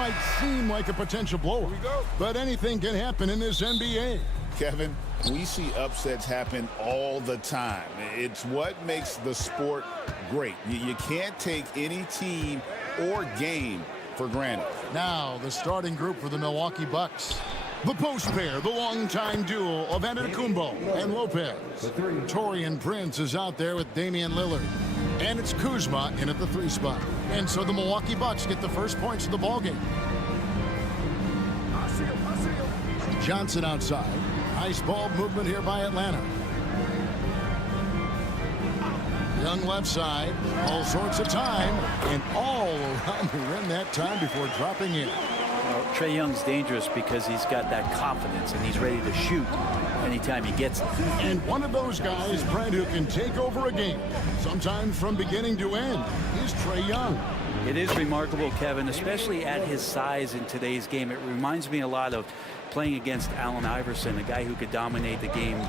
might seem like a potential blowout, but anything can happen in this NBA. Kevin, we see upsets happen all the time. It's what makes the sport great. You can't take any team or game for granted. Now, the starting group for the Milwaukee Bucks. The post pair, the longtime duo of Antetokounmpo and Lopez. Taurean Prince is out there with Damian Lillard. And it's Kuzma in at the 3 spot. And so the Milwaukee Bucks get the first points of the ballgame. Johnson outside. Nice ball movement here by Atlanta. Young left side. All sorts of time. And all around the rim that time before dropping in. Well, Trae Young's dangerous because he's got that confidence and he's ready to shoot anytime he gets it. And one of those guys, Brent, who can take over a game, sometimes from beginning to end, is Trae Young. It is remarkable, Kevin, especially at his size in today's game. It reminds me a lot of playing against Allen Iverson, a guy who could dominate the game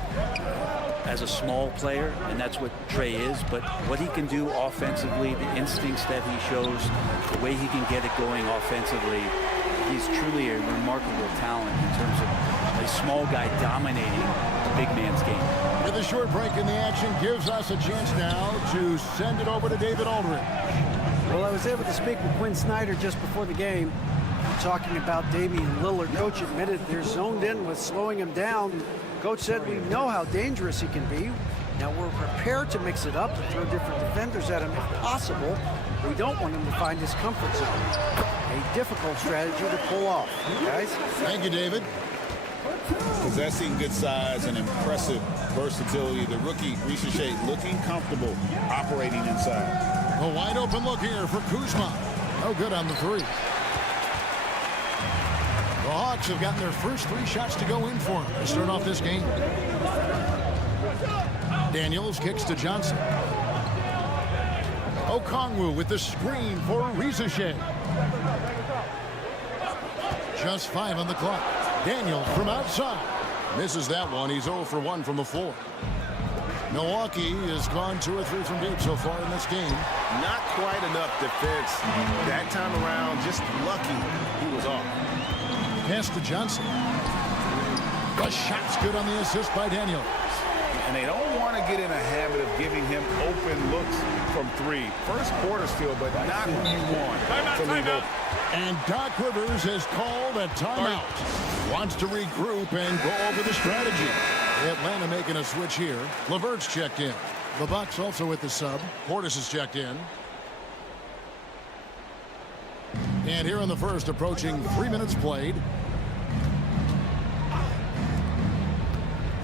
as a small player, and that's what Trae is. But what he can do offensively, the instincts that he shows, the way he can get it going offensively, he's truly a remarkable talent in terms of a small guy dominating the big man's game. With a short break in the action, gives us a chance now to send it over to David Aldridge. Well, I was able to speak with Quinn Snyder just before the game, talking about Damian Lillard. Coach admitted they're zoned in with slowing him down. Coach said we know how dangerous he can be. Now we're prepared to mix it up and throw different defenders at him if possible. We don't want him to find his comfort zone. A difficult strategy to pull off, guys. Thank you, David. Possessing good size and impressive versatility, the rookie Ricochet looking comfortable operating inside. A wide open look here for Kuzma. No good on the 3. The Hawks have gotten their first 3 shots to go in for him to start off this game. Daniels kicks to Johnson. Okongwu with the screen for Ricochet. Just 5 on the clock. Daniels from outside. Misses that one. He's 0 for 1 from the floor. Milwaukee has gone 2 or 3 from deep so far in this game. Not quite enough defense. That time around, just lucky he was off. Pass to Johnson. The shot's good on the assist by Daniels. And they don't want to get in a habit of giving him open looks from 3. First quarter still, but not when you want to leave open. And Doc Rivers has called a timeout. Wants to regroup and go over the strategy. Atlanta making a switch here. LeVert's checked in. The Bucks also with the sub. Portis is checked in. And here in the first, approaching 3 minutes played.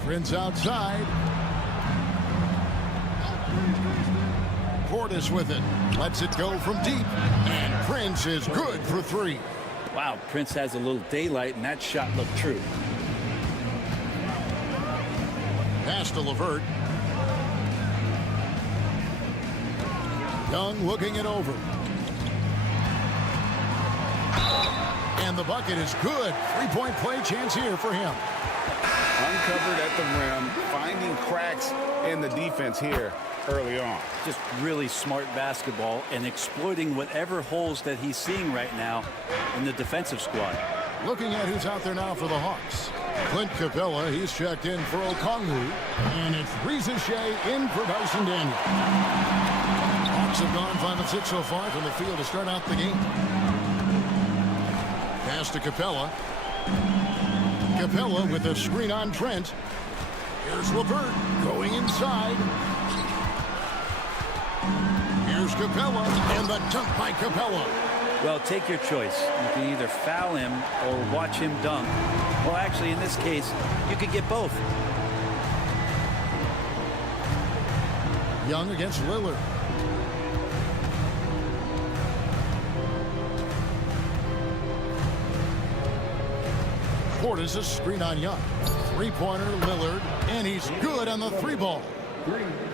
Prince outside. Portis with it. Lets it go from deep. And Prince is good for 3. Wow, Prince has a little daylight, and that shot looked true. Pass to LeVert. Young looking it over. And the bucket is good. 3-point play chance here for him. Uncovered at the rim, finding cracks in the defense here early on. Just really smart basketball and exploiting whatever holes that he's seeing right now in the defensive squad. Looking at who's out there now for the Hawks. Clint Capella, he's checked in for Okongwu. And it's Ricochet in for Dyson Daniels. Hawks have gone 5 and 6 so far from the field to start out the game. Pass to Capella. Capella with a screen on Trent. Here's LeVert going inside. Here's Capella, and the dunk by Capella. Well, take your choice. You can either foul him or watch him dunk. Well, actually, in this case, you could get both. Young against Lillard. Portis a screen on Young. 3-pointer Lillard, and he's good on the 3 ball.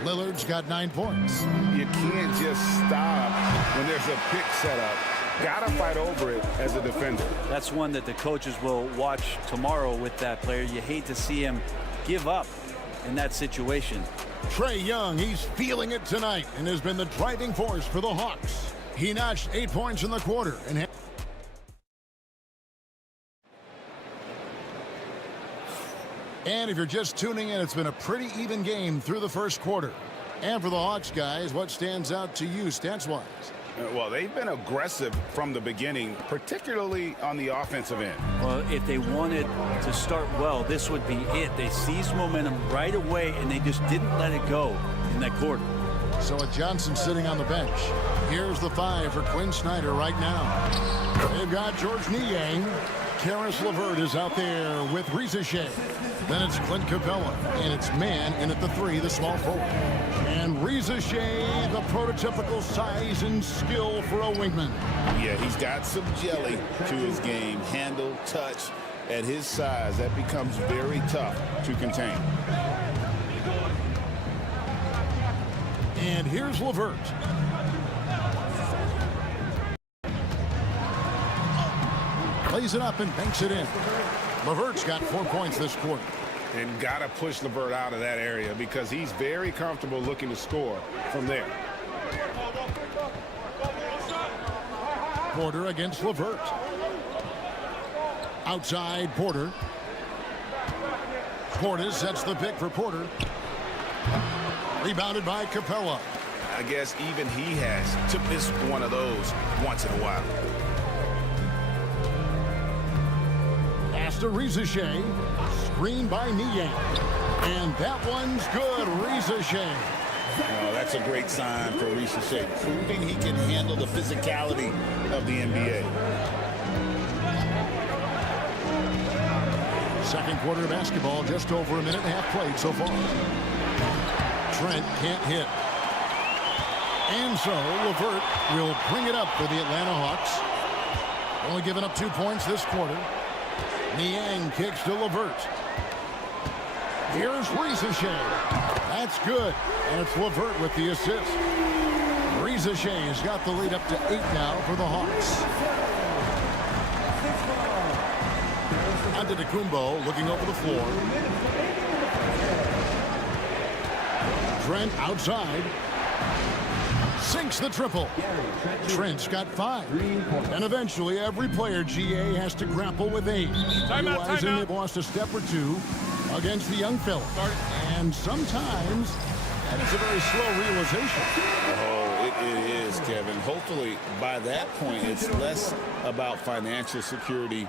Lillard's got 9 points. You can't just stop when there's a pick set up. Gotta fight over it as a defender. That's one that the coaches will watch tomorrow with that player. You hate to see him give up in that situation. Trae Young, he's feeling it tonight and has been the driving force for the Hawks. He notched 8 points in the quarter and And if you're just tuning in, it's been a pretty even game through the first quarter. And for the Hawks, guys, what stands out to you stats-wise? Well, they've been aggressive from the beginning, particularly on the offensive end. Well, if they wanted to start well, this would be it. They seized momentum right away, and they just didn't let it go in that quarter. So with Johnson sitting on the bench, here's the 5 for Quinn Snyder right now. They've got George Niang. Karis LeVert is out there with Reza Shea. Then it's Clint Capella, and it's man in at the 3, the small forward. And Reza Shea, the prototypical size and skill for a wingman. Yeah, he's got some jelly to his game. Handle, touch. At his size, that becomes very tough to contain. And here's LeVert. Plays it up and banks it in. LeVert's got 4 points this quarter. And got to push LeVert out of that area because he's very comfortable looking to score from there. Porter against LeVert. Outside Porter. Portis sets the pick for Porter. Rebounded by Capella. I guess even he has to miss one of those once in a while. Pass to Reza Shea. Screen by Niang. And that one's good. Reza Shea. Oh, that's a great sign for Reza Shea, proving he can handle the physicality of the NBA. Second quarter of basketball, just over a minute and a half played so far. Trent can't hit. And so LeVert will bring it up for the Atlanta Hawks. Only giving up 2 points this quarter. Niang kicks to LeVert. Here's Reza Shea. That's good. And it's LeVert with the assist. Reza Shea has got the lead up to 8 now for the Hawks. Antetokounmpo looking over the floor. Trent outside. Sinks the triple. Trent's got 5. And eventually every player, GA, has to grapple with age. Realizing they've lost a step or 2 against the young fella. And sometimes that is a very slow realization. Oh, it is, Kevin. Hopefully by that point it's less about financial security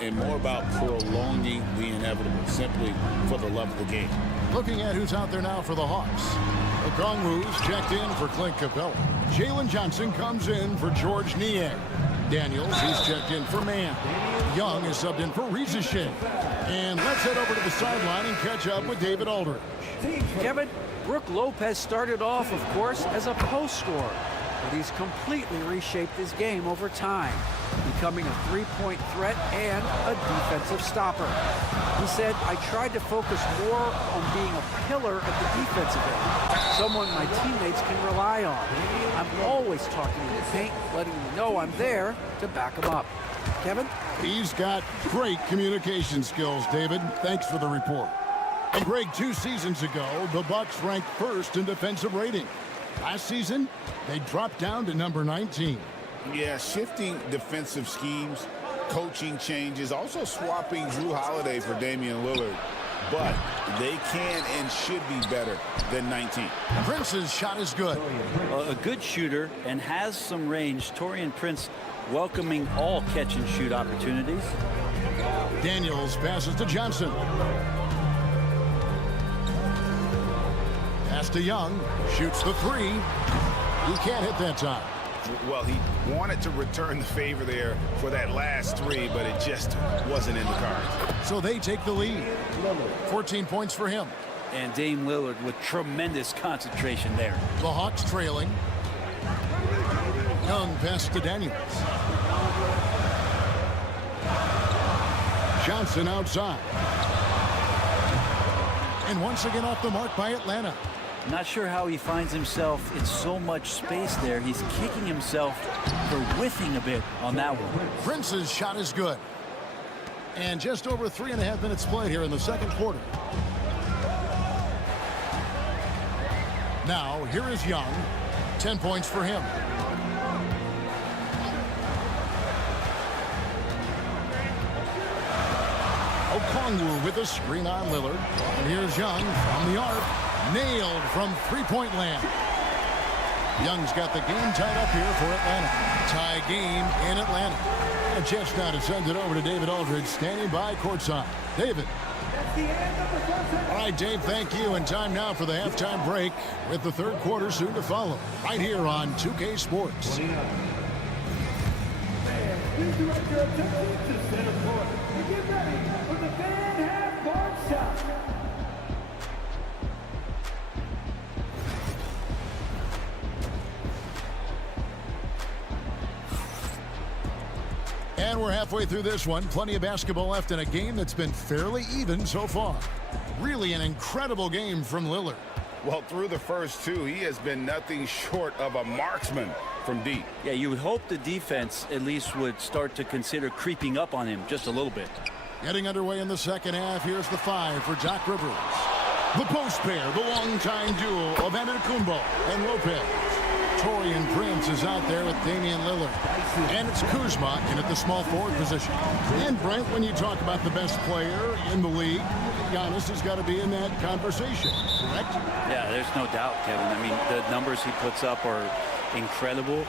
and more about prolonging the inevitable, simply for the love of the game. Looking at who's out there now for the Hawks. Okongwu's checked in for Clint Capella. Jalen Johnson comes in for George Niang. Daniels, he's checked in for Mann. Young is subbed in for Reza Shea. And let's head over to the sideline and catch up with David Aldridge. Kevin, Brook Lopez started off, of course, as a post scorer, but he's completely reshaped his game over time, becoming a three-point threat and a defensive stopper. He said, I tried to focus more on being a pillar at the defensive end, someone my teammates can rely on. I'm always talking in the paint, letting them know I'm there to back them up. Kevin? He's got great communication skills, David. Thanks for the report. And Greg, 2 seasons ago, the Bucks ranked 1st in defensive rating. Last season, they dropped down to number 19. Yeah, shifting defensive schemes, coaching changes, also swapping Drew Holiday for Damian Lillard. But they can and should be better than 19. Prince's shot is good. A good shooter and has some range. Taurean Prince welcoming all catch-and-shoot opportunities. Daniels passes to Johnson. Pass to Young. Shoots the 3. He can't hit that time. Well, he wanted to return the favor there for that last 3, but it just wasn't in the cards. So they take the lead. 14 points for him. And Dame Lillard with tremendous concentration there. The Hawks trailing. Young passes to Daniels. Johnson outside. And once again off the mark by Atlanta. Not sure how he finds himself in so much space there. He's kicking himself for whiffing a bit on that one. Prince's shot is good. And just over 3.5 minutes played here in the second quarter. Now, here is Young. 10 points for him. Okongwu with a screen on Lillard. And here's Young from the arc. Nailed from three-point land. Young's got the game tied up here for Atlanta. Tie game in Atlanta. A chance now to send it over to David Aldridge, standing by courtside. David. All right, Dave, thank you. And time now for the halftime break with the third quarter soon to follow. Right here on 2K Sports. Please direct your attention to center court and get ready for the fan half-court shot. And we're halfway through this one. Plenty of basketball left in a game that's been fairly even so far. Really an incredible game from Lillard. Well, through the first two, he has been nothing short of a marksman from deep. Yeah, you would hope the defense at least would start to consider creeping up on him just a little bit. Getting underway in the second half. Here's the 5 for Doc Rivers. The post pair, the longtime duo of Antetokounmpo and Lopez. Torian Prince is out there with Damian Lillard. And it's Kuzma in at the small forward position. And Brent, when you talk about the best player in the league, Giannis has got to be in that conversation, correct? Yeah, there's no doubt, Kevin. I mean, the numbers he puts up are incredible.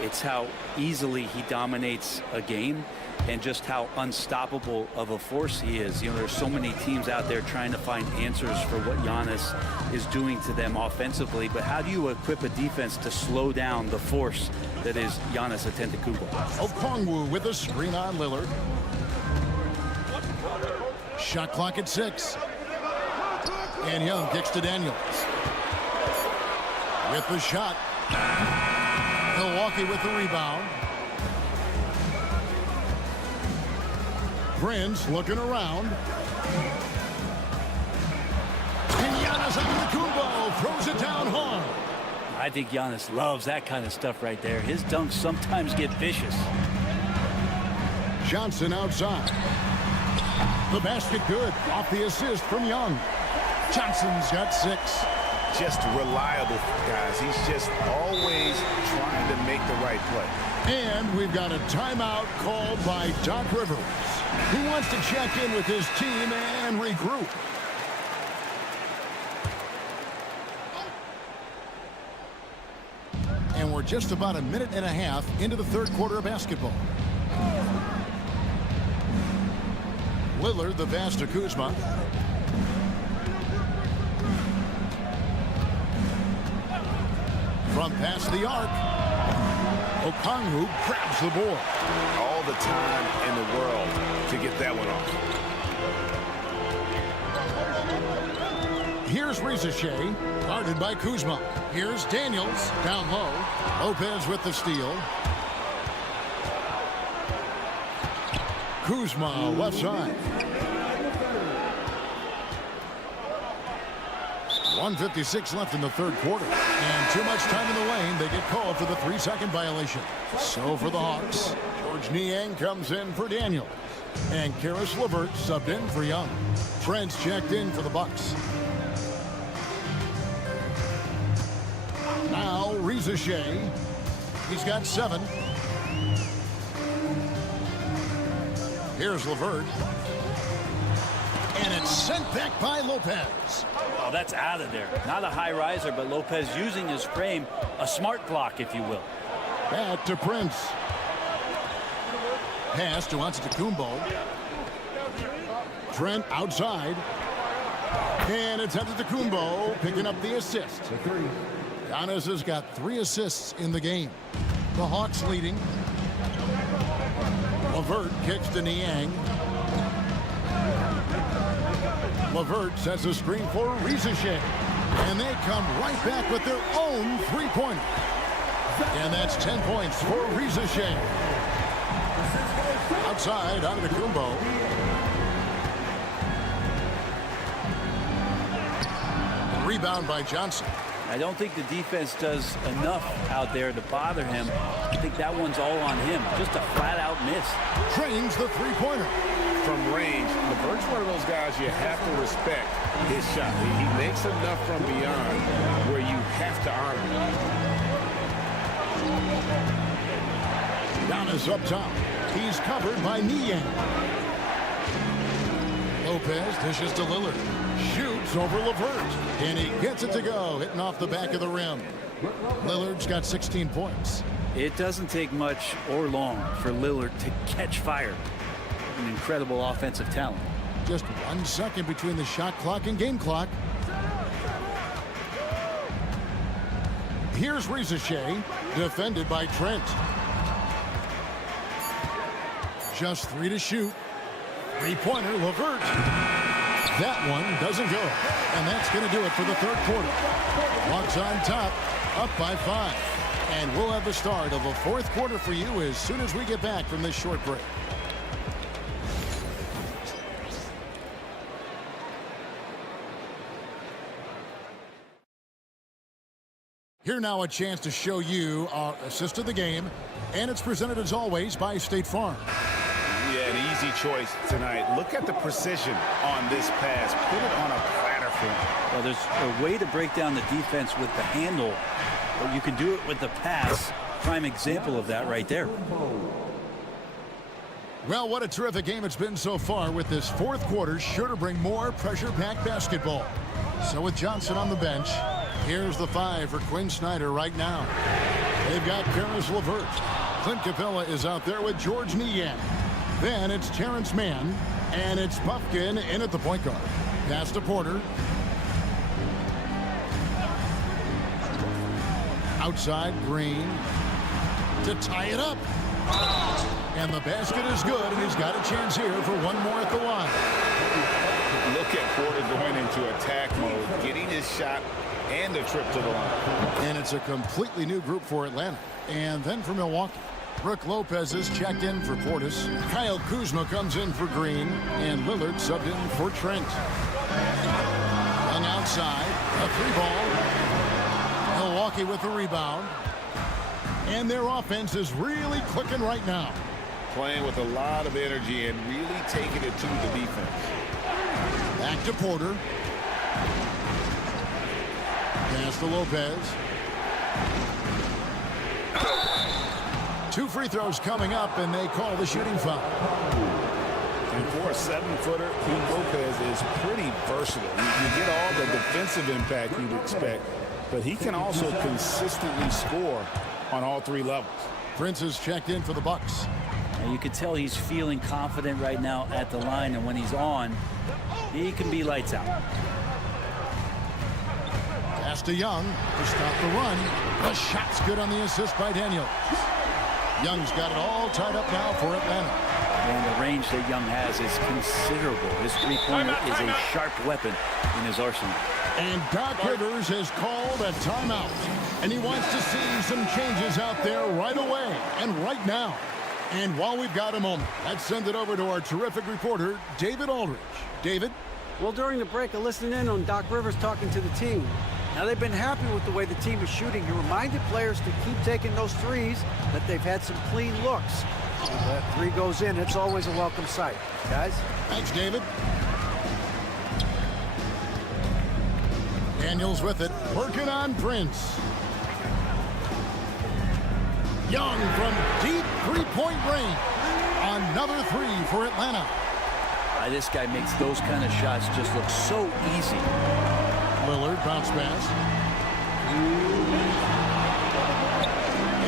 It's how easily he dominates a game and just how unstoppable of a force he is. You know, there's so many teams out there trying to find answers for what Giannis is doing to them offensively, but how do you equip a defense to slow down the force that is Giannis Antetokounmpo? Okongwu with a screen on Lillard. Shot clock at 6. And Young kicks to Daniels. With the shot. Milwaukee with the rebound. Prince looking around. And Giannis Antetokounmpo throws it down hard. I think Giannis loves that kind of stuff right there. His dunks sometimes get vicious. Johnson outside. The basket good. Off the assist from Young. Johnson's got 6. Just reliable, guys. He's just always trying to make the right play. And we've got a timeout called by Doc Rivers. He wants to check in with his team and regroup. And we're just about a minute and a half into the third quarter of basketball. Lillard, the pass to Kuzma. From past the arc. Okongwu grabs the board. All the time in the world to get that one off. Here's Rizichet, guarded by Kuzma. Here's Daniels, down low. Lopez with the steal. Kuzma, left side. 1:56 left in the third quarter. And too much time in the lane. They get called for the 3-second violation. So for the Hawks, George Niang comes in for Daniels. And Karis LeVert subbed in for Young. Prince checked in for the Bucks. Now Rizichet. He's got 7. Here's LeVert. And it's sent back by Lopez. Oh, that's out of there. Not a high riser, but Lopez using his frame, a smart block, if you will. Back to Prince. Pass to Antetokounmpo. Trent outside. And it's Antetokounmpo picking up the assist. Giannis has got 3 assists in the game. The Hawks leading. LeVert kicks to Niang. LeVert sets a screen for Rizichet. And they come right back with their own 3-pointer. And that's 10 points for Rizichet. Outside, Antetokounmpo. Rebound by Johnson. I don't think the defense does enough out there to bother him. I think that one's all on him. Just a flat-out miss. Drains the 3-pointer. From range, LeVert's one of those guys you have to respect his shot. He makes enough from beyond where you have to honor him. Giannis up top. He's covered by Niang. Lopez dishes to Lillard. Shoots over LeVert. And he gets it to go, hitting off the back of the rim. Lillard's got 16 points. It doesn't take much or long for Lillard to catch fire. An incredible offensive talent. Just 1 second between the shot clock and game clock. Here's Ricochet, defended by Trent. Just 3 to shoot. Three-pointer, LeVert. That one doesn't go. And that's going to do it for the third quarter. Bucks on top, up by 5. And we'll have the start of the fourth quarter for you as soon as we get back from this short break. Here now a chance to show you our assist of the game. And it's presented as always by State Farm. Yeah, an easy choice tonight. Look at the precision on this pass. Put it on a platter for him. Well, there's a way to break down the defense with the handle, but you can do it with the pass. Prime example of that right there. Well, what a terrific game it's been so far, with this fourth quarter sure to bring more pressure-packed basketball. So with Johnson on the bench, here's the 5 for Quinn Snyder right now. They've got Karis LeVert. Clint Capella is out there with George Niang. Then it's Terrence Mann, and it's Puffkin in at the point guard. Pass to Porter. Outside, Green to tie it up. And the basket is good, and he's got a chance here for one more at the line. Look at Porter going into attack mode, getting his shot and the trip to the line. And it's a completely new group for Atlanta. And then for Milwaukee, Brook Lopez is checked in for Portis. Kyle Kuzma comes in for Green, and Lillard subbed in for Trent. Young outside, a 3-ball. Milwaukee with the rebound. And their offense is really clicking right now. Playing with a lot of energy and really taking it to the defense. Back to Porter. Pass to Lopez. 2 free throws coming up, and they call the shooting foul. And for a 7-footer, Lopez is pretty versatile. You get all the defensive impact you'd expect, but he can also consistently score on all 3 levels. Prince is checked in for the Bucks. And you can tell he's feeling confident right now at the line, and when he's on, he can be lights out. Pass to Young to stop the run. The shot's good on the assist by Daniel. Young's got it all tied up now for Atlanta. And the range that Young has is considerable. His three-pointer is a sharp weapon in his arsenal. And Doc Rivers has called a timeout. And he wants to see some changes out there right away and right now. And while we've got a moment, let's send it over to our terrific reporter, David Aldridge. David? Well, during the break, I listened in on Doc Rivers talking to the team. Now, they've been happy with the way the team is shooting. He reminded players to keep taking those threes, that they've had some clean looks. If that 3 goes in, it's always a welcome sight. Guys? Thanks, David. Daniels with it, working on Prince. Young from deep three-point range. Another 3 for Atlanta. This guy makes those kind of shots just look so easy. Lillard, bounce pass.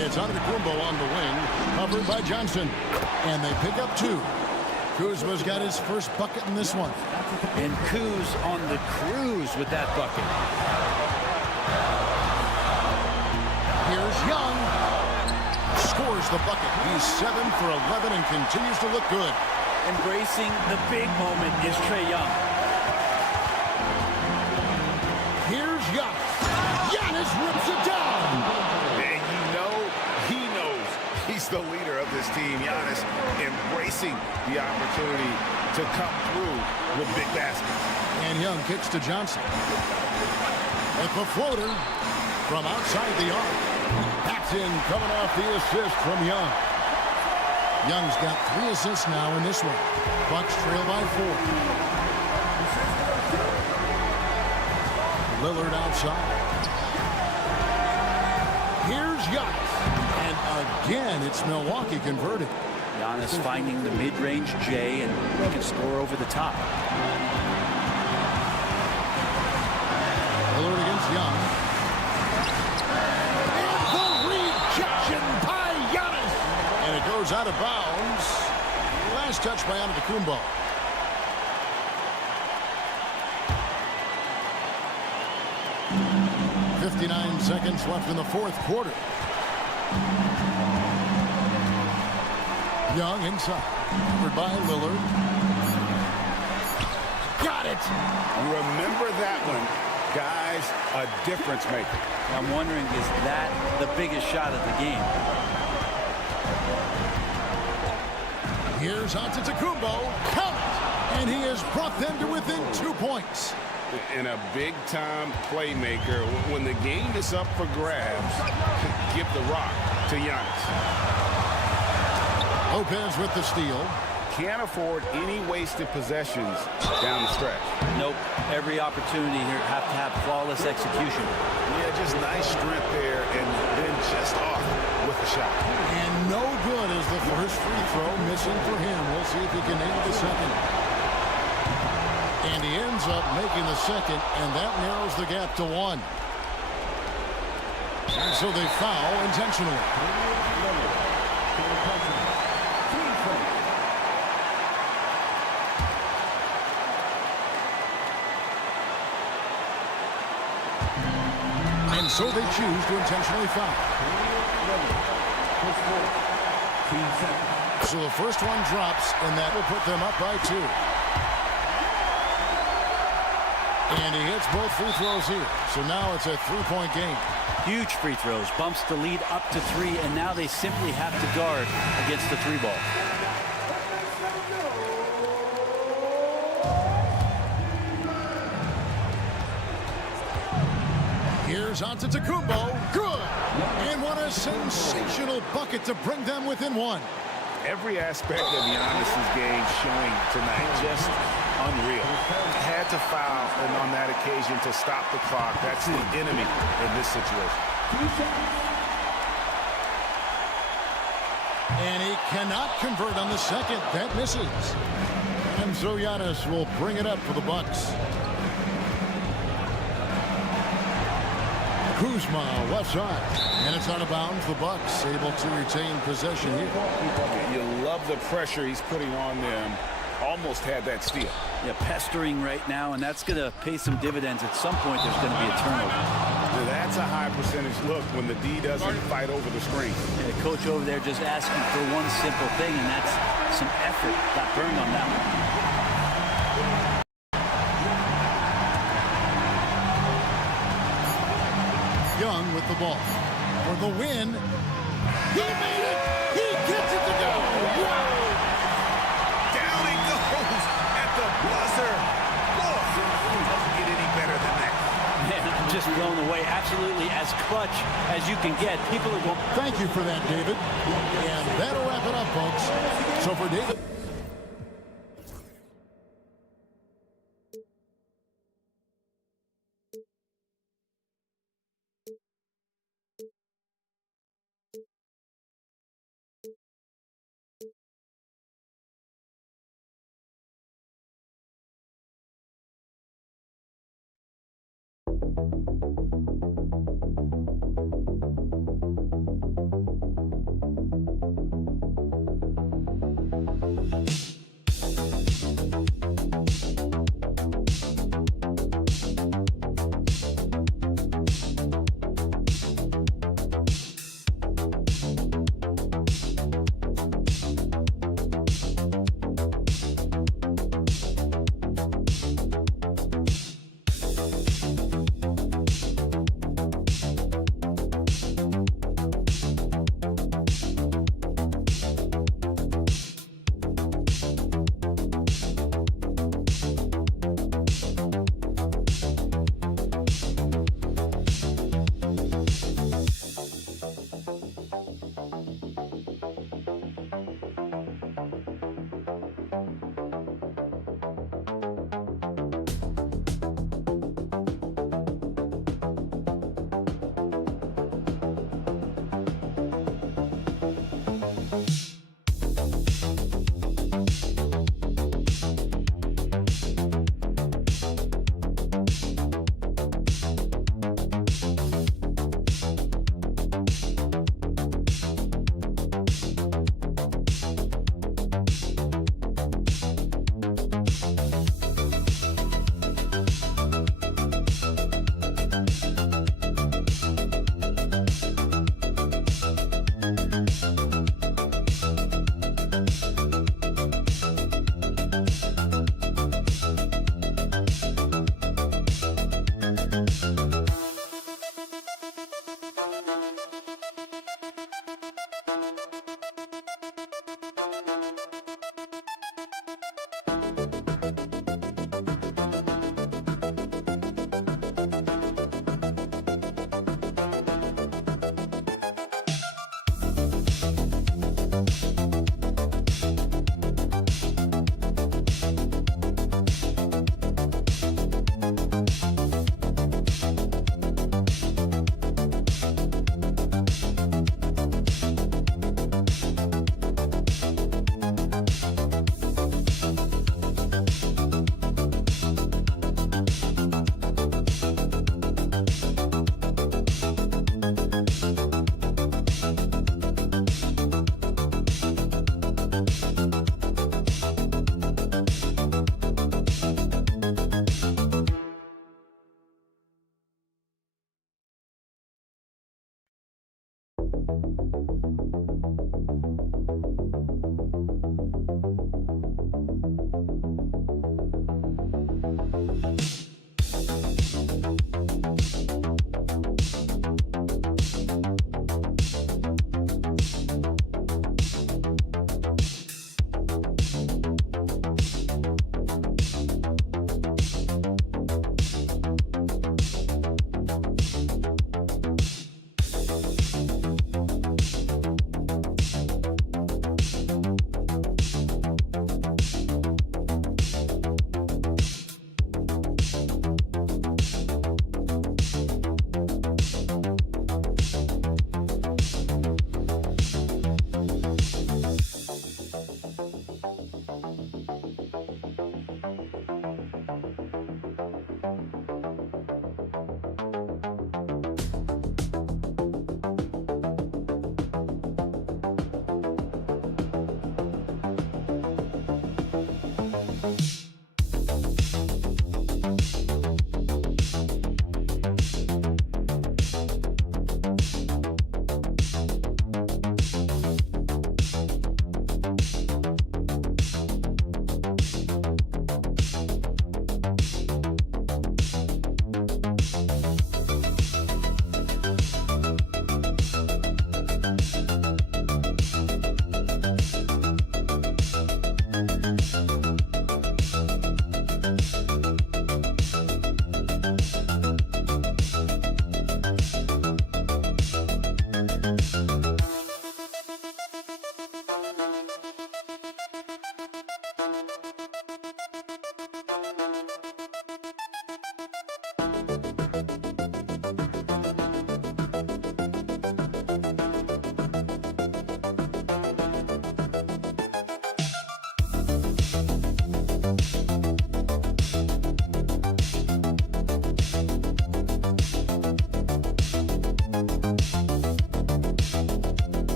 It's Antetokounmpo on the wing, covered by Johnson. And they pick up 2. Kuzma's got his first bucket in this one. And Kuz on the cruise with that bucket. Here's Young. Scores the bucket. He's 7 for 11 and continues to look good. Embracing the big moment is Trae Young. Here's Giannis. Giannis rips it down. And you know, he knows he's the leader of this team. Giannis embracing the opportunity to come through with big baskets. And Young kicks to Johnson. With the floater from outside the arc. Paxton coming off the assist from Young. Young's got 3 assists now in this one. Bucks trail by 4. Lillard outside. Here's Giannis. And again, it's Milwaukee converted. Giannis finding the mid-range J, and he can score over the top. Lillard against Young. And the rejection by Giannis. And it goes out of bounds. Last touch by Antetokounmpo. .59 seconds left in the fourth quarter. Young inside. Covered by Lillard. Got it. Remember that one. Guys, a difference maker. I'm wondering, is that the biggest shot of the game? Here's Antetokounmpo. Count it. And he has brought them to within 2 points. And a big-time playmaker. When the game is up for grabs, give the rock to Giannis. Lopez with the steal. Can't afford any wasted possessions down the stretch. Nope. Every opportunity here have to have flawless execution. Yeah, just nice strength there, and then just off with the shot. And no good is the first free throw missing for him. We'll see if he can nail the second. And he ends up making the second, and that narrows the gap to 1. And so they foul intentionally. And so they choose to intentionally foul. So the first one drops, and that will put them up by 2. And he hits both free throws here. So now it's a 3-point game. Huge free throws. Bumps the lead up to 3, and now they simply have to guard against the 3 ball. Here's Antetokounmpo. Good. And what a sensational bucket to bring them within 1. Every aspect of Giannis's game showing tonight, just unreal. Had to foul, and on that occasion to stop the clock. That's the enemy in this situation. And he cannot convert on the second. That misses. And so Giannis will bring it up for the Bucks. Kuzma, left side. And it's out of bounds. The Bucks able to retain possession here. You love the pressure he's putting on them. Almost had that steal. Yeah, pestering right now, and that's going to pay some dividends. At some point, there's going to be a turnover. That's a high percentage look when the D doesn't fight over the screen. Yeah, the coach over there just asking for one simple thing, and that's some effort. Got burned on that one. Young with the ball for the win. He made it. He gets it to go. Wow. Down he goes at the buzzer. Oh, doesn't get any better than that. Man, I'm just blown away. Absolutely as clutch as you can get. People are going. Thank you for that, David. And that'll wrap it up, folks. So for David.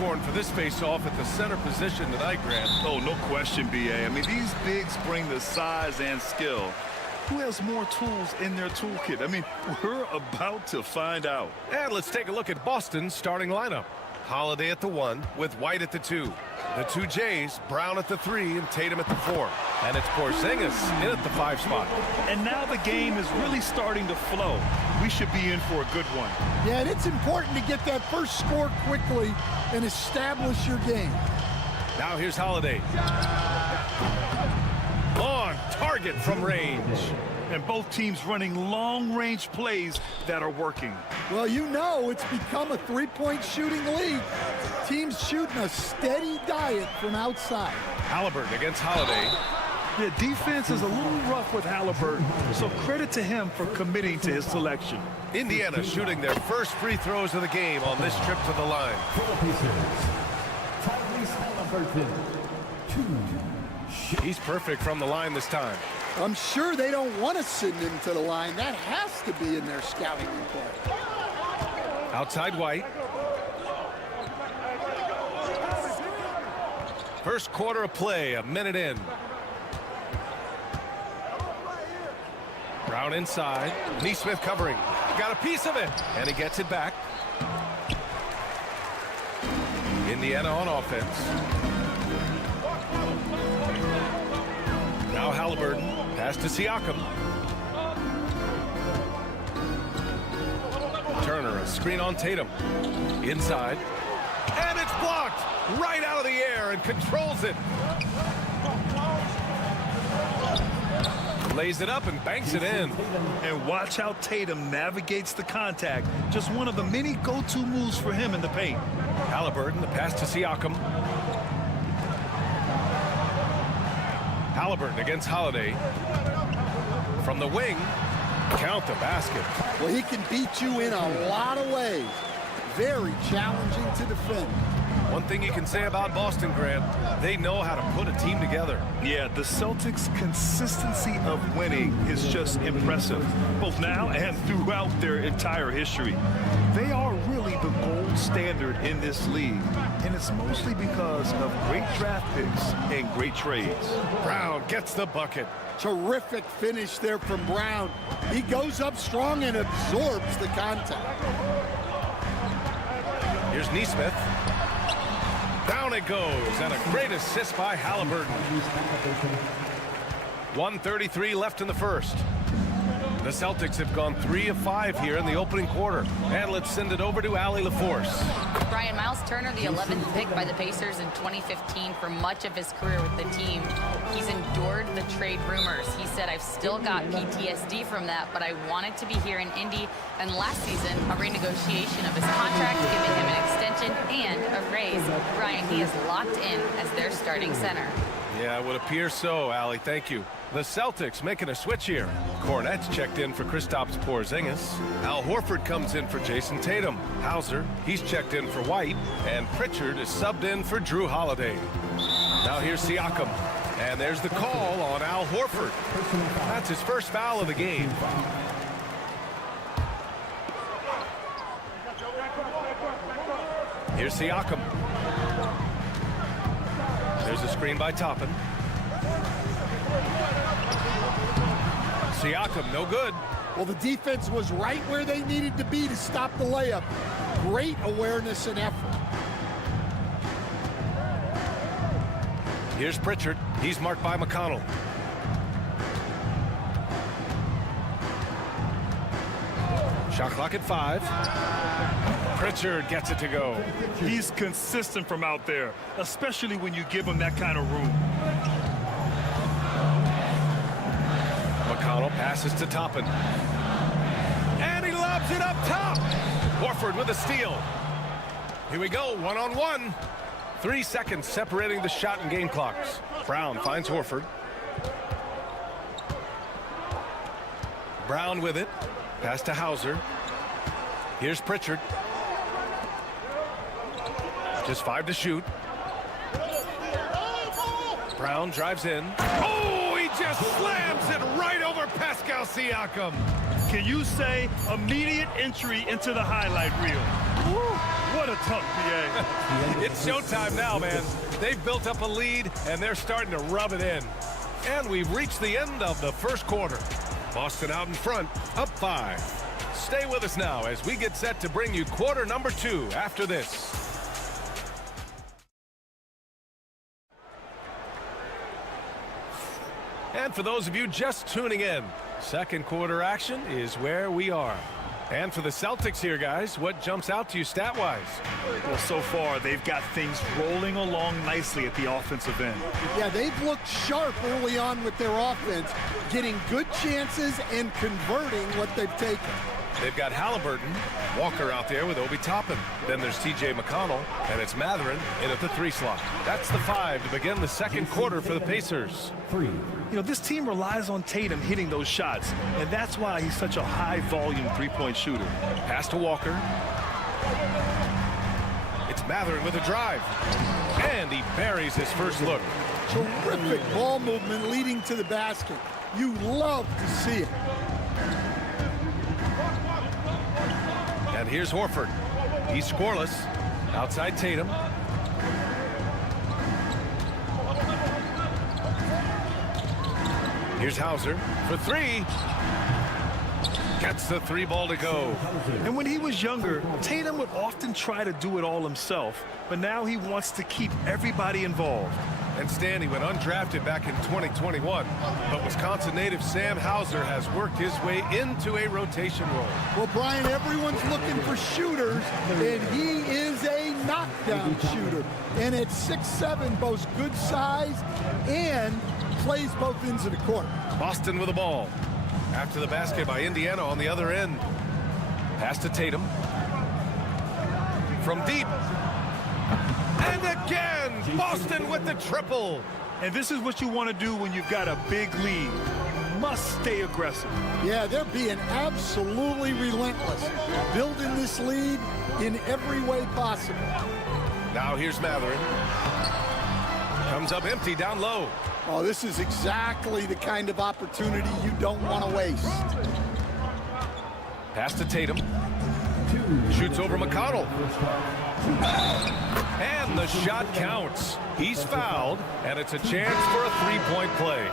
popcorn for this face-off at the center position tonight, Grant. Oh, no question, B.A. I mean, these bigs bring the size and skill. Who has more tools in their toolkit? I mean, we're about to find out. And let's take a look at Boston's starting lineup. Holiday at the 1 with White at the 2. The two Jays, Brown at the 3 and Tatum at the 4. And it's Porzingis in at the 5 spot. And now the game is really starting to flow. We should be in for a good one. Yeah, and it's important to get that first score quickly and establish your game. Now here's Holiday. On target from range. And both teams running long-range plays that are working. Well, you know it's become a three-point shooting league. Teams shooting a steady diet from outside. Halliburton against Holiday. The defense is a little rough with Halliburton, so credit to him for committing to his selection. Indiana shooting their first free throws of the game on this trip to the line. He's perfect from the line this time. I'm sure they don't want to send him to the line. That has to be in their scouting report. Outside White. First quarter of play, a minute in. Brown inside. Neesmith covering. Got a piece of it, and he gets it back. Indiana on offense. Now Halliburton. Pass to Siakam. Turner, a screen on Tatum. Inside. And it's blocked right out of the air and controls it. Lays it up and banks it in. And watch how Tatum navigates the contact. Just one of the many go-to moves for him in the paint. Halliburton, the pass to Siakam. Halliburton against Holiday. From the wing, count the basket. Well, he can beat you in a lot of ways. Very challenging to defend. One thing you can say about Boston, Grant, they know how to put a team together. Yeah, the Celtics' consistency of winning is just impressive, both now and throughout their entire history. They are really the gold standard in this league, and it's mostly because of great draft picks and great trades. Brown gets the bucket. Terrific finish there from Brown. He goes up strong and absorbs the contact. Here's Neesmith. Down it goes, and a great assist by Halliburton. 1:33 left in the first. The Celtics have gone 3 of 5 here in the opening quarter. And let's send it over to Allie LaForce. Brian, Miles Turner, the 11th pick by the Pacers in 2015 for much of his career with the team. He's endured the trade rumors. He said, I've still got PTSD from that, but I wanted to be here in Indy. And last season, a renegotiation of his contract, giving him an extension and a raise. Brian, he is locked in as their starting center. Yeah, it would appear so, Allie. Thank you. The Celtics making a switch here. Kornet's checked in for Kristaps Porzingis. Al Horford comes in for Jason Tatum. Hauser, he's checked in for White. And Pritchard is subbed in for Drew Holiday. Now here's Siakam. And there's the call on Al Horford. That's his first foul of the game. Here's Siakam. There's a screen by Toppin. Siakam, no good. Well, the defense was right where they needed to be to stop the layup. Great awareness and effort. Here's Pritchard. He's marked by McConnell. Shot clock at 5. Pritchard gets it to go. He's consistent from out there, especially when you give him that kind of room. McConnell passes to Toppin. And he lobs it up top. Horford with a steal. Here we go, one-on-one. 3 seconds separating the shot and game clocks. Brown finds Horford. Brown with it. Pass to Hauser. Here's Pritchard. Just 5 to shoot. Brown drives in. Oh, he just slams it right over Pascal Siakam. Can you say immediate entry into the highlight reel? Woo, what a tough PA. It's showtime now, man. They've built up a lead, and they're starting to rub it in. And we've reached the end of the first quarter. Boston out in front, up 5. Stay with us now as we get set to bring you quarter number 2 after this. And for those of you just tuning in, second quarter action is where we are. And for the Celtics here, guys, what jumps out to you stat-wise? Well, so far, they've got things rolling along nicely at the offensive end. Yeah, they've looked sharp early on with their offense, getting good chances and converting what they've taken. They've got Halliburton, Walker out there with Obi Toppin. Then there's T.J. McConnell, and it's Matherin in at the 3 slot. That's the 5 to begin the second quarter for the Pacers. You know, this team relies on Tatum hitting those shots, and that's why he's such a high-volume three-point shooter. Pass to Walker. It's Matherin with a drive. And he buries his first look. Terrific ball movement leading to the basket. You love to see it. And here's Horford. He's scoreless. Outside Tatum. Here's Hauser for 3. Gets the 3 ball to go. And when he was younger, Tatum would often try to do it all himself, but now he wants to keep everybody involved. And Stan, he went undrafted back in 2021, but Wisconsin native Sam Hauser has worked his way into a rotation role. Well, Brian, everyone's looking for shooters, and he is a knockdown shooter. And at 6'7", boasts good size and plays both ends of the court. Boston with the ball. After the basket by Indiana on the other end. Pass to Tatum. From deep. And again, Boston with the triple. And this is what you want to do when you've got a big lead. You must stay aggressive. Yeah, they're being absolutely relentless, building this lead in every way possible. Now here's Matherin. Comes up empty down low. Oh, this is exactly the kind of opportunity you don't want to waste. Pass to Tatum. Shoots over McConnell. And the shot counts. He's fouled, and it's a chance for a 3-point play.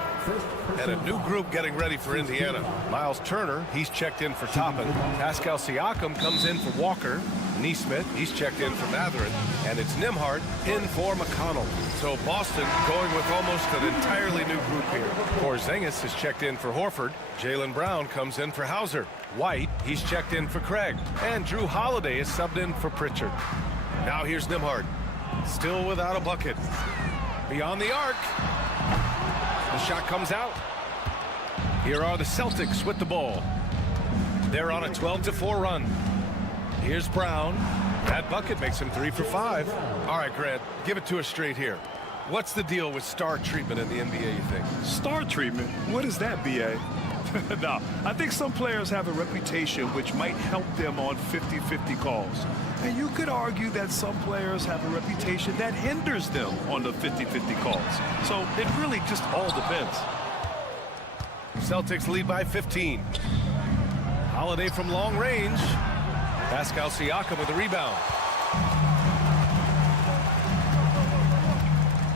And a new group getting ready for Indiana. Miles Turner, he's checked in for Toppin. Pascal Siakam comes in for Walker. Neesmith, he's checked in for Matherin. And it's Nembhard in for McConnell. So Boston going with almost an entirely new group here. Porzingis is checked in for Horford. Jaylen Brown comes in for Hauser. White, he's checked in for Craig. And Drew Holiday is subbed in for Pritchard. Now here's Nembhard. Still without a bucket. Beyond the arc. The shot comes out. Here are the Celtics with the ball. They're on a 12-4 run. Here's Brown. That bucket makes him 3 for 5. All right, Grant, give it to us straight here. What's the deal with star treatment in the NBA, you think? Star treatment? What is that, B.A.? No, I think some players have a reputation which might help them on 50-50 calls. And you could argue that some players have a reputation that hinders them on the 50-50 calls. So it really just all depends. Celtics lead by 15. Holiday from long range. Pascal Siakam with the rebound.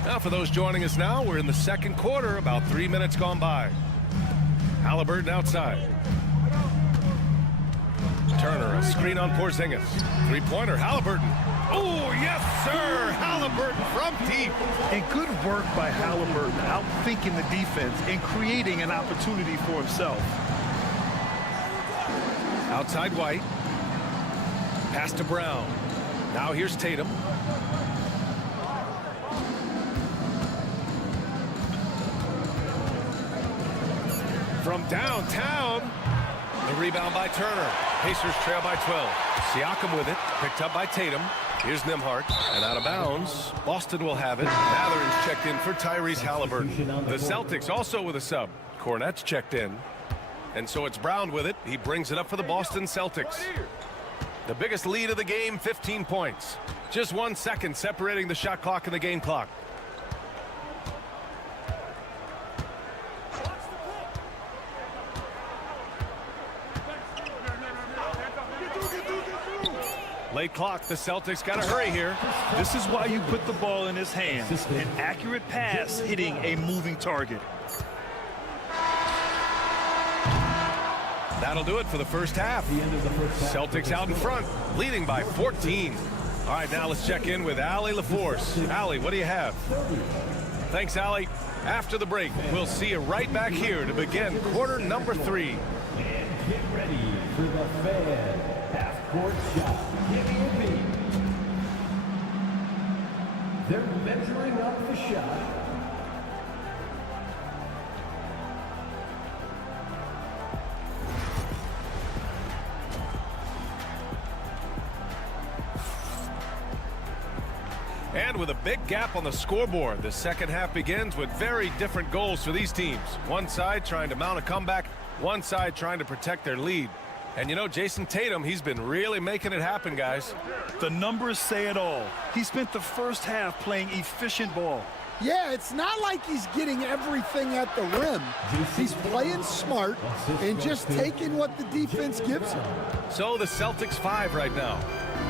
Now for those joining us now, we're in the second quarter, about 3 minutes gone by. Halliburton outside. Turner, a screen on Porzingis. Three-pointer, Halliburton. Oh, yes, sir! Halliburton from deep. And good work by Halliburton, outthinking the defense and creating an opportunity for himself. Outside White. Pass to Brown. Now here's Tatum. From downtown. The rebound by Turner. Pacers trail by 12. Siakam with it. Picked up by Tatum. Here's Nembhard. And out of bounds. Boston will have it. Matherin's checked in for Tyrese Halliburton. The Celtics also with a sub. Cornette's checked in. And so it's Brown with it. He brings it up for the Boston Celtics. The biggest lead of the game, 15 points. Just 1 second separating the shot clock and the game clock. Late clock, the Celtics got to hurry here. This is why you put the ball in his hands. An accurate pass hitting a moving target. That'll do it for the first half. Celtics out in front, leading by 14. All right, now let's check in with Allie LaForce. Allie, what do you have? Thanks, Allie. After the break, we'll see you right back here to begin quarter number 3. Get ready for the fan half-court shot. Give me a beat. They're measuring up the shot. And with a big gap on the scoreboard, the second half begins with very different goals for these teams. One side trying to mount a comeback, one side trying to protect their lead. And you know, Jason Tatum, he's been really making it happen, guys. The numbers say it all. He spent the first half playing efficient ball. Yeah, it's not like he's getting everything at the rim. He's playing smart and just taking what the defense gives him. So the Celtics 5 right now.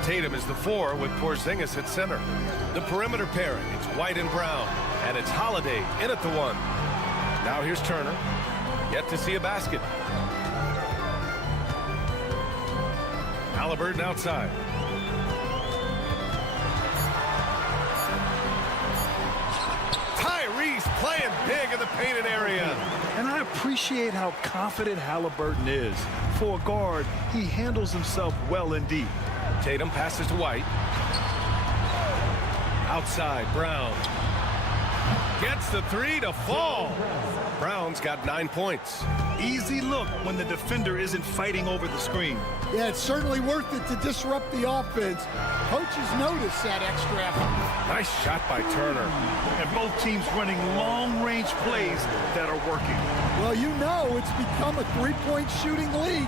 Tatum is the 4 with Porzingis at center. The perimeter pairing, it's White and Brown. And it's Holiday in at the 1. Now here's Turner. Yet to see a basket. Halliburton outside. Tyrese playing big in the painted area. And I appreciate how confident Halliburton is. For a guard, he handles himself well and deep. Tatum passes to White. Outside, Brown. Gets the 3 to fall. Brown's got 9 points. Easy look when the defender isn't fighting over the screen. Yeah, it's certainly worth it to disrupt the offense. Coaches notice that extra effort. Nice shot by Turner. And both teams running long-range plays that are working. Well, you know it's become a three-point shooting league.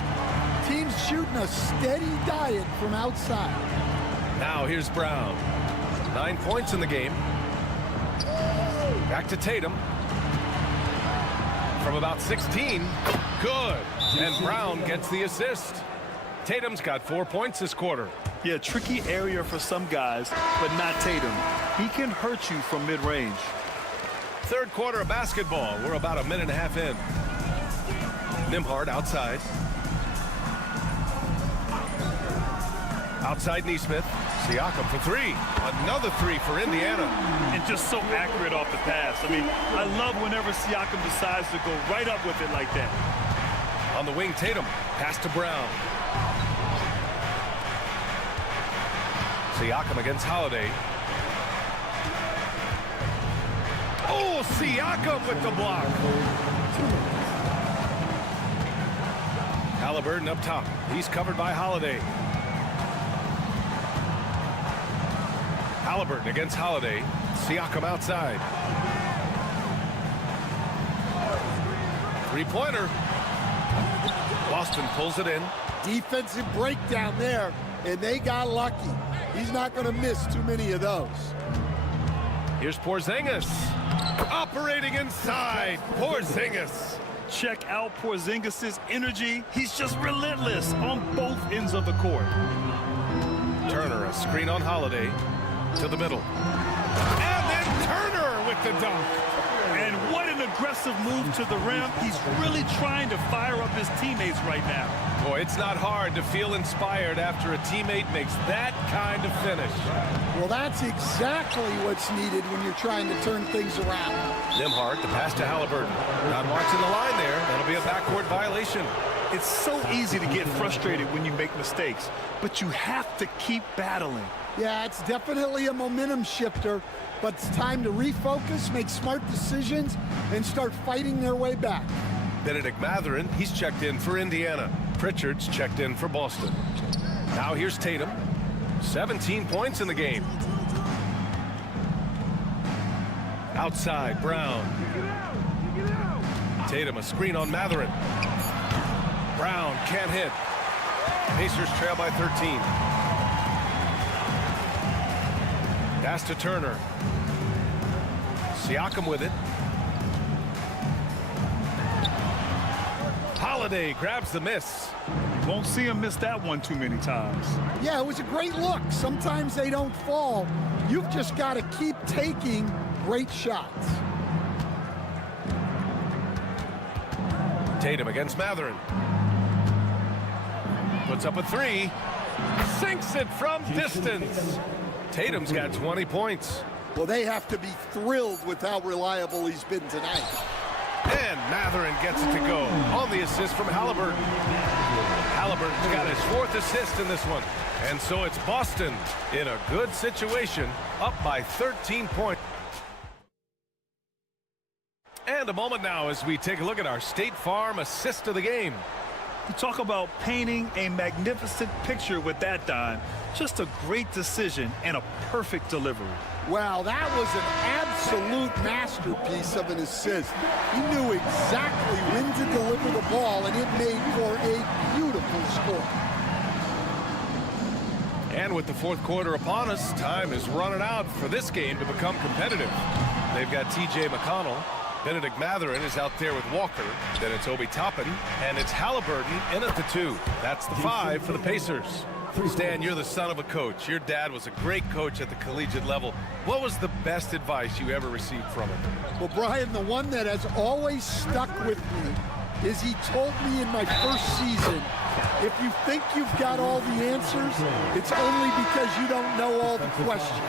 Teams shooting a steady diet from outside. Now here's Brown. 9 points in the game. Back to Tatum. From about 16. Good. And Brown gets the assist. Tatum's got 4 points this quarter. Yeah, tricky area for some guys, but not Tatum. He can hurt you from mid-range. Third quarter of basketball. We're about a minute and a half in. Nembhard outside. Outside Nesmith. Siakam for 3. Another 3 for Indiana. And just so accurate off the pass. I mean, I love whenever Siakam decides to go right up with it like that. On the wing, Tatum. Pass to Brown. Siakam against Holiday. Oh, Siakam with the block. Halliburton up top. He's covered by Holiday. Halliburton against Holiday. Siakam outside. Three-pointer. Boston pulls it in. Defensive breakdown there, and they got lucky. He's not going to miss too many of those. Here's Porzingis. Operating inside. Porzingis. Check out Porzingis' energy. He's just relentless on both ends of the court. Turner, a screen on Holiday. To the middle. And then Turner with the dunk. And what an aggressive move to the rim. He's really trying to fire up his teammates right now. Boy, it's not hard to feel inspired after a teammate makes that kind of finish. Well, that's exactly what's needed when you're trying to turn things around. Nembhard, the pass to Halliburton. Not watching the line there. That'll be a backcourt violation. It's so easy to get frustrated when you make mistakes, but you have to keep battling. Yeah, it's definitely a momentum shifter, but it's time to refocus, make smart decisions, and start fighting their way back. Benedict Mathurin, he's checked in for Indiana. Pritchard's checked in for Boston. Now here's Tatum. 17 points in the game. Outside, Brown. Tatum, a screen on Mathurin. Brown can't hit. Pacers trail by 13. Pass to Turner. Siakam with it. Holiday grabs the miss. You won't see him miss that one too many times. Yeah, it was a great look. Sometimes they don't fall. You've just got to keep taking great shots. Tatum against Mathurin. Puts up a 3. Sinks it from distance. Tatum's got 20 points. Well, they have to be thrilled with how reliable he's been tonight. And Mathurin gets it to go on the assist from Halliburton. Halliburton's got his 4th assist in this one. And so it's Boston in a good situation, up by 13 points. And a moment now as we take a look at our State Farm assist of the game. You talk about painting a magnificent picture with that, Don. Just a great decision and a perfect delivery. Wow, that was an absolute masterpiece of an assist. He knew exactly when to deliver the ball, and it made for a beautiful score. And with the 4th quarter upon us, time is running out for this game to become competitive. They've got T.J. McConnell. Benedict Mathurin is out there with Walker. Then it's Obi Toppin, and it's Halliburton in at the 2. That's the 5 for the Pacers. Stan, you're the son of a coach. Your dad was a great coach at the collegiate level. What was the best advice you ever received from him? Well, Brian, the one that has always stuck with me is he told me in my first season, if you think you've got all the answers, it's only because you don't know all the questions.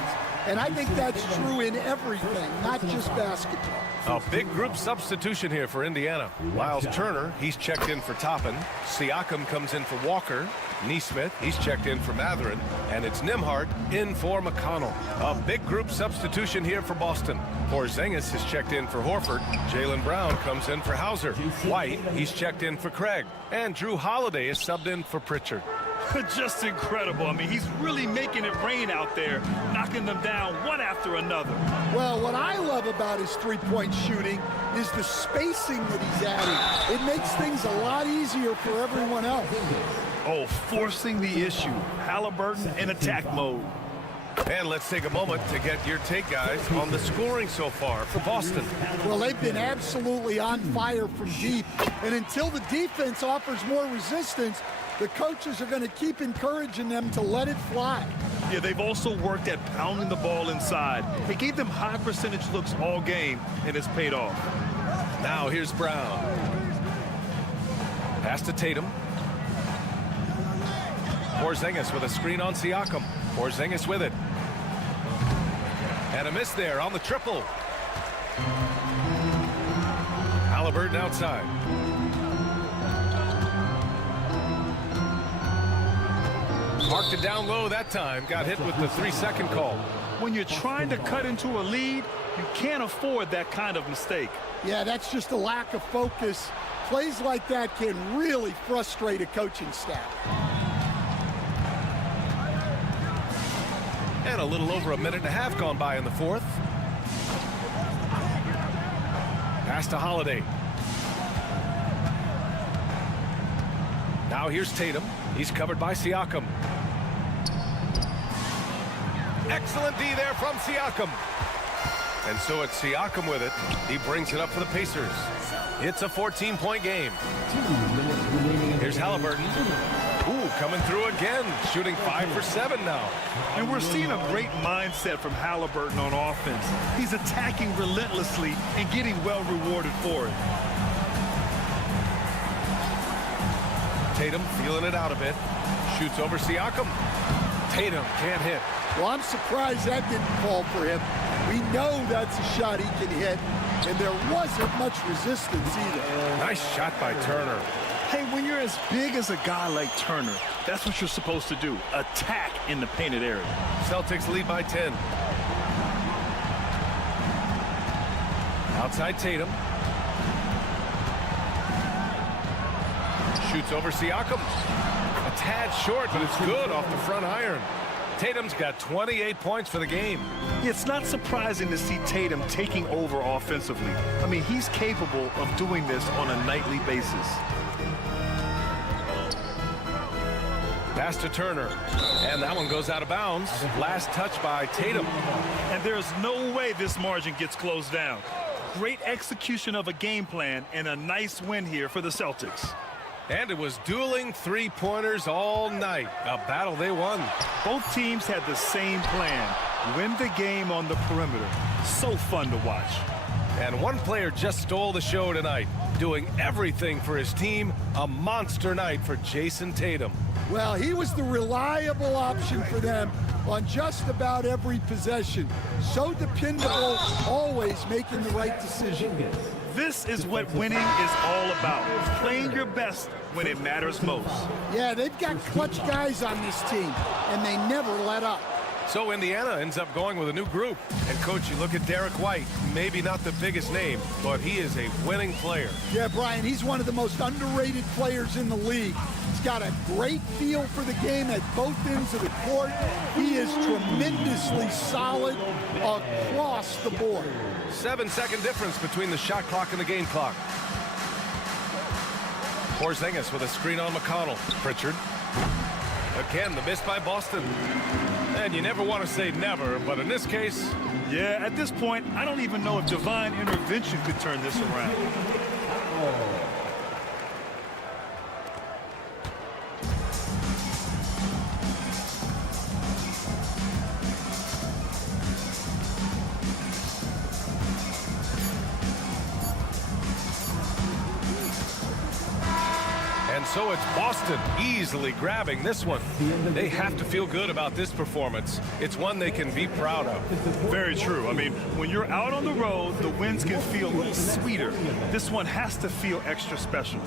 And I think that's true in everything, not just basketball. A big group substitution here for Indiana. Miles Turner, he's checked in for Toppin. Siakam comes in for Walker. Neesmith, he's checked in for Mathurin. And it's Nembhard in for McConnell. A big group substitution here for Boston. Porzingis is checked in for Horford. Jaylen Brown comes in for Hauser. White, he's checked in for Craig. And Drew Holiday is subbed in for Pritchard. Just incredible. I mean, he's really making it rain out there, knocking them down one after another. Well, what I love about his three-point shooting is the spacing that he's adding. It makes things a lot easier for everyone else. Oh, forcing the issue. Halliburton in attack mode. And let's take a moment to get your take, guys, on the scoring so far for Boston. Well, they've been absolutely on fire from deep. And until the defense offers more resistance, the coaches are going to keep encouraging them to let it fly. Yeah, they've also worked at pounding the ball inside. It gave them high percentage looks all game, and it's paid off. Now here's Brown. Pass to Tatum. Porzingis with a screen on Siakam. Porzingis with it. And a miss there on the triple. Halliburton outside. Marked it down low that time. Got hit with the 3-second call. When you're trying to cut into a lead, you can't afford that kind of mistake. Yeah, that's just a lack of focus. Plays like that can really frustrate a coaching staff. And a little over a minute and a half gone by in the fourth. Pass to Holiday. Now here's Tatum. He's covered by Siakam. Excellent D there from Siakam. And so it's Siakam with it. He brings it up for the Pacers. It's a 14-point game. Here's Halliburton. Ooh, coming through again, shooting 5 for 7 now. And we're seeing a great mindset from Halliburton on offense. He's attacking relentlessly and getting well rewarded for it. Tatum feeling it out a bit. Shoots over Siakam. Tatum can't hit. Well, I'm surprised that didn't fall for him. We know that's a shot he can hit, and there wasn't much resistance either. Nice shot by Turner. Hey, when you're as big as a guy like Turner, that's what you're supposed to do. Attack in the painted area. Celtics lead by 10. Outside Tatum. Shoots over Siakam. A tad short, but it's good off the front iron. Tatum's got 28 points for the game. It's not surprising to see Tatum taking over offensively. I mean, he's capable of doing this on a nightly basis. Pass to Turner. And that one goes out of bounds. Last touch by Tatum. And there's no way this margin gets closed down. Great execution of a game plan and a nice win here for the Celtics. And it was dueling three-pointers all night. A battle they won. Both teams had the same plan. Win the game on the perimeter. So fun to watch. And one player just stole the show tonight, doing everything for his team. A monster night for Jason Tatum. Well, he was the reliable option for them on just about every possession. So dependable, always making the right decision. This is what winning is all about. Playing your best when it matters most. Yeah, they've got clutch guys on this team, and they never let up. So Indiana ends up going with a new group. And, Coach, you look at Derek White, maybe not the biggest name, but he is a winning player. Yeah, Brian, he's one of the most underrated players in the league. He's got a great feel for the game at both ends of the court. He is tremendously solid across the board. 7-second difference between the shot clock and the game clock. Porzingis with a screen on McConnell. Pritchard. Again, the miss by Boston. And you never want to say never, but in this case... Yeah, at this point, I don't even know if divine intervention could turn this around. And so it's Boston easily grabbing this one. They have to feel good about this performance. It's one they can be proud of. Very true. I mean, when you're out on the road, the wins can feel a little sweeter. This one has to feel extra special.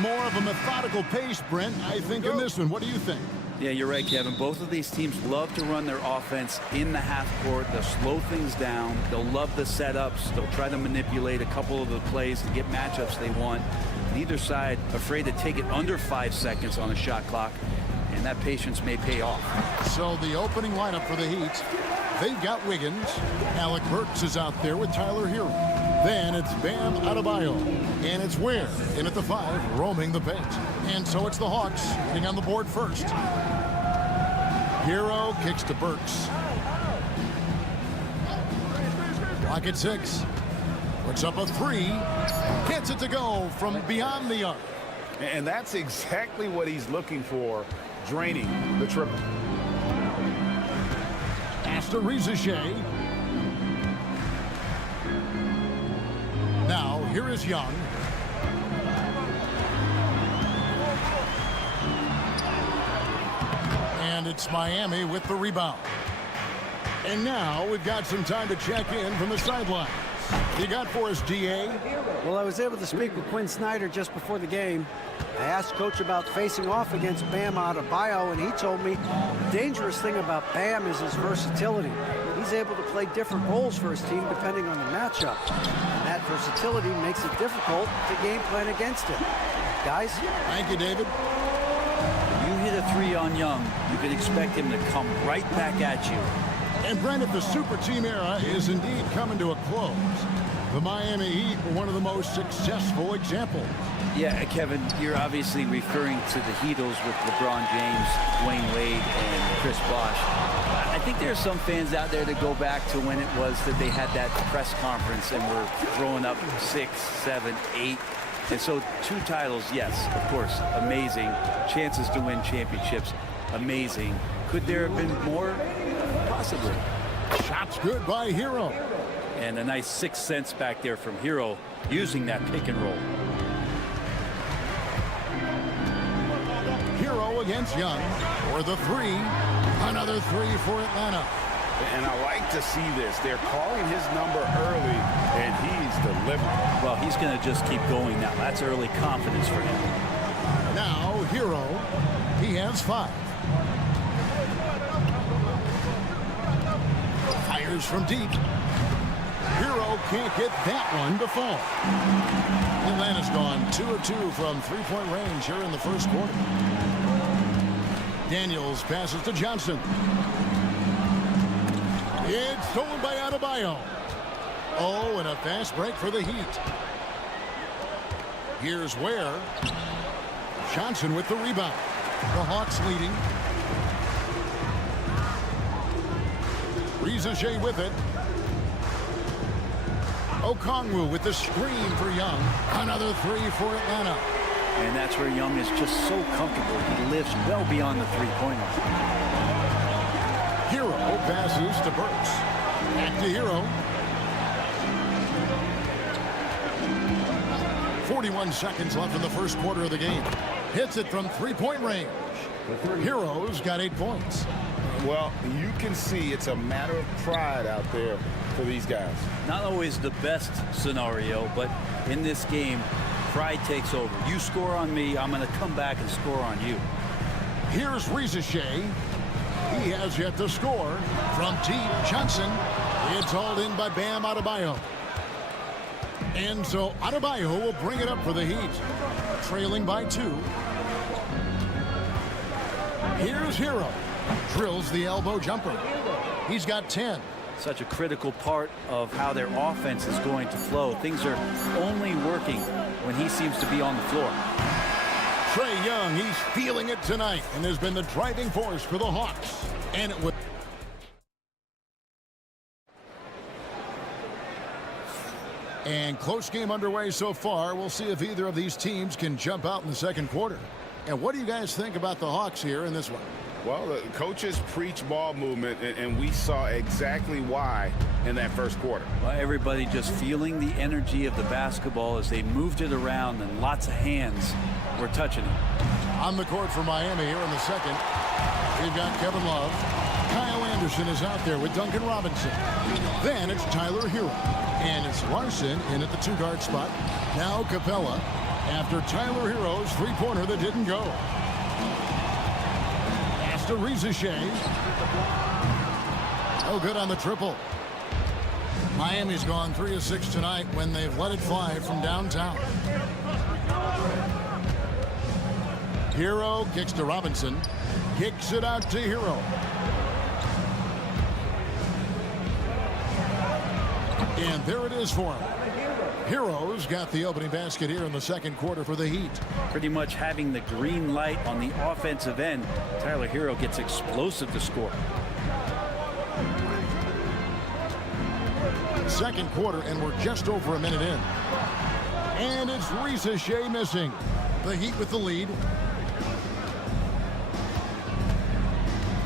More of a methodical pace, Brent, I think, in this one. What do you think? Yeah, you're right, Kevin. Both of these teams love to run their offense in the half court. They'll slow things down. They'll love the setups. They'll try to manipulate a couple of the plays to get matchups they want. Neither side afraid to take it under 5 seconds on a shot clock, and that patience may pay off. So the opening lineup for the Heat, they've got Wiggins. Alec Burks is out there with Tyler Hero. Then it's Bam Adebayo. And it's Ware in at the 5, roaming the paint. And so it's the Hawks getting on the board first. Hero kicks to Burks. Clock at 6. Puts up a 3. Gets it to go from beyond the arc. And that's exactly what he's looking for, draining the triple. Pass to to Ricochet. Now, here is Young. And it's Miami with the rebound. And now we've got some time to check in from the sideline. You got for us, DA? Well, I was able to speak with Quinn Snyder just before the game. I asked Coach about facing off against Bam Adebayo, and he told me the dangerous thing about Bam is his versatility. He's able to play different roles for his team depending on the matchup. And that versatility makes it difficult to game plan against him. Guys? Thank you, David. You hit a three on Young, you can expect him to come right back at you. And Brandon, the super team era is indeed coming to a close. The Miami Heat were one of the most successful examples. Yeah, Kevin, you're obviously referring to the Heatles with LeBron James, Dwayne Wade, and Chris Bosh. I think there are some fans out there that go back to when it was that they had that press conference and were throwing up 6, 7, 8. And so 2 titles, yes, of course, amazing. Chances to win championships, amazing. Could there have been more? Possibly. Shots good by Hero. And a nice 6 cents back there from Hero using that pick and roll. Hero against Young for the 3. Another 3 for Atlanta. And I like to see this. They're calling his number early, and he's delivering. Well, he's going to just keep going now. That's early confidence for him. Now, Hero. He has 5. Fires from deep. Hero can't get that one to fall. Atlanta's gone 2 of 2 from 3-point range here in the first quarter. Daniels passes to Johnson. It's stolen by Adebayo. Oh, and a fast break for the Heat. Here's Ware. Johnson with the rebound. The Hawks leading. Ricochet with it. Okongwu with the screen for Young. Another 3 for Atlanta. And that's where Young is just so comfortable. He lives well beyond the three-pointer. Hero passes to Burks. Back to Hero. 41 seconds left in the first quarter of the game. Hits it from 3-point range. Hero's got 8 points. Well, you can see it's a matter of pride out there for these guys. Not always the best scenario, but in this game, pride takes over. You score on me, I'm going to come back and score on you. Here's Ricochet. He has yet to score. From deep, Johnson. It's hauled in by Bam Adebayo. And so Adebayo will bring it up for the Heat. Trailing by 2. Here's Hero. Drills the elbow jumper. He's got 10. Such a critical part of how their offense is going to flow. Things are only working when he seems to be on the floor. Trae Young, he's feeling it tonight and has been the driving force for the Hawks. And it was... And close game underway so far. We'll see if either of these teams can jump out in the second quarter. And what do you guys think about the Hawks here in this one? Well, the coaches preach ball movement, and we saw exactly why in that first quarter. Well, everybody just feeling the energy of the basketball as they moved it around, and lots of hands were touching it. On the court for Miami here in the second, we've got Kevin Love. Kyle Anderson is out there with Duncan Robinson. Then it's Tyler Hero. And it's Larson in at the 2-guard spot. Now Capella after Tyler Hero's 3-pointer that didn't go. To Ricochet. Oh, good on the triple. Miami's gone 3 of 6 tonight when they've let it fly from downtown. Hero kicks to Robinson. Kicks it out to Hero. And there it is for him. Hero's got the opening basket here in the second quarter for the Heat. Pretty much having the green light on the offensive end. Tyler Hero gets explosive to score. Second quarter, and we're just over a minute in. And it's Ricochet missing. The Heat with the lead.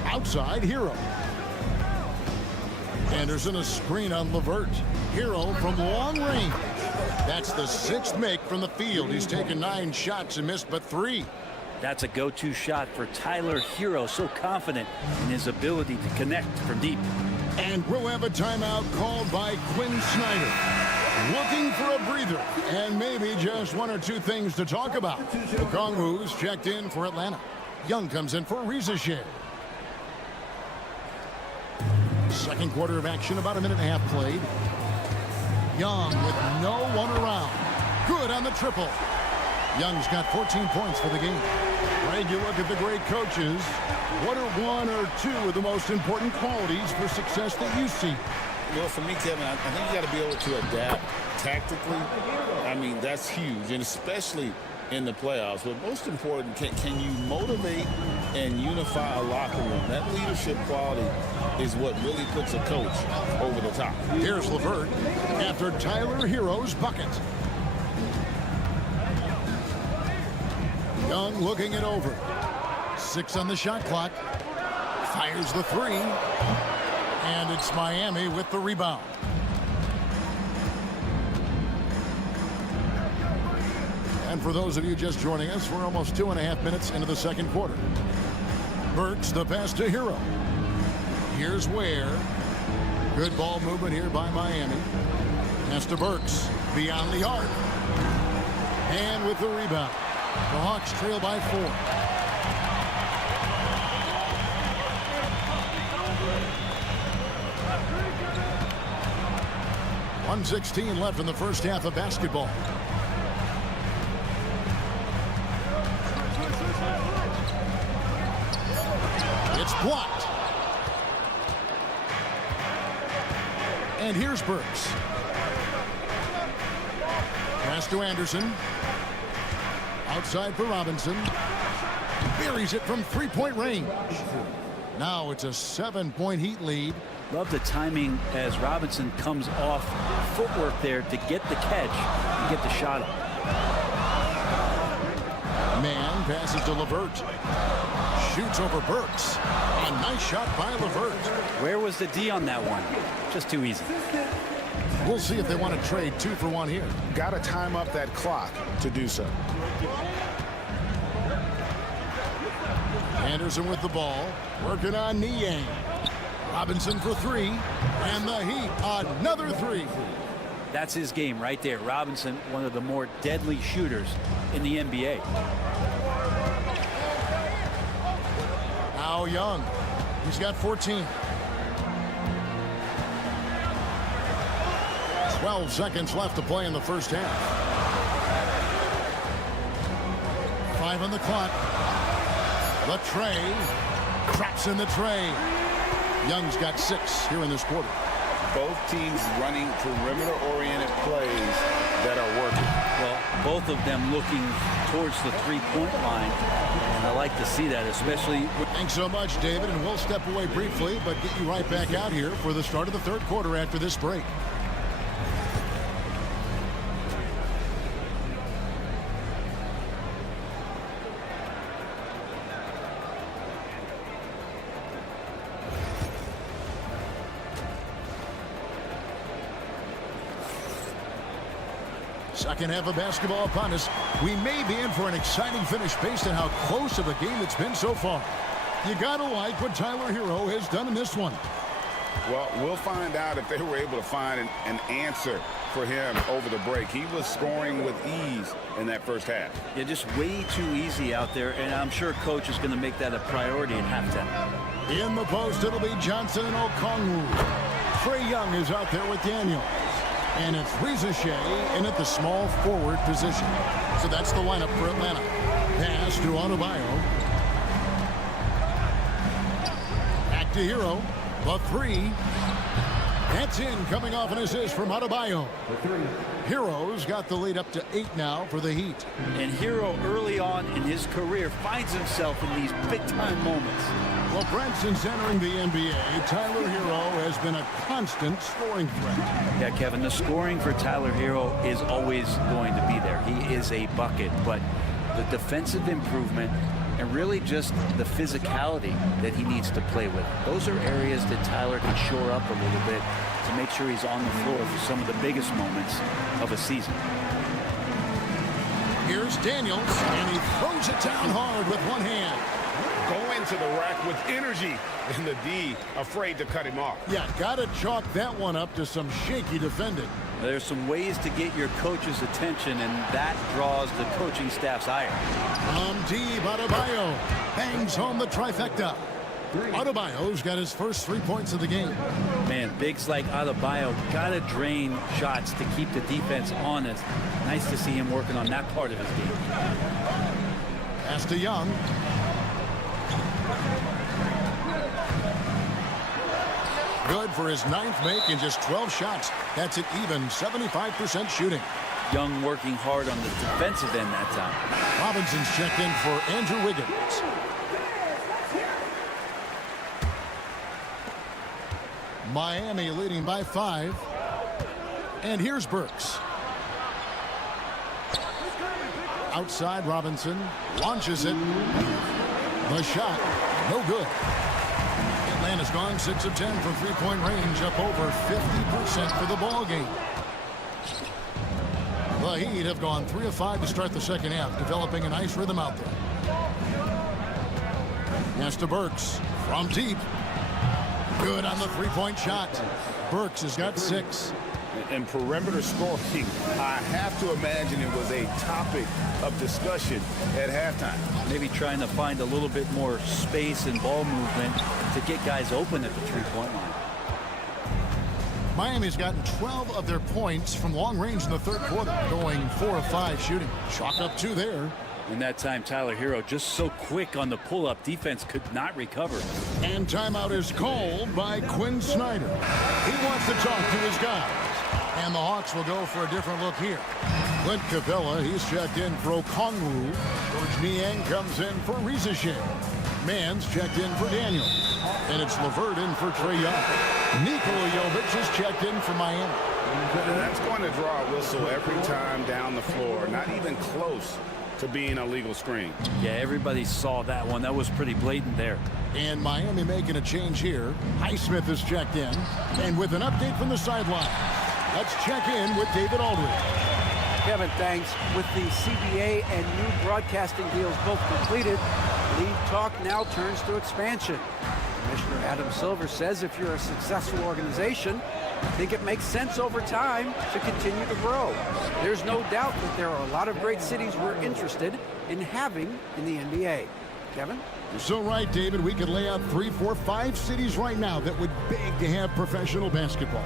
Outside, Hero. Anderson, a screen on LeVert. Hero from long range. That's the 6th make from the field. He's taken 9 shots and missed but 3. That's a go-to shot for Tyler Hero, so confident in his ability to connect from deep. And we'll have a timeout called by Quinn Snyder. Looking for a breather and maybe just 1 or 2 things to talk about. Okongwu's checked in for Atlanta. Young comes in for Rizashare. Second quarter of action, about a minute and a half played. Young with no one around. Good on the triple. Young's got 14 points for the game. Greg, you look at the great coaches. What are 1 or 2 of the most important qualities for success that you see? Well, for me, Kevin, I think you got to be able to adapt tactically. I mean, that's huge, and especially in the playoffs. But most important, can you motivate and unify a locker room? That leadership quality is what really puts a coach over the top. Here's LeVert after Tyler Hero's bucket. Young looking it over. 6 on the shot clock. Fires the 3. And it's Miami with the rebound. And for those of you just joining us, we're almost 2.5 minutes into the second quarter. Burks the pass to Hero. Here's Ware. Good ball movement here by Miami. Pass to Burks. Beyond the arc. And with the rebound. The Hawks trail by 4. .116 left in the first half of basketball. It's blocked. And here's Burks. Pass to Anderson. Outside for Robinson. Buries it from 3-point range. Now it's a 7-point Heat lead. Love the timing as Robinson comes off footwork there to get the catch and get the shot up. Man passes to LeVert. Shoots over Burks. A nice shot by LeVert. Where was the D on that one? Just too easy. We'll see if they want to trade 2 for 1 here. Got to time up that clock to do so. Anderson with the ball. Working on Niang. Robinson for 3. And the Heat, another 3. That's his game right there. Robinson, one of the more deadly shooters in the NBA. Now Young. He's got 14. 12 seconds left to play in the first half. 5 on the clock. The tray. Traps in the tray. Young's got 6 here in this quarter. Both teams running perimeter-oriented plays that are working. Well, both of them looking towards the 3-point line. And I like to see that, especially. Thanks so much, David. And we'll step away briefly, but get you right back out here for the start of the third quarter after this break. Second half of basketball upon us. We may be in for an exciting finish based on how close of a game it's been so far. You gotta like what Tyler Hero has done in this one. Well, we'll find out if they were able to find an answer for him over the break. He was scoring with ease in that first half. Yeah, just way too easy out there, and I'm sure coach is going to make that a priority at halftime. In the post, it'll be Johnson and Okongwu. Trae Young is out there with Daniels. And it's Rizashare in at the small forward position. So that's the lineup for Atlanta. Pass to Adebayo. Back to Hero. The 3. That's in, coming off an assist from Adebayo. Hero's got the lead up to 8 now for the Heat. And Hero early on in his career finds himself in these big-time moments. Well, Brent, since entering the NBA, Tyler Hero has been a constant scoring threat. Yeah, Kevin, the scoring for Tyler Hero is always going to be there. He is a bucket, but the defensive improvement and really just the physicality that he needs to play with. Those are areas that Tyler can shore up a little bit to make sure he's on the floor for some of the biggest moments of a season. Here's Daniels, and he throws it down hard with one hand. Going to the rack with energy, and the D afraid to cut him off. Yeah, got to chalk that one up to some shaky defending. There's some ways to get your coach's attention, and that draws the coaching staff's ire. Deep, Adebayo bangs home the trifecta. Adebayo's got his first 3 points of the game. Man, bigs like Adebayo got to drain shots to keep the defense honest. Nice to see him working on that part of his game. Pass to Young. Good for his 9th make in just 12 shots. That's an even 75% shooting. Young working hard on the defensive end that time. Robinson's checked in for Andrew Wiggins. Miami leading by 5. And here's Burks. Outside, Robinson launches it. The shot, no good. Atlanta's gone 6 of 10 from three-point range, up over 50% for the ball game. The Heat have gone 3 of 5 to start the second half, developing a nice rhythm out there. Pass to Burks from deep. Good on the three-point shot. Burks has got 6. And perimeter scoring, I have to imagine it was a topic of discussion at halftime. Maybe trying to find a little bit more space and ball movement to get guys open at the three-point line. Miami's gotten 12 of their points from long range in the third quarter, going 4 of 5 shooting. Chalk up 2 there. And that time, Tyler Hero just so quick on the pull-up. Defense could not recover. And timeout is called by Quinn Snyder. He wants to talk to his guys. And the Hawks will go for a different look here. Clint Capella, he's checked in for Okongwu. George Niang comes in for Rizashin. Mann's checked in for Daniel. And it's LeVert in for Trae Young. Nikola Jovic is checked in for Miami. That's going to draw a whistle every time down the floor. Not even close to being a legal screen. Yeah, everybody saw that one. That was pretty blatant there. And Miami making a change here. Highsmith is checked in. And with an update from the sideline, let's check in with David Aldridge. Kevin, thanks. With the CBA and new broadcasting deals both completed, league talk now turns to expansion. Commissioner Adam Silver says if you're a successful organization, I think it makes sense over time to continue to grow. There's no doubt that there are a lot of great cities we're interested in having in the NBA. Kevin? You're so right, David. We could lay out 3, 4, 5 cities right now that would beg to have professional basketball.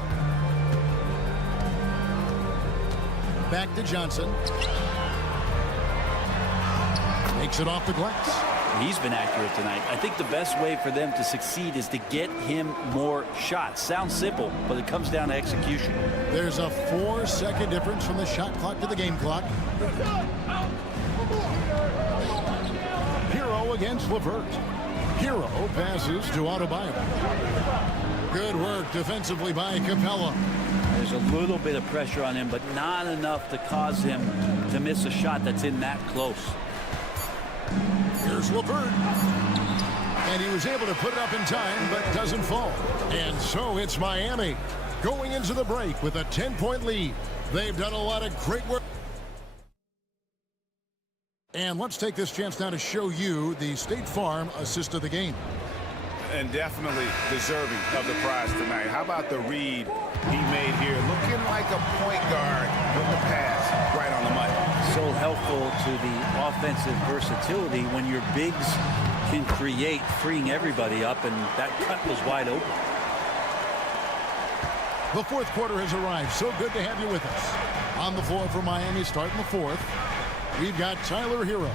Back to Johnson. Makes it off the glass. He's been accurate tonight. I think the best way for them to succeed is to get him more shots. Sounds simple, but it comes down to execution. There's a 4-second difference from the shot clock to the game clock. Hero against LeVert. Hero passes to Adebayo. Good work defensively by Capella. There's a little bit of pressure on him, but not enough to cause him to miss a shot that's in that close. Here's LeVert. And he was able to put it up in time, but doesn't fall. And so it's Miami going into the break with a 10-point lead. They've done a lot of great work. And let's take this chance now to show you the State Farm assist of the game. And definitely deserving of the prize tonight. How about the read he made here? Looking like a point guard with the pass right on the money. So helpful to the offensive versatility when your bigs can create, freeing everybody up, and that cut was wide open. The fourth quarter has arrived. So good to have you with us. On the floor for Miami starting the fourth, we've got Tyler Hero.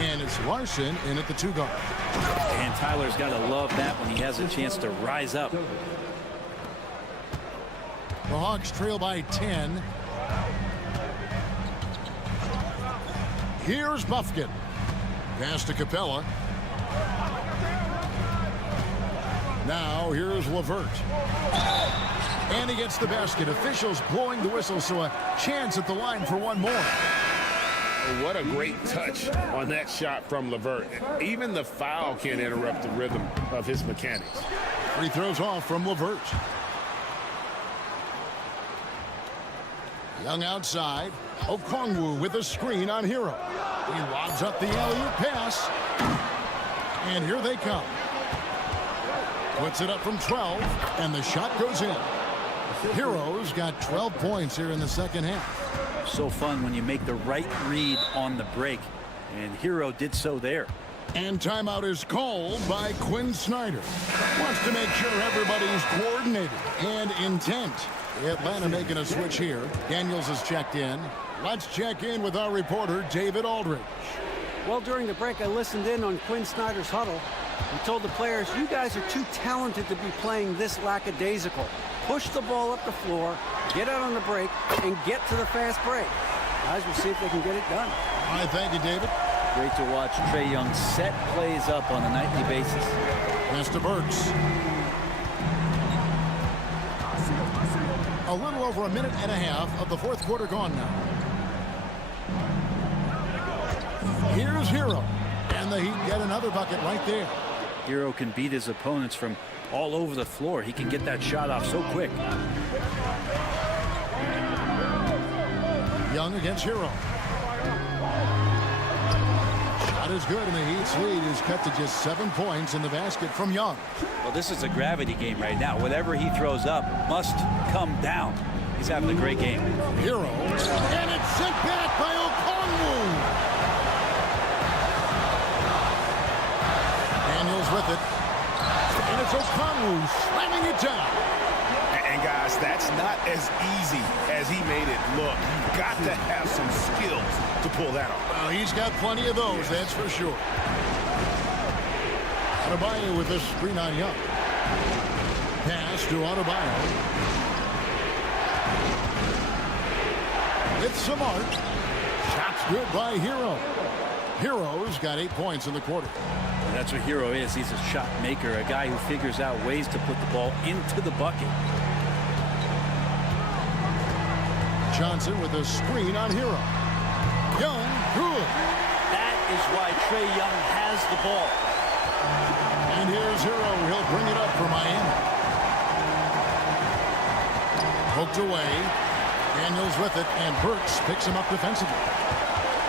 And it's Larson in at the 2 guard. And Tyler's got to love that when he has a chance to rise up. The Hawks trail by 10. Here's Bufkin. Pass to Capella. Now here's LeVert. And he gets the basket. Officials blowing the whistle, so a chance at the line for one more. What a great touch on that shot from LeVert. Even the foul can't interrupt the rhythm of his mechanics. Free throws off from LeVert. Young outside. Okongwu with a screen on Hero. He lobs up the alley-oop pass. And here they come. Puts it up from 12, and the shot goes in. Hero's got 12 points here in the second half. So fun when you make the right read on the break, and Hero did so there. And timeout is called by Quinn Snyder. Wants to make sure everybody's coordinated and intent. Atlanta making a switch here. Daniels has checked in. Let's check in with our reporter, David Aldridge. Well, during the break, I listened in on Quinn Snyder's huddle. He told the players, you guys are too talented to be playing this lackadaisical. Push the ball up the floor, get out on the break, and get to the fast break. Guys, we'll see if they can get it done. All right, thank you, David. Great to watch Trae Young set plays up on a nightly basis. Pass to Burks. A little over a minute and a half of the fourth quarter gone now. Here's Hero. And the Heat get another bucket right there. Hero can beat his opponents from all over the floor. He can get that shot off so quick. Young against Hero. Shot is good, and the Heat's lead is cut to just 7 points in the basket from Young. Well, this is a gravity game right now. Whatever he throws up must come down. He's having a great game. Hero, and it's sent back by Okongwu. Daniels with it. And it's Okongwu slamming it down. And guys, that's not as easy as he made it look. You've got to have some skills to pull that off. Well, he's got plenty of those, that's for sure. Adebayo with this screen on Young. Pass to Adebayo. It's Samart. Shots good by Hero. Hero's got 8 points in the quarter. And that's what Hero is. He's a shot maker, a guy who figures out ways to put the ball into the bucket. Johnson with a screen on Hero. Young, good. That is why Trae Young has the ball. And here's Hero. He'll bring it up for Miami. Poked away. Daniels with it, and Burks picks him up defensively.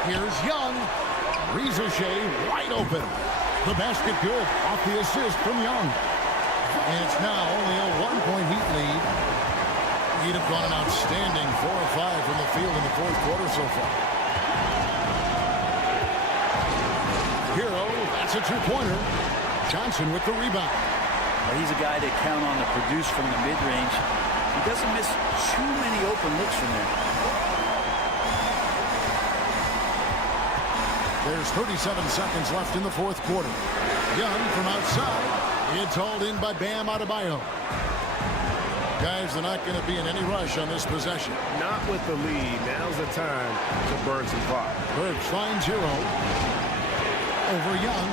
Here's Young. Ricochet wide open. The basket good. Off the assist from Young. And it's now only a 1-point Heat lead. He'd have gone an outstanding 4 or 5 from the field in the fourth quarter so far. Hero, that's a two-pointer. Johnson with the rebound. Well, he's a guy to count on to produce from the mid-range. He doesn't miss too many open looks from there. There's 37 seconds left in the fourth quarter. Young from outside. It's hauled in by Bam Adebayo. Guys, they're not going to be in any rush on this possession. Not with the lead. Now's the time to burn some clock. Burks finds Hero. Over Young.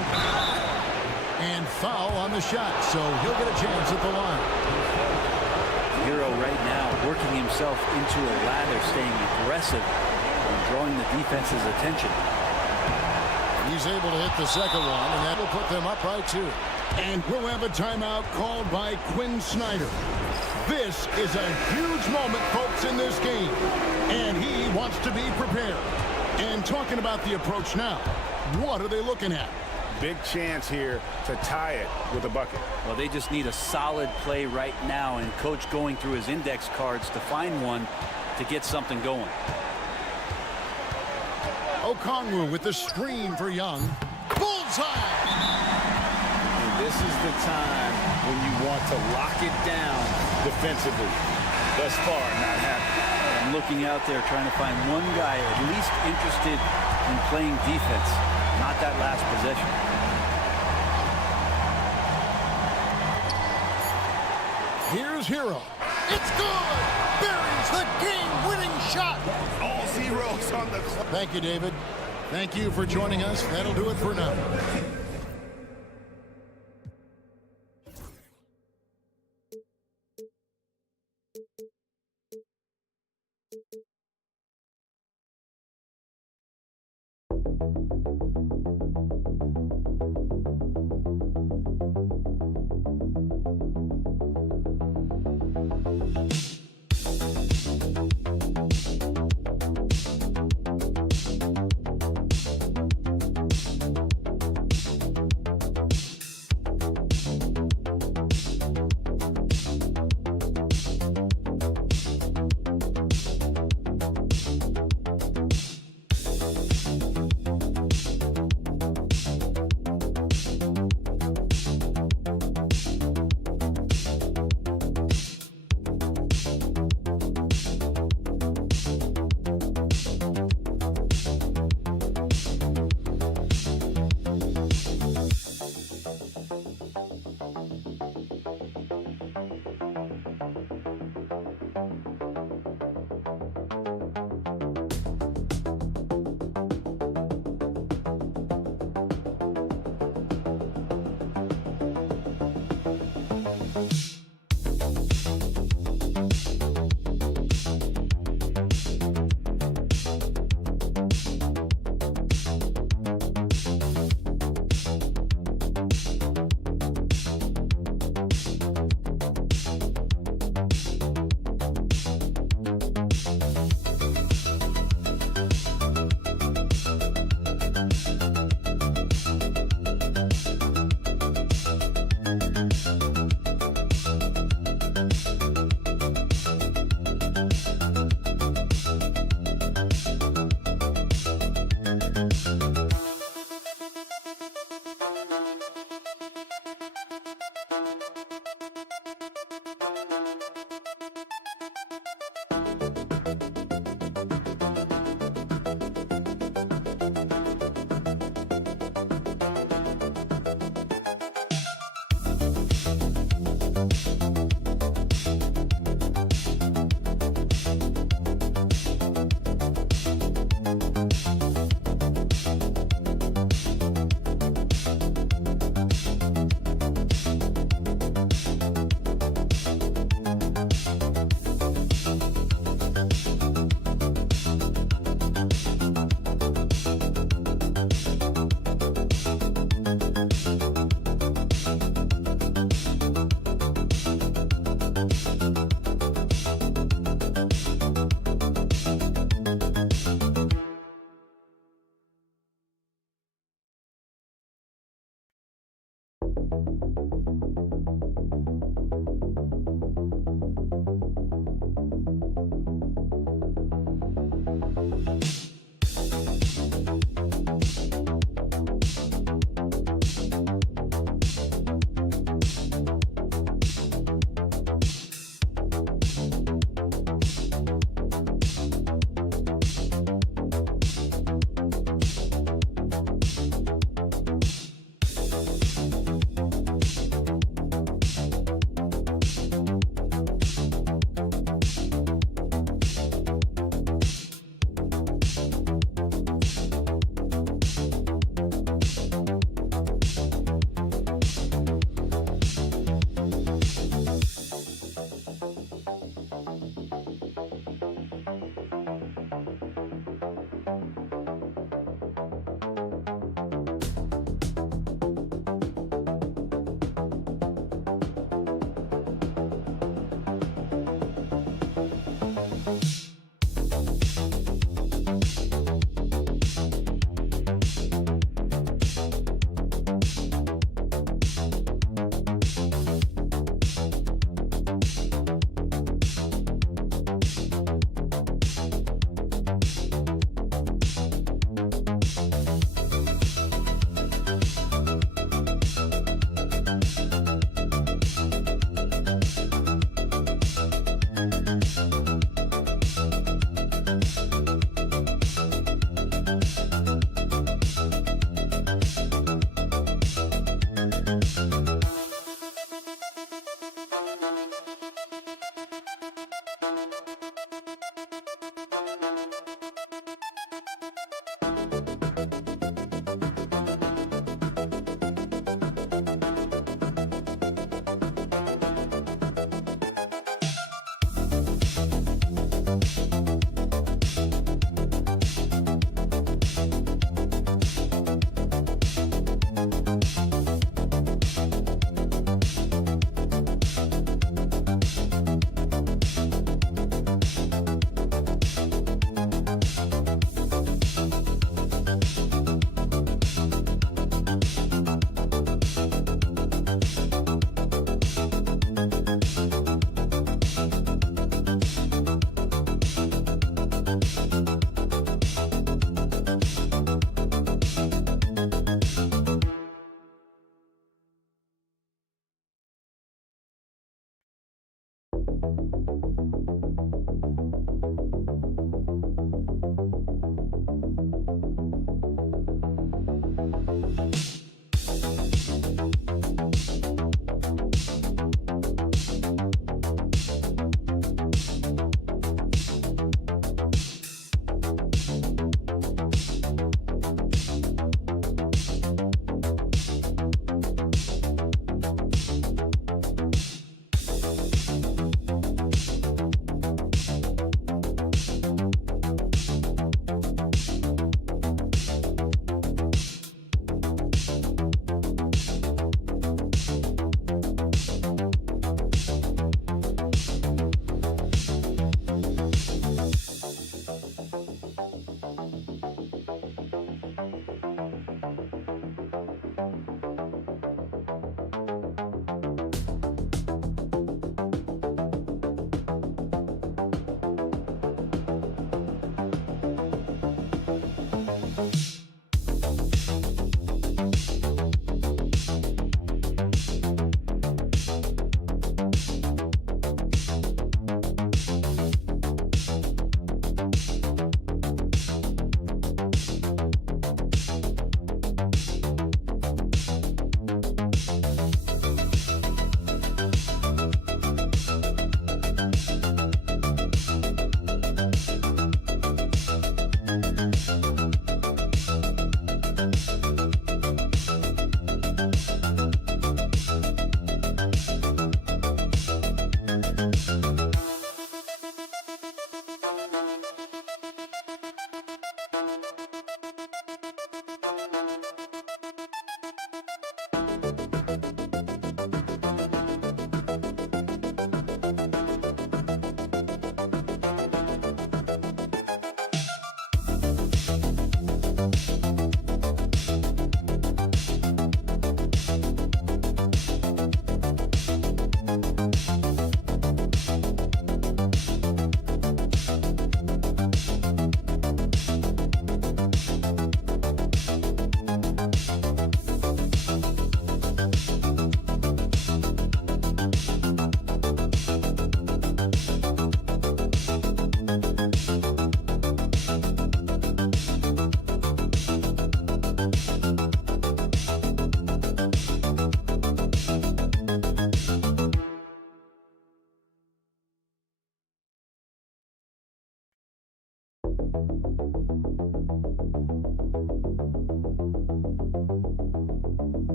And foul on the shot, so he'll get a chance at the line. Hero right now working himself into a lather, staying aggressive and drawing the defense's attention. He's able to hit the second one, and that will put them up by 2. And we'll have a timeout called by Quinn Snyder. This is a huge moment, folks, in this game. And he wants to be prepared. And talking about the approach now, what are they looking at? Big chance here to tie it with a bucket. Well, they just need a solid play right now, and coach going through his index cards to find one to get something going. Okongwu with the screen for Young. Bullseye! And this is the time when you want to lock it down defensively. Thus far, not happening. I'm looking out there trying to find one guy at least interested in playing defense, not that last possession. Here's Hero. It's good! Buries the game-winning shot! All zeros on the clock. Thank you, David. Thank you for joining us. That'll do it for now.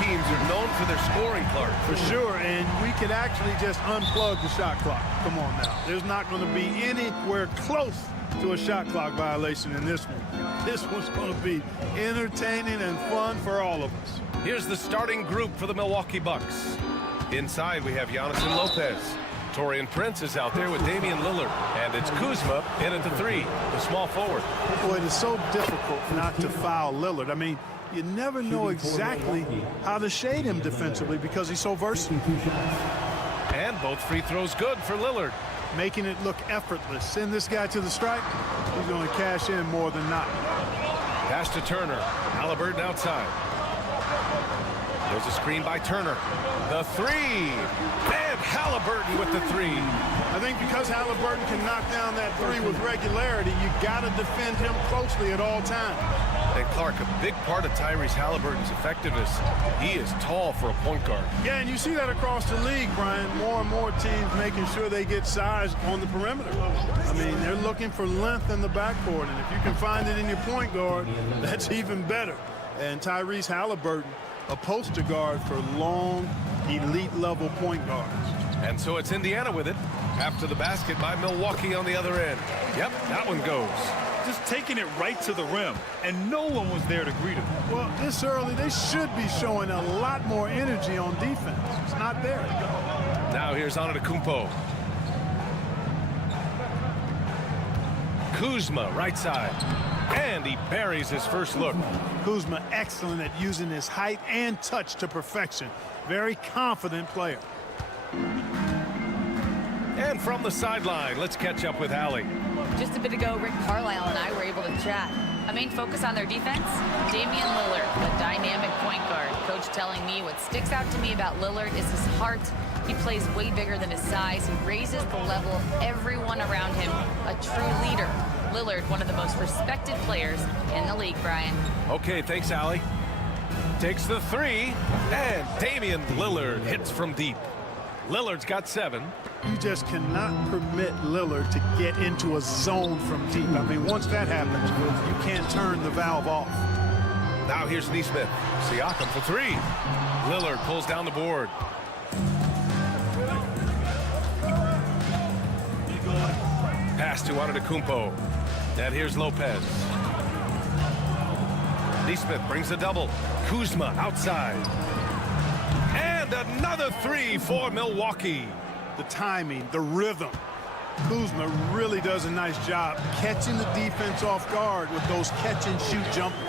Teams are known for their scoring, Clark. For sure, and we could actually just unplug the shot clock. Come on now. There's not going to be anywhere close to a shot clock violation in this one. This one's going to be entertaining and fun for all of us. Here's the starting group for the Milwaukee Bucks. Inside, we have Giannis and Lopez. Taurean Prince is out there with Damian Lillard. And it's Kuzma in at the 3, the small forward. Boy, it is so difficult not to foul Lillard. I mean, you never know exactly how to shade him defensively because he's so versatile. And both free throws good for Lillard. Making it look effortless. Send this guy to the stripe. He's going to cash in more than not. Pass to Turner. Halliburton outside. There's a screen by Turner. The 3. And Halliburton with the 3. I think because Halliburton can knock down that 3 with regularity, you got to defend him closely at all times. And Clark, a big part of Tyrese Halliburton's effectiveness, he is tall for a point guard. Yeah, and you see that across the league, Brian. More and more teams making sure they get size on the perimeter. I mean, they're looking for length in the backcourt, and if you can find it in your point guard, that's even better. And Tyrese Halliburton, a poster guard for long, elite-level point guards. And so it's Indiana with it. After the basket by Milwaukee on the other end. Yep, that one goes. Just taking it right to the rim, and no one was there to greet him. Well, this early, they should be showing a lot more energy on defense. It's not there. Now here's Antetokounmpo. Kuzma, right side. And he buries his first look. Kuzma excellent at using his height and touch to perfection. Very confident player. And from the sideline, let's catch up with Allie. Just a bit ago, Rick Carlisle and I were able to chat. A main focus on their defense, Damian Lillard, the dynamic point guard. Coach telling me what sticks out to me about Lillard is his heart. He plays way bigger than his size. He raises the level of everyone around him. A true leader. Lillard, one of the most respected players in the league, Brian. Okay, thanks, Allie. Takes the 3, and Damian Lillard hits from deep. Lillard's got 7. You just cannot permit Lillard to get into a zone from deep. I mean, once that happens, you can't turn the valve off. Now here's Nesmith. Siakam for 3. Lillard pulls down the board. Pass to Antetokounmpo. And here's Lopez. Nesmith brings a double. Kuzma outside. And another 3 for Milwaukee. The timing, the rhythm. Kuzma really does a nice job catching the defense off guard with those catch-and-shoot jumpers.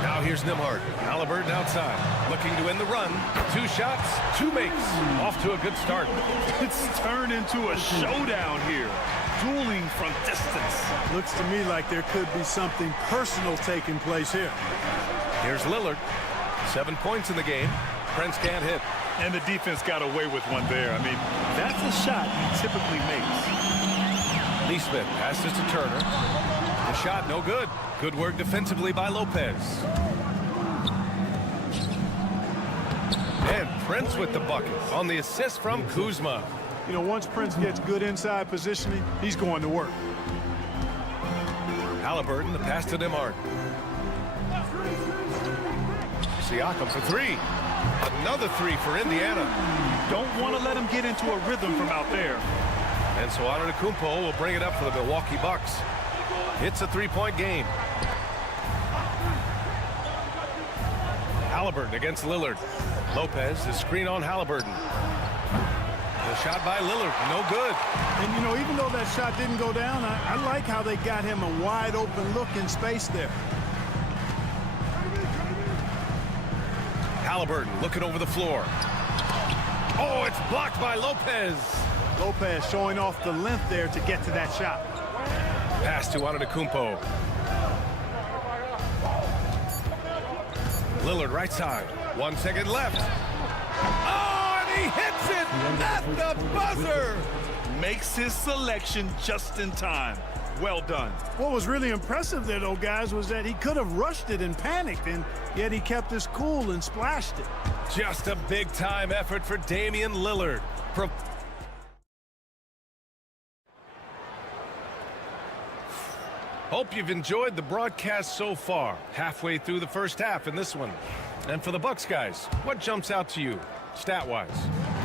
Now here's Nembhard. Halliburton outside. Looking to end the run. 2 shots, 2 makes. Off to a good start. It's turned into a showdown here. Dueling from distance. Looks to me like there could be something personal taking place here. Here's Lillard. 7 points in the game. Prince can't hit. And the defense got away with one there. I mean, that's a shot he typically makes. Nesmith passes to Turner. The shot no good. Good work defensively by Lopez. And Prince with the bucket on the assist from Kuzma. You know, once Prince gets good inside positioning, he's going to work. Halliburton, the pass to Nembhard. Siakam for 3. Another 3 for Indiana. Don't want to let him get into a rhythm from out there. And so Antetokounmpo will bring it up for the Milwaukee Bucks. It's a 3-point game. Halliburton against Lillard. Lopez, the screen on Halliburton. The The shot by Lillard, no good. And, you know, even though that shot didn't go down, I like how they got him a wide open look in space there. Halliburton looking over the floor. Oh, it's blocked by Lopez. Lopez showing off the length there to get to that shot. Pass to Antetokounmpo. Lillard right side. 1 second left. Oh, and he hits it at the buzzer. Makes his selection just in time. Well done. What was really impressive there, though, guys, was that he could have rushed it and panicked, and yet he kept his cool and splashed it. Just a big-time effort for Damian Lillard. Hope you've enjoyed the broadcast so far. Halfway through the first half in this one. And for the Bucks guys, what jumps out to you, stat-wise?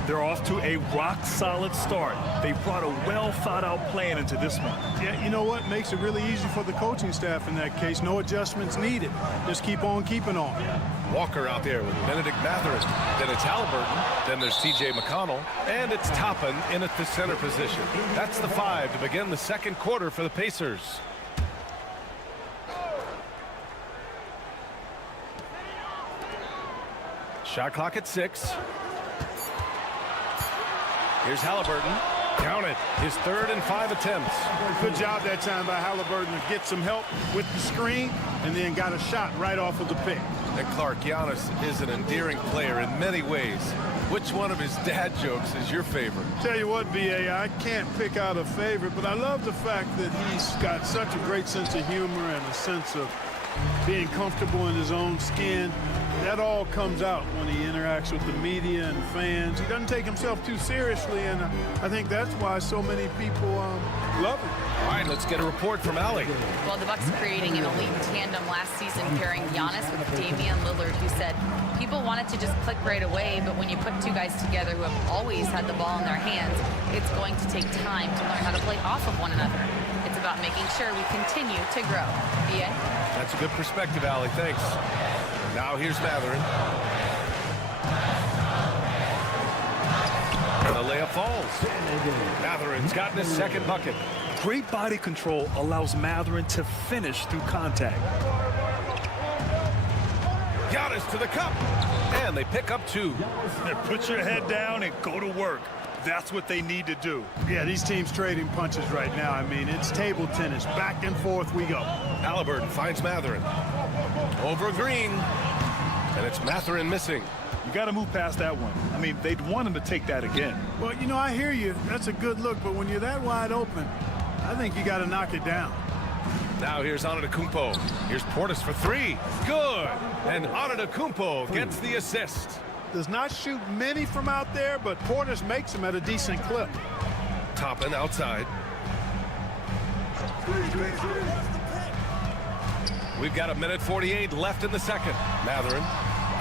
They're off to a rock-solid start. They brought a well-thought-out plan into this one. Yeah, you know what? Makes it really easy for the coaching staff in that case. No adjustments needed. Just keep on keeping on. Walker out there with Benedict Mathurin. Then it's Halliburton. Then there's T.J. McConnell. And it's Toppin in at the center position. That's the 5 to begin the second quarter for the Pacers. Shot clock at 6. Here's Halliburton. Count it. His 3rd and 5 attempts. Good job that time by Halliburton to get some help with the screen and then got a shot right off of the pick. And Clark, Giannis is an endearing player in many ways. Which one of his dad jokes is your favorite? Tell you what, B.A., I can't pick out a favorite, but I love the fact that he's got such a great sense of humor and a sense of being comfortable in his own skin. That all comes out when he interacts with the media and fans. He doesn't take himself too seriously, and I think that's why so many people love him. All right, let's get a report from Allie. Well, the Bucks creating an elite tandem last season, pairing Giannis with Damian Lillard, who said people want it to just click right away, but when you put two guys together who have always had the ball in their hands, it's going to take time to learn how to play off of one another. It's about making sure we continue to grow. B.A.? That's a good perspective, Allie. Thanks. Now here's Mathurin. And the layup falls. Mathurin's gotten his second bucket. Great body control allows Mathurin to finish through contact. Giannis to the cup. And they pick up 2. Put your head down and go to work. That's what they need to do. Yeah, these teams trading punches right now. I mean, it's table tennis. Back and forth we go. Halliburton finds Mathurin. Over Green. And it's Mathurin missing. You got to move past that one. I mean, they'd want him to take that again. Well, you know, I hear you. That's a good look. But when you're that wide open, I think you got to knock it down. Now here's Antetokounmpo. Here's Portis for 3. Good. And Antetokounmpo gets the assist. Does not shoot many from out there, but Portis makes them at a decent clip. Toppin outside. We've got 1:48 left in the second. Mathurin.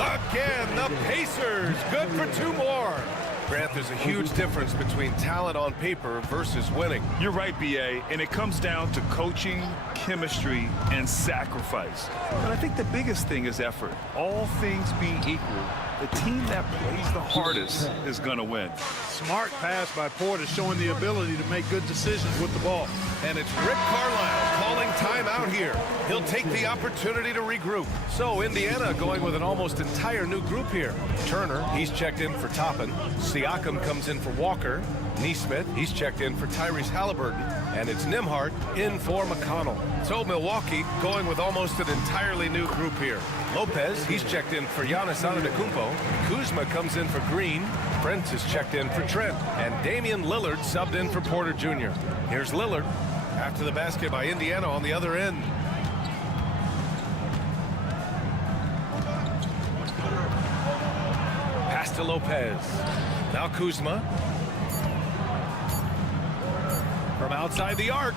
Again, the Pacers. Good for 2 more. Grant, there's a huge difference between talent on paper versus winning. You're right, B.A., and it comes down to coaching, chemistry, and sacrifice. And I think the biggest thing is effort. All things being equal, the team that plays the hardest is going to win. Smart pass by Portis, showing the ability to make good decisions with the ball. And it's Rick Carlisle calling timeout here. He'll take the opportunity to regroup. So Indiana going with an almost entire new group here. Turner, he's checked in for Toppin. Siakam comes in for Walker. Nesmith, he's checked in for Tyrese Halliburton. And it's Nembhard in for McConnell. So Milwaukee going with almost an entirely new group here. Lopez, he's checked in for Giannis Antetokounmpo. Kuzma comes in for Green. Prince is checked in for Trent. And Damian Lillard subbed in for Porter Jr. Here's Lillard after the basket by Indiana on the other end. Pass to Lopez. Now Kuzma. From outside the arc.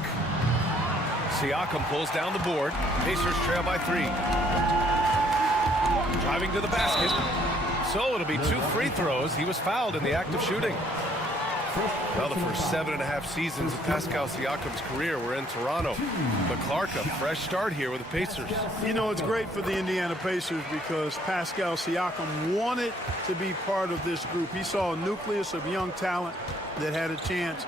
Siakam pulls down the board. Pacers trail by 3. Driving to the basket. So it'll be 2 free throws. He was fouled in the act of shooting. Well, the first 7.5 seasons of Pascal Siakam's career were in Toronto. But Clark, a fresh start here with the Pacers. You know, it's great for the Indiana Pacers because Pascal Siakam wanted to be part of this group. He saw a nucleus of young talent that had a chance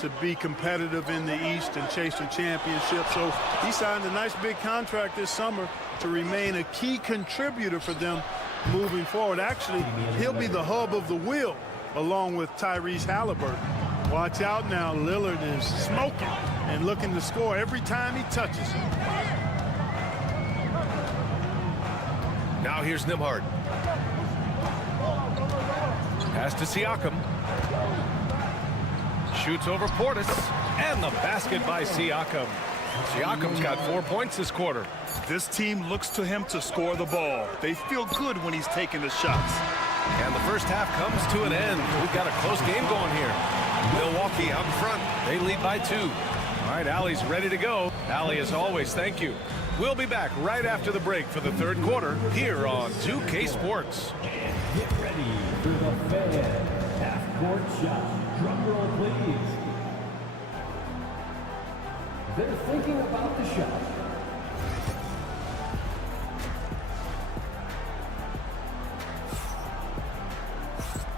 to be competitive in the East and chase a championship. So he signed a nice big contract this summer to remain a key contributor for them moving forward. Actually, he'll be the hub of the wheel along with Tyrese Halliburton. Watch out now. Lillard is smoking and looking to score every time he touches it. Now here's Nembhard. Pass to Siakam. Shoots over Portis. And the basket by Siakam. Siakam's got 4 points this quarter. This team looks to him to score the ball. They feel good when he's taking the shots. And the first half comes to an end. We've got a close game going here. Milwaukee out in front. They lead by 2. All right, Allie's ready to go. Allie, as always, thank you. We'll be back right after the break for the third quarter here on 2K Sports. Get ready for the fan half-court shot. Drum roll, please. They're thinking about the shot.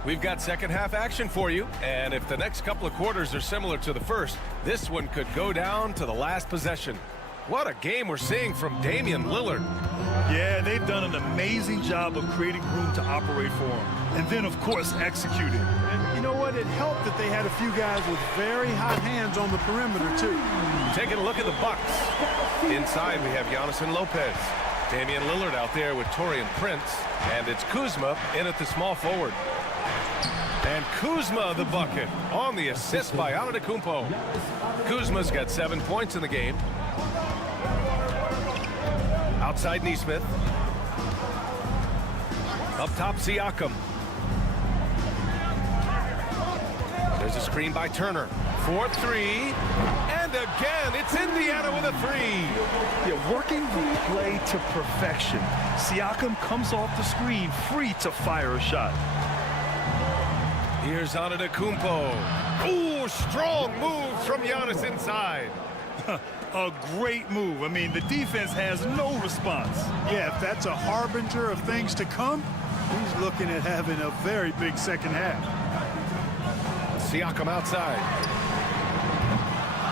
We've got second half action for you, and if the next couple of quarters are similar to the first, this one could go down to the last possession. What a game we're seeing from Damian Lillard. Yeah, they've done an amazing job of creating room to operate for him. And then, of course, executing. And you know what? It helped that they had a few guys with very hot hands on the perimeter, too. Taking a look at the Bucks. Inside, we have Giannis and Lopez. Damian Lillard out there with Taurean Prince. And it's Kuzma in at the small forward. And Kuzma the bucket on the assist by Antetokounmpo. Kuzma's got 7 points in the game. Outside Nesmith. Up top Siakam. There's a screen by Turner. 4-3. And again, it's Indiana with a 3. Yeah, working the play to perfection. Siakam comes off the screen free to fire a shot. Here's Antetokounmpo. Ooh, strong move from Giannis inside. A great move. I mean, the defense has no response. Yeah, if that's a harbinger of things to come, he's looking at having a very big second half. Siakam outside.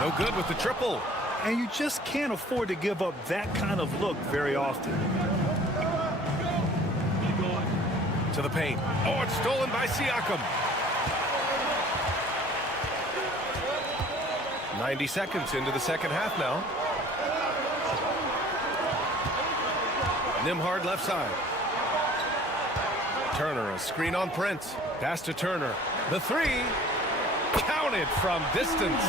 No good with the triple. And you just can't afford to give up that kind of look very often. To the paint. Oh, it's stolen by Siakam. 90 seconds into the second half now. Nembhard left side. Turner, a screen on Prince. Pass to Turner. The 3. Counted from distance.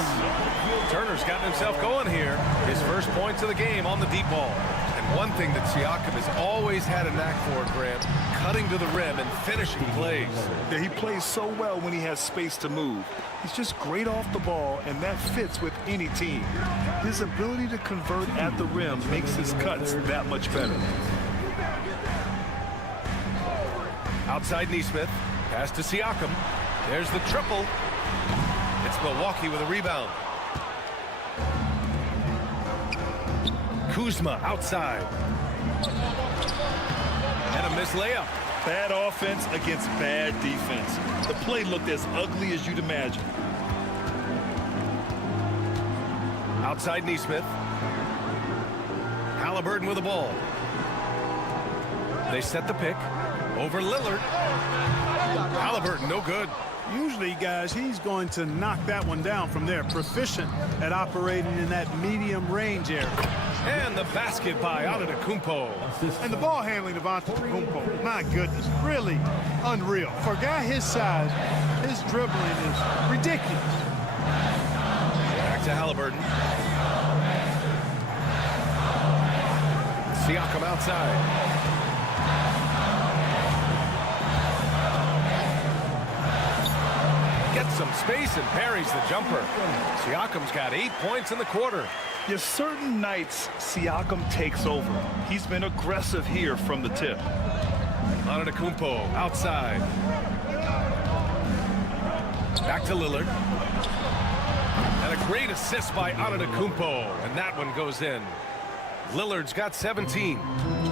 Turner's gotten himself going here. His first points of the game on the deep ball. And one thing that Siakam has always had a knack for, Grant, cutting to the rim and finishing plays. Yeah, he plays so well when he has space to move. He's just great off the ball, and that fits with any team. His ability to convert at the rim makes his cuts that much better. Outside Nesmith. Pass to Siakam. There's the triple. It's Milwaukee with a rebound. Kuzma outside. And a missed layup. Bad offense against bad defense. The play looked as ugly as you'd imagine. Outside Nesmith. Halliburton with the ball. They set the pick. Over Lillard. Halliburton, no good. Usually, guys, he's going to knock that one down from there. Proficient at operating in that medium range area. And the basket by Antetokounmpo. And the ball handling of Antetokounmpo, my goodness, really unreal. For a guy his size, his dribbling is ridiculous. Back to Halliburton. Siakam outside. Gets some space and parries the jumper. Siakam's got 8 points in the quarter. Yes, certain nights, Siakam takes over. He's been aggressive here from the tip. Antetokounmpo outside. Back to Lillard. And a great assist by Antetokounmpo. And that one goes in. Lillard's got 17.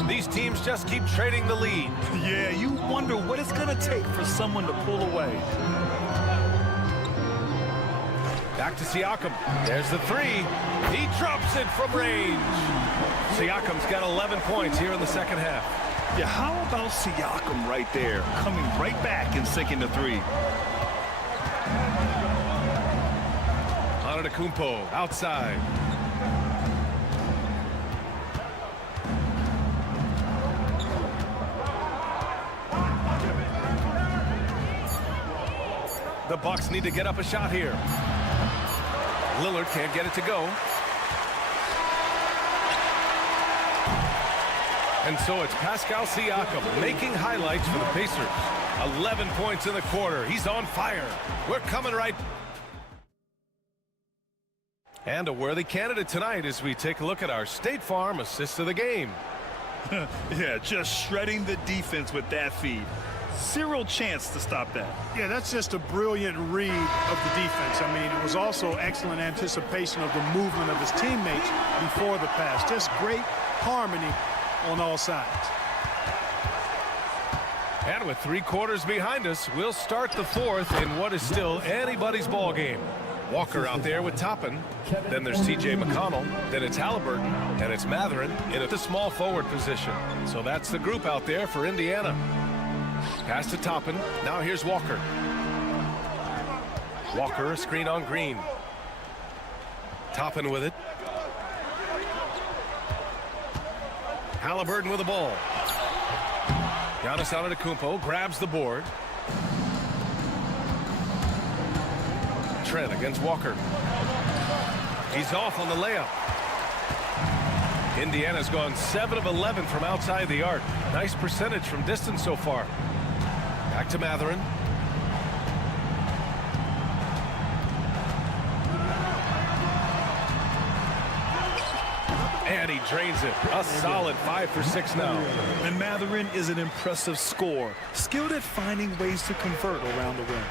These teams just keep trading the lead. Yeah, you wonder what it's going to take for someone to pull away. Back to Siakam. There's the three. He drops it from range. Siakam's got 11 points here in the second half. Yeah, how about Siakam right there, coming right back and sinking the three? Antetokounmpo outside. The Bucks need to get up a shot here. Lillard can't get it to go. And so it's Pascal Siakam making highlights for the Pacers. 11 points in the quarter. He's on fire. We're coming right. And a worthy candidate tonight as we take a look at our State Farm assist of the game. Yeah, just shredding the defense with that feed. Zero chance to stop that. Yeah, that's just a brilliant read of the defense. I mean, it was also excellent anticipation of the movement of his teammates before the pass. Just great harmony on all sides. And with 3 quarters behind us, we'll start the fourth in what is still anybody's ball game. Walker out there with Toppin. Then there's TJ McConnell. Then it's Halliburton. And it's Matherin in the small forward position. So that's the group out there for Indiana. Pass to Toppin. Now here's Walker. Walker, a screen on Green. Toppin with it. Halliburton with the ball. Giannis Antetokounmpo grabs the board. Trent against Walker. He's off on the layup. Indiana's gone 7 of 11 from outside the arc. Nice percentage from distance so far. Back to Matherin. And he drains it. A solid 5 for 6 now. And Matherin is an impressive scorer, skilled at finding ways to convert around the rim.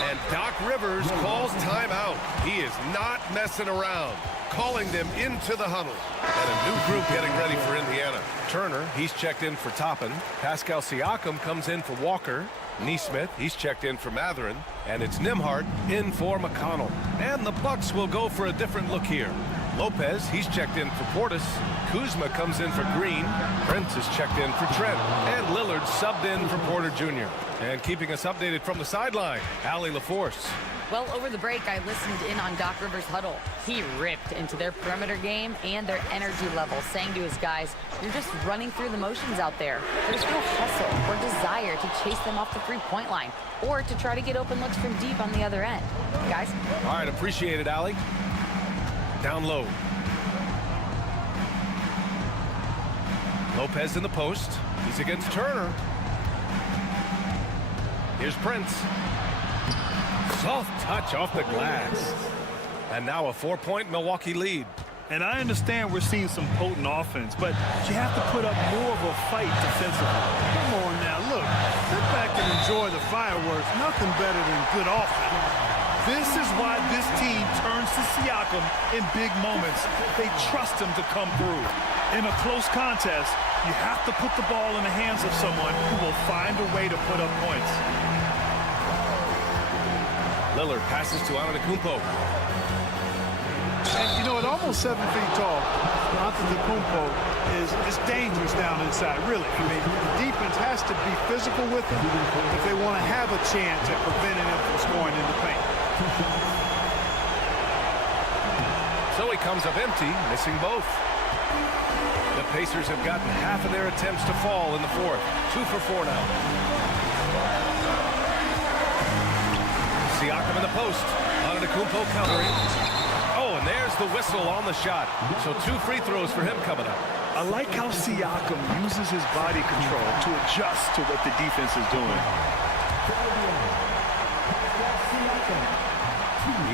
And Doc Rivers calls timeout. He is not messing around, calling them into the huddle. And a new group getting ready for Indiana. Turner, he's checked in for Toppin. Pascal Siakam comes in for Walker. Neesmith, he's checked in for Matherin. And it's Nembhard in for McConnell. And the Bucks will go for a different look here. Lopez, he's checked in for Portis. Kuzma comes in for Green. Prince is checked in for Trent. And Lillard subbed in for Porter Jr. And keeping us updated from the sideline, Allie LaForce. Well, over the break, I listened in on Doc Rivers' huddle. He ripped into their perimeter game and their energy level, saying to his guys, you're just running through the motions out there. There's no hustle or desire to chase them off the three-point line or to try to get open looks from deep on the other end. Guys? All right, appreciate it, Allie. Down low. Lopez in the post. He's against Turner. Here's Prince. Soft touch off the glass. And now a 4-point Milwaukee lead. And I understand we're seeing some potent offense, but you have to put up more of a fight defensively. Come on now, look. Sit back and enjoy the fireworks. Nothing better than good offense. This is why this team turns to Siakam in big moments. They trust him to come through. In a close contest, you have to put the ball in the hands of someone who will find a way to put up points. Lillard passes to Antetokounmpo. And, you know, at almost 7 feet tall, Antetokounmpo is dangerous down inside, really. I mean, the defense has to be physical with him if they want to have a chance at preventing him from scoring in the paint. So he comes up empty, missing both. The Pacers have gotten half of their attempts to fall in the fourth. 2 for 4 now. Siakam in the post. Antetokounmpo countering. Oh, and there's the whistle on the shot. So 2 free throws for him coming up. I like how Siakam uses his body control to adjust to what the defense is doing.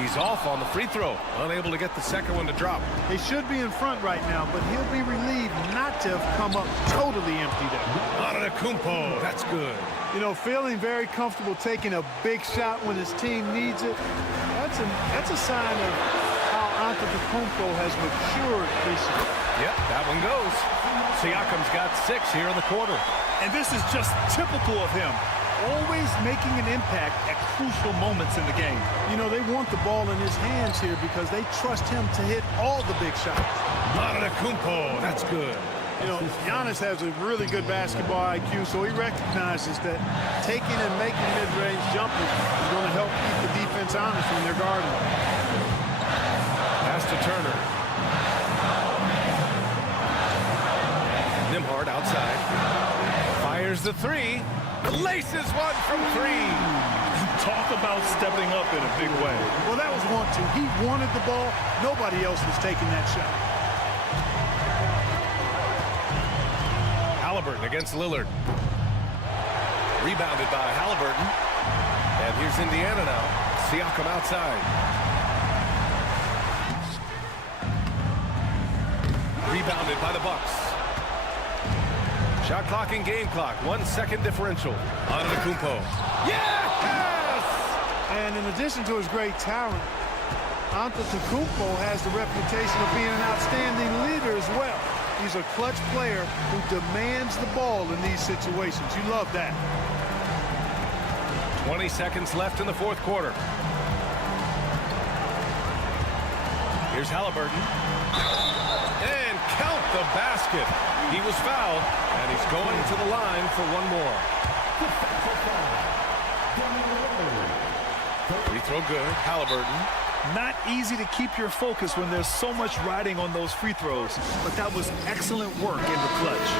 He's off on the free throw, unable to get the second one to drop. They should be in front right now, but he'll be relieved not to have come up totally empty there. Antetokounmpo, that's good. You know, feeling very comfortable taking a big shot when his team needs it. That's a sign of how Antetokounmpo has matured this year. Yep, that one goes. Siakam's got 6 here in the quarter. And this is just typical of him. Always making an impact at crucial moments in the game. You know, they want the ball in his hands here because they trust him to hit all the big shots. Antetokounmpo, that's good. You know, Giannis has a really good basketball IQ, so he recognizes that taking and making mid-range jumpers is going to help keep the defense honest when they're guarding. Pass to Turner. Nimhard outside. Fires the 3. Laces one from 3. Talk about stepping up in a big way. Well, that was 1-2. He wanted the ball. Nobody else was taking that shot. Halliburton against Lillard. Rebounded by Halliburton. And here's Indiana now. Siakam outside. Rebounded by the Bucks. Shot clock and game clock. 1 second differential. Antetokounmpo. Yes! And in addition to his great talent, Antetokounmpo has the reputation of being an outstanding leader as well. He's a clutch player who demands the ball in these situations. You love that. 20 seconds left in the fourth quarter. Here's Halliburton. And count the basket. He was fouled, and he's going to the line for one more. Free throw good. Halliburton. Not easy to keep your focus when there's so much riding on those free throws, but that was excellent work in the clutch.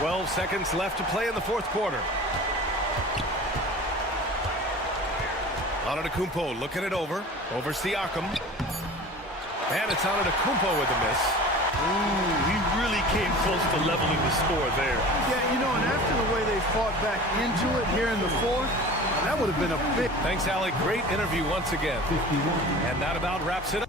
"12 seconds left to play in the fourth quarter. Antetokounmpo looking it over Siakam. And it's Antetokounmpo with a miss. Ooh, he really came close to leveling the score there. Yeah, you know, and after the way they fought back into it here in the fourth, that would have been a big... Thanks, Allie. Great interview once again. And that about wraps it up.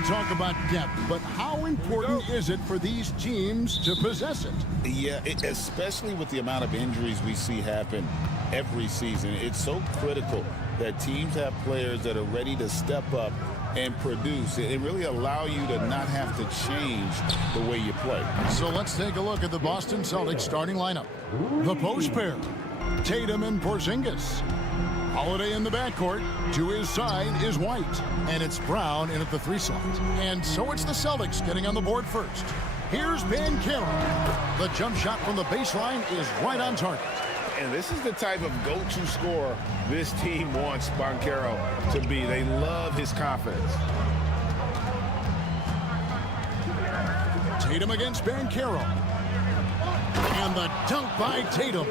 we talk about depth, but how important is it for these teams to possess it? Yeah, especially with the amount of injuries we see happen every season. It's so critical that teams have players that are ready to step up and produce and really allow you to not have to change the way you play. So let's take a look at the Boston Celtics starting lineup. The post pair, Tatum and Porzingis. Holiday in the backcourt. To his side is White. And it's Brown in at the 3 slot. And so it's the Celtics getting on the board first. Here's Banchero. The jump shot from the baseline is right on target. And this is the type of go-to scorer this team wants Banchero to be. They love his confidence. Tatum against Banchero. And the dunk by Tatum.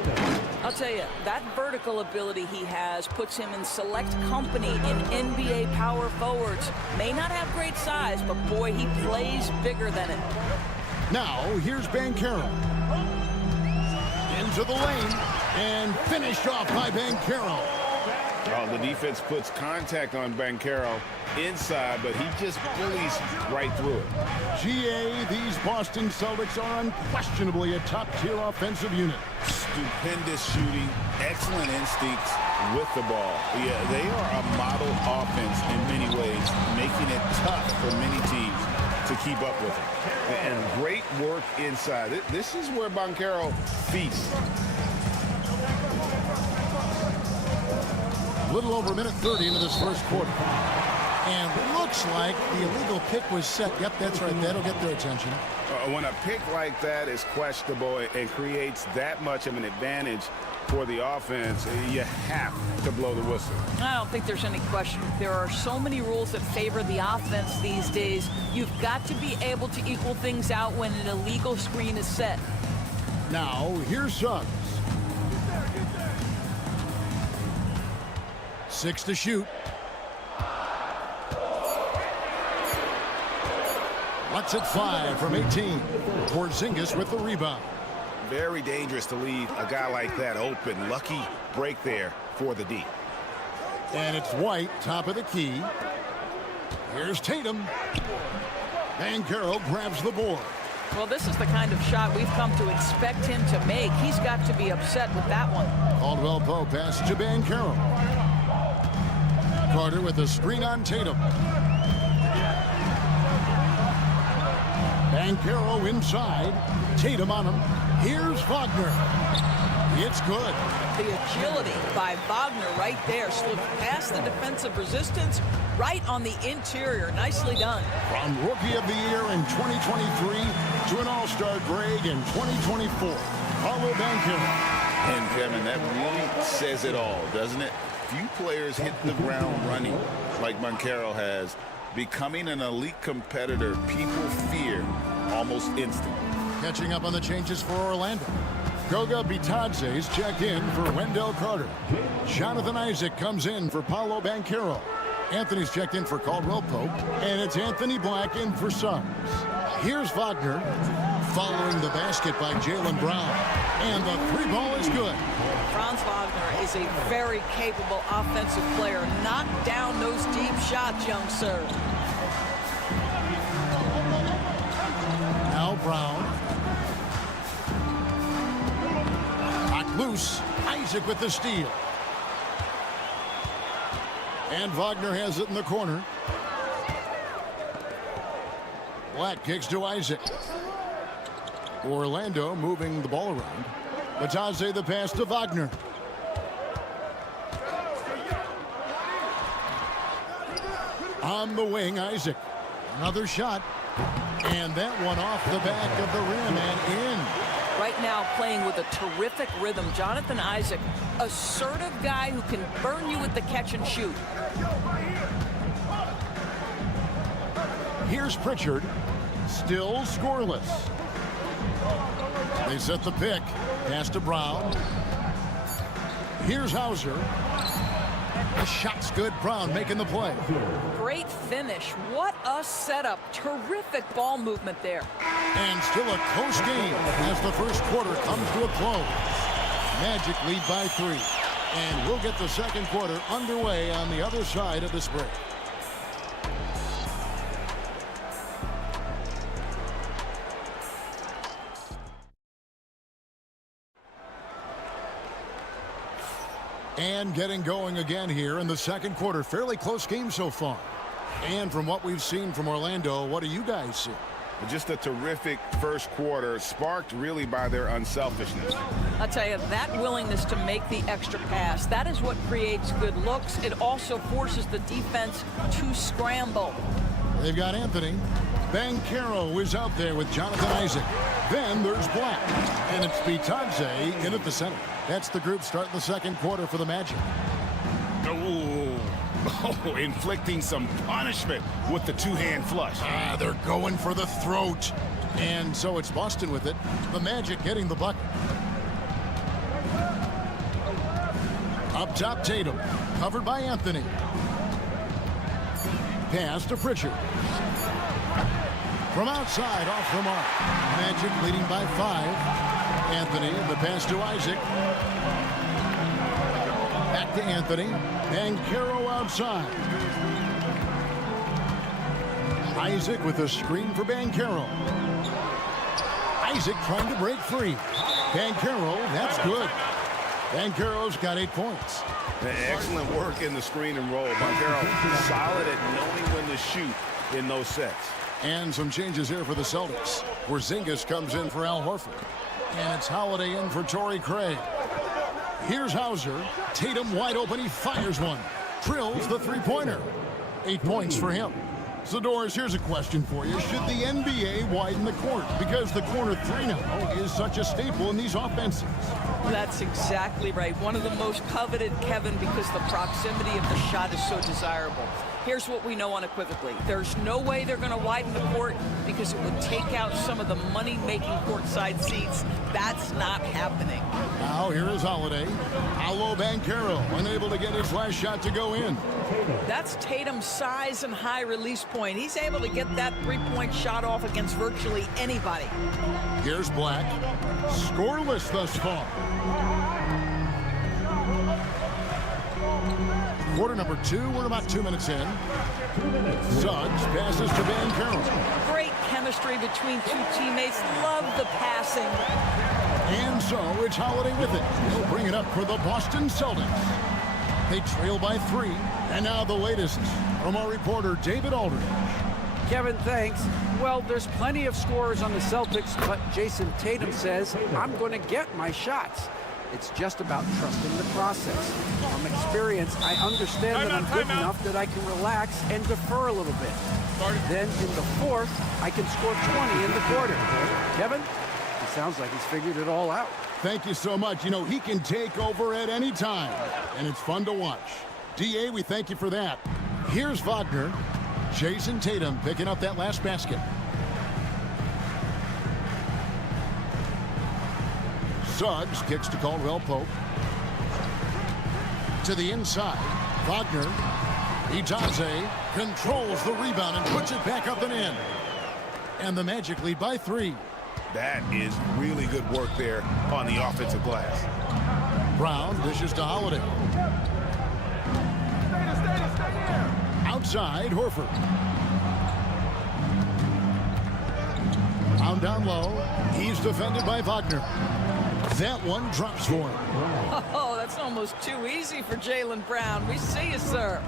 I'll tell you, that vertical ability he has puts him in select company in NBA power forwards. May not have great size, but boy, he plays bigger than it. Now, here's Banchero. Into the lane and finished off by Banchero. Oh, the defense puts contact on Banchero inside, but he just bullies right through it. GA, these Boston Celtics are unquestionably a top-tier offensive unit. Stupendous shooting, excellent instincts with the ball. Yeah, they are a model offense in many ways, making it tough for many teams to keep up with them. And great work inside. This is where Banchero feasts. A little over a minute 30 into this first quarter. And looks like the illegal pick was set. Yep, that's right. That'll get their attention. When a pick like that is questionable and creates that much of an advantage for the offense, you have to blow the whistle. I don't think there's any question. There are so many rules that favor the offense these days. You've got to be able to equal things out when an illegal screen is set. Now, here's Suggs. 6 to shoot. Lets it fly from 18. Porzingis with the rebound. Very dangerous to leave a guy like that open. Lucky break there for the D. And it's White, top of the key. Here's Tatum. Banchero grabs the board. Well, this is the kind of shot we've come to expect him to make. He's got to be upset with that one. Caldwell Pope pass to Banchero. Carter with the screen on Tatum. Banchero inside. Tatum on him. Here's Wagner. It's good. The agility by Wagner right there. Slipped past the defensive resistance, right on the interior. Nicely done. From Rookie of the Year in 2023 to an All-Star break in 2024. Paulo Banchero. And Kevin, that really says it all, doesn't it? Few players hit the ground running like Banchero has. Becoming an elite competitor, people fear almost instantly. Catching up on the changes for Orlando. Goga Bitadze's checked in for Wendell Carter. Jonathan Isaac comes in for Paulo Banchero. Anthony's checked in for Caldwell Pope. And it's Anthony Black in for Suggs. Here's Wagner. Following the basket by Jaylen Brown. And the 3 ball is good. Franz Wagner is a very capable offensive player. Knock down those deep shots, young sir. Now Brown. Knocked loose. Isaac with the steal. And Wagner has it in the corner. Black kicks to Isaac. Orlando moving the ball around. Bitadze the pass to Wagner. On the wing, Isaac. Another shot. And that one off the back of the rim and in. Right now playing with a terrific rhythm. Jonathan Isaac, assertive guy who can burn you with the catch and shoot. Here's Pritchard. Still scoreless. They set the pick. Pass to Brown. Here's Hauser. The shot's good. Brown making the play. Great finish. What a setup. Terrific ball movement there. And still a close game as the first quarter comes to a close. Magic lead by 3. And we'll get the second quarter underway on the other side of this break. And getting going again here in the second quarter. Fairly close game so far. And from what we've seen from Orlando, what do you guys see? Just a terrific first quarter, sparked really by their unselfishness. I'll tell you, that willingness to make the extra pass, that is what creates good looks. It also forces the defense to scramble. They've got Anthony. Banchero is out there with Jonathan Isaac. Then there's Black. And it's Bitadze in at the center. That's the group starting the second quarter for the Magic. Oh, inflicting some punishment with the two-hand flush. They're going for the throat. And so it's Boston with it. The Magic getting the bucket. Up top, Tatum. Covered by Anthony. Pass to Pritchard. From outside, off the mark. Magic leading by 5. Anthony, the pass to Isaac. Back to Anthony. Banchero outside. Isaac with a screen for Banchero. Isaac trying to break free. Banchero, that's good. Banchero's got 8 points. Excellent work in the screen and roll. Banchero solid at knowing when to shoot in those sets. And some changes here for the Celtics. Porzingis comes in for Al Horford. And it's Holiday in for Torrey Craig. Here's Hauser. Tatum wide open. He fires one. Drills the three-pointer. 8 points for him. So, Doris, here's a question for you. Should the NBA widen the court? Because the corner three now is such a staple in these offenses. That's exactly right. One of the most coveted, Kevin, because the proximity of the shot is so desirable. Here's what we know unequivocally. There's no way they're going to widen the court because it would take out some of the money-making courtside seats. That's not happening. Now here is Holiday. Paolo Banchero unable to get his last shot to go in. That's Tatum's size and high release point. He's able to get that three-point shot off against virtually anybody. Here's Black. Scoreless thus far. Quarter number 2. We're about 2 minutes in. Suggs passes to Banchero. Great chemistry between two teammates. Love the passing. And so it's Holiday with it. He'll bring it up for the Boston Celtics. They trail by 3. And now the latest from our reporter, David Aldridge. Kevin, thanks. Well, there's plenty of scorers on the Celtics, but Jason Tatum says, I'm going to get my shots. It's just about trusting the process. From experience, I understand that I'm good enough that I can relax and defer a little bit. Then in the fourth, I can score 20 in the quarter. Kevin, it sounds like he's figured it all out. Thank you so much. You know, he can take over at any time, and it's fun to watch. DA, we thank you for that. Here's Wagner. Jason Tatum picking up that last basket. Suggs kicks to Caldwell Pope. To the inside. Wagner. Bitadze controls the rebound and puts it back up and in. And the Magic lead by 3. That is really good work there on the offensive glass. Brown dishes to Holiday. Outside, Horford. Down low. He's defended by Wagner. That one drops for him. Oh, that's almost too easy for Jaylen Brown. We see you, sir.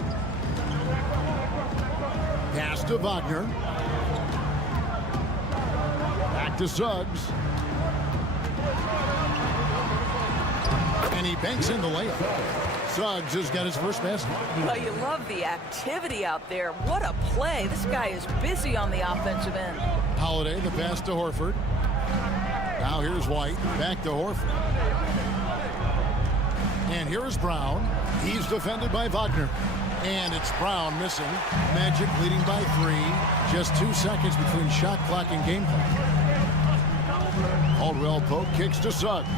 Pass to Wagner. Back to Suggs. And he banks in the layup. Suggs has got his first basket. Well, you love the activity out there. What a play. This guy is busy on the offensive end. Holiday, the pass to Horford. Now here's White. Back to Horford. And here is Brown. He's defended by Wagner. And it's Brown missing. Magic leading by 3. Just 2 seconds between shot clock and game clock. Caldwell Pope kicks to Suggs.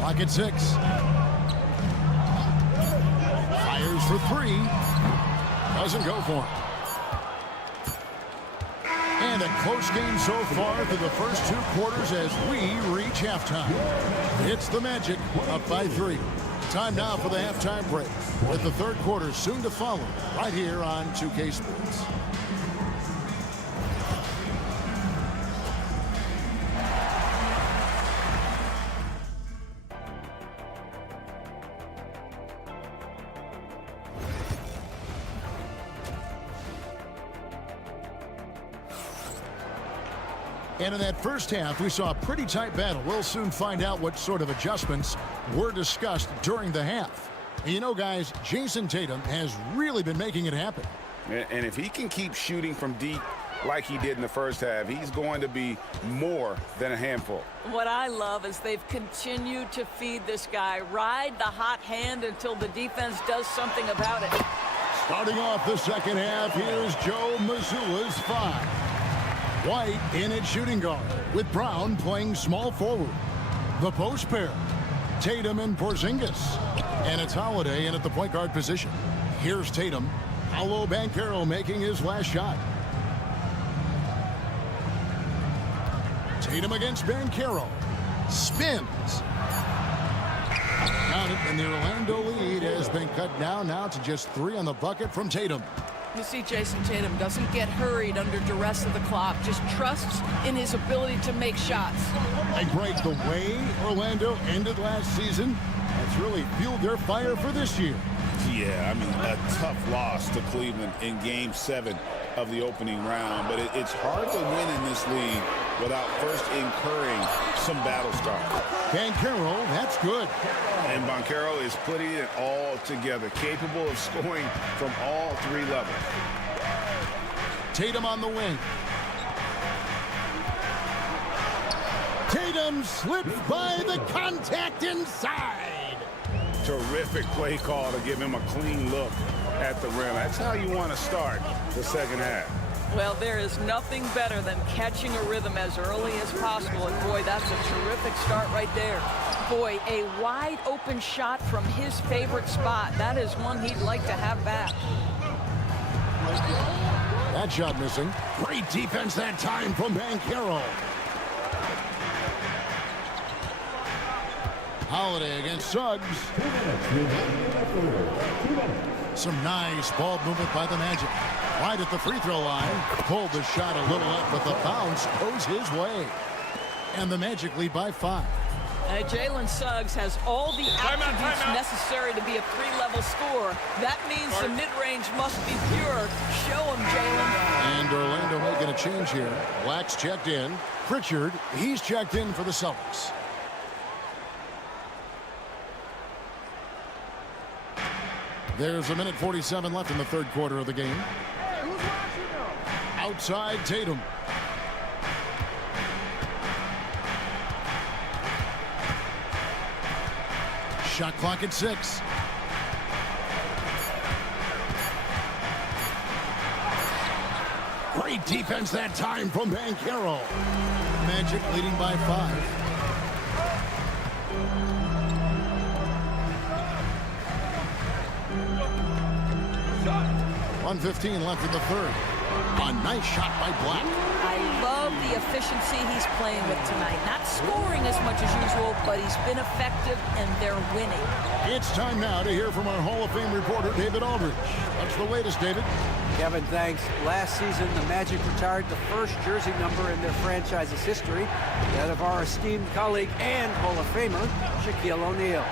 Clock at 6. Fires for 3. Doesn't go for him. And a close game so far through the first 2 quarters as we reach halftime. It's the Magic up by 3. Time now for the halftime break, with the third quarter soon to follow right here on 2K Sports. And in that first half, we saw a pretty tight battle. We'll soon find out what sort of adjustments were discussed during the half. And you know, guys, Jason Tatum has really been making it happen. And if he can keep shooting from deep like he did in the first half, he's going to be more than a handful. What I love is they've continued to feed this guy, ride the hot hand until the defense does something about it. Starting off the second half, here's Joe Mazzulla's 5. White in at shooting guard, with Brown playing small forward. The post pair, Tatum and Porzingis. And it's Holiday in at the point guard position. Here's Tatum. Paolo Banchero making his last shot. Tatum against Banchero. Spins. Got it, and the Orlando lead has been cut down now to just 3 on the bucket from Tatum. You see, Jason Tatum doesn't get hurried under duress of the clock, just trusts in his ability to make shots. And Greg, the way Orlando ended last season, that's really fueled their fire for this year. Yeah, I mean, a tough loss to Cleveland in Game 7 of the opening round. But it's hard to win in this league without first incurring some battle scars. Banchero, that's good. And Banchero is putting it all together, capable of scoring from all 3 levels. Tatum on the wing. Tatum slips by the contact inside. Terrific play call to give him a clean look at the rim. That's how you want to start the second half. Well, there is nothing better than catching a rhythm as early as possible. And boy, that's a terrific start right there. Boy, a wide open shot from his favorite spot. That is one he'd like to have back. That shot missing. Great defense that time from Banchero. Holiday against Suggs. Some nice ball movement by the Magic. Right at the free throw line. Pulled the shot a little up, but the bounce goes his way. And the Magic lead by 5. Jalen Suggs has all the attributes necessary to be a 3-level scorer. That means the mid-range must be pure. Show him, Jalen. And Orlando making a change here. Black's checked in. Pritchard, he's checked in for the Celtics. There's 1:47 left in the third quarter of the game. Outside Tatum. Shot clock at 6. Great defense that time from Banchero. Magic leading by 5. 1:15 left in the third. A nice shot by Black. I love the efficiency he's playing with tonight. Not scoring as much as usual, but he's been effective, and they're winning. It's time now to hear from our Hall of Fame reporter, David Aldridge. What's the latest, David? Kevin, thanks. Last season, the Magic retired the first jersey number in their franchise's history, that of our esteemed colleague and Hall of Famer, Shaquille O'Neal.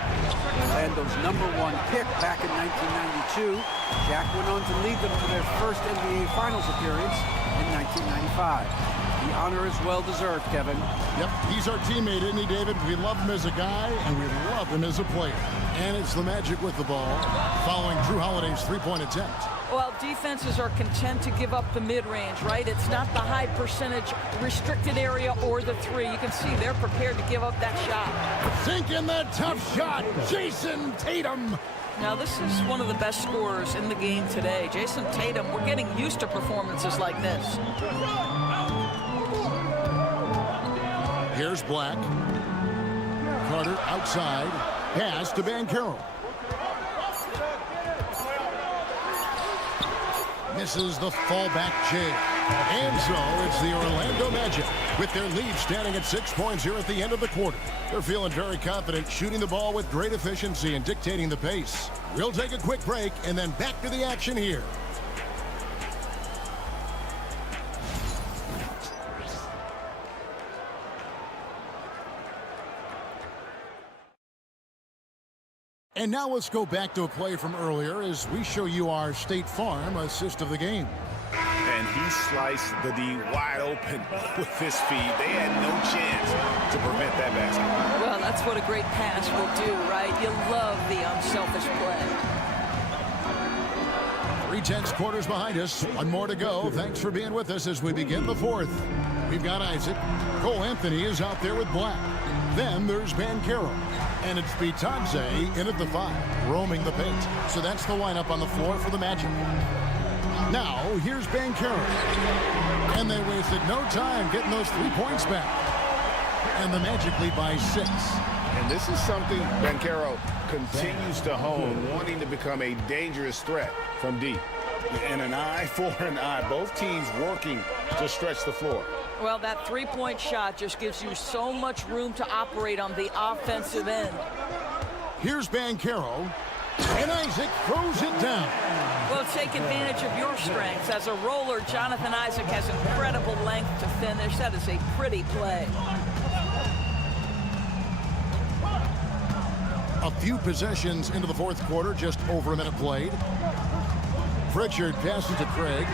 Orlando's #1 pick back in 1992, Shaq went on to lead them to their first NBA Finals appearance in 1995. The honor is well-deserved, Kevin. Yep, he's our teammate, isn't he, David? We love him as a guy, and we love him as a player. And it's the Magic with the ball, following Drew Holiday's three-point attempt. Well, defenses are content to give up the mid-range, right? It's not the high percentage restricted area or the 3. You can see they're prepared to give up that shot. Sinking that tough shot, Jason Tatum. Now, this is one of the best scorers in the game today. Jason Tatum, we're getting used to performances like this. Here's Black. Carter outside. Pass to Banchero. Misses the fallback jam. And so it's the Orlando Magic with their lead standing at 6 points here at the end of the quarter. They're feeling very confident, shooting the ball with great efficiency and dictating the pace. We'll take a quick break and then back to the action here. And now let's go back to a play from earlier as we show you our State Farm assist of the game. And and he sliced the D wide open with his feet. They had no chance to prevent that basket. Well, that's what a great pass will do, right? You love the unselfish play. 3/10 quarters behind us. One more to go. Thanks for being with us as we begin the fourth. We've got Isaac. Cole Anthony is out there with Black. Then there's Banchero. And it's Bitadze in at the 5, roaming the paint. So that's the lineup on the floor for the Magic. Now, here's Banchero. And they wasted no time getting those 3 points back. And the Magic lead by 6. And this is something Banchero continues to hone, wanting to become a dangerous threat from deep. And an eye for an eye. Both teams working to stretch the floor. Well, that three-point shot just gives you so much room to operate on the offensive end. Here's Banchero, and Isaac throws it down. Well, take advantage of your strengths. As a roller, Jonathan Isaac has incredible length to finish. That is a pretty play. A few possessions into the fourth quarter, just over a minute played. Pritchard passes to Craig.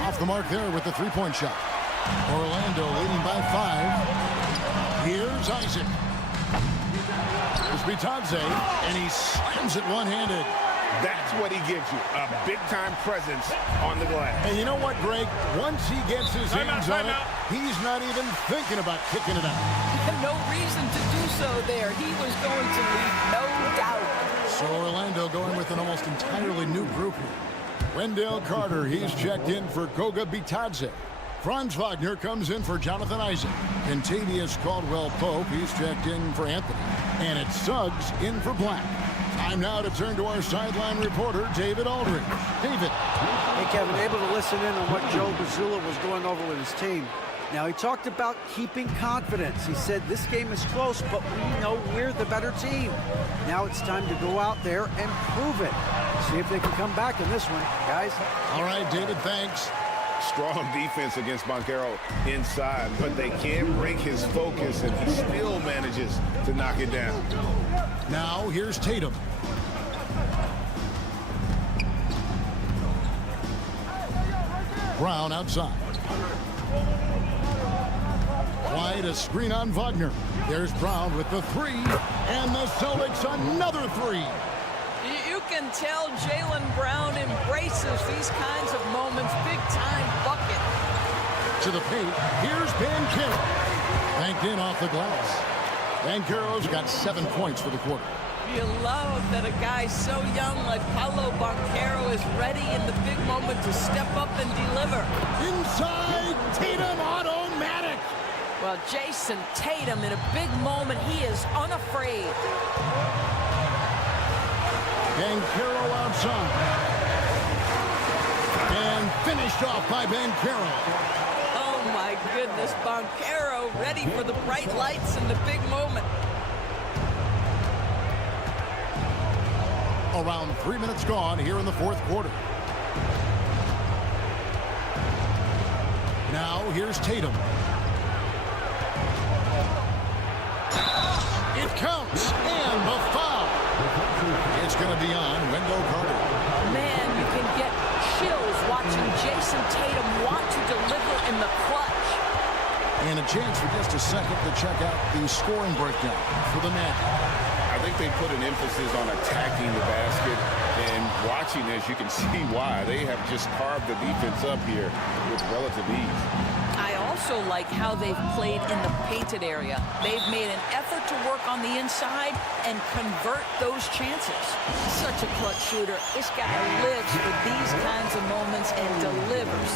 Off the mark there with the three-point shot. Orlando leading by 5. Here's Isaac. Here's Bitadze, and he slams it one-handed. That's what he gives you, a big-time presence on the glass. And you know what, Greg? Once he gets his hands on it, he's not even thinking about kicking it out. No reason to do so there. He was going to leave, no doubt. So Orlando going with an almost entirely new group here. Wendell Carter, he's checked in for Goga Bitadze. Franz Wagner comes in for Jonathan Isaac. Contavious Caldwell-Pope, he's checked in for Anthony. And it's Suggs in for Black. Time now to turn to our sideline reporter, David Aldridge. David. Hey, Kevin, able to listen in on what Joe Mazzulla was going over with his team. Now, he talked about keeping confidence. He said this game is close, but we know we're the better team. Now it's time to go out there and prove it. See if they can come back in this one, guys. All right, David, thanks. Strong defense against Banchero inside, but they can't break his focus, and he still manages to knock it down. Now, here's Tatum. Brown outside. Wide, a screen on Wagner. There's Brown with the 3, and the Celtics another 3. You can tell Jaylen Brown embraces these kinds of moments. Big-time bucket. To the paint, here's Banchero. Banked in off the glass. Banchero's got 7 points for the quarter. You love that a guy so young like Paolo Banchero is ready in the big moment to step up and deliver. Inside, Tatum automatic. Well, Jason Tatum in a big moment, he is unafraid. Banchero outside. And finished off by Banchero. Oh my goodness, Banchero ready for the bright lights in the big moment. Around 3 minutes gone here in the fourth quarter. Now here's Tatum. It counts, and the foul. It's going to be on Wendell Carter. Man, you can get chills watching Jason Tatum want to deliver in the clutch. And a chance for just a second to check out the scoring breakdown for the Magic. I think they put an emphasis on attacking the basket, and watching this, you can see why. They have just carved the defense up here with relative ease. I also like how they've played in the painted area. They've made an effort to work on the inside and convert those chances. Such a clutch shooter. This guy lives for these kinds of moments and delivers.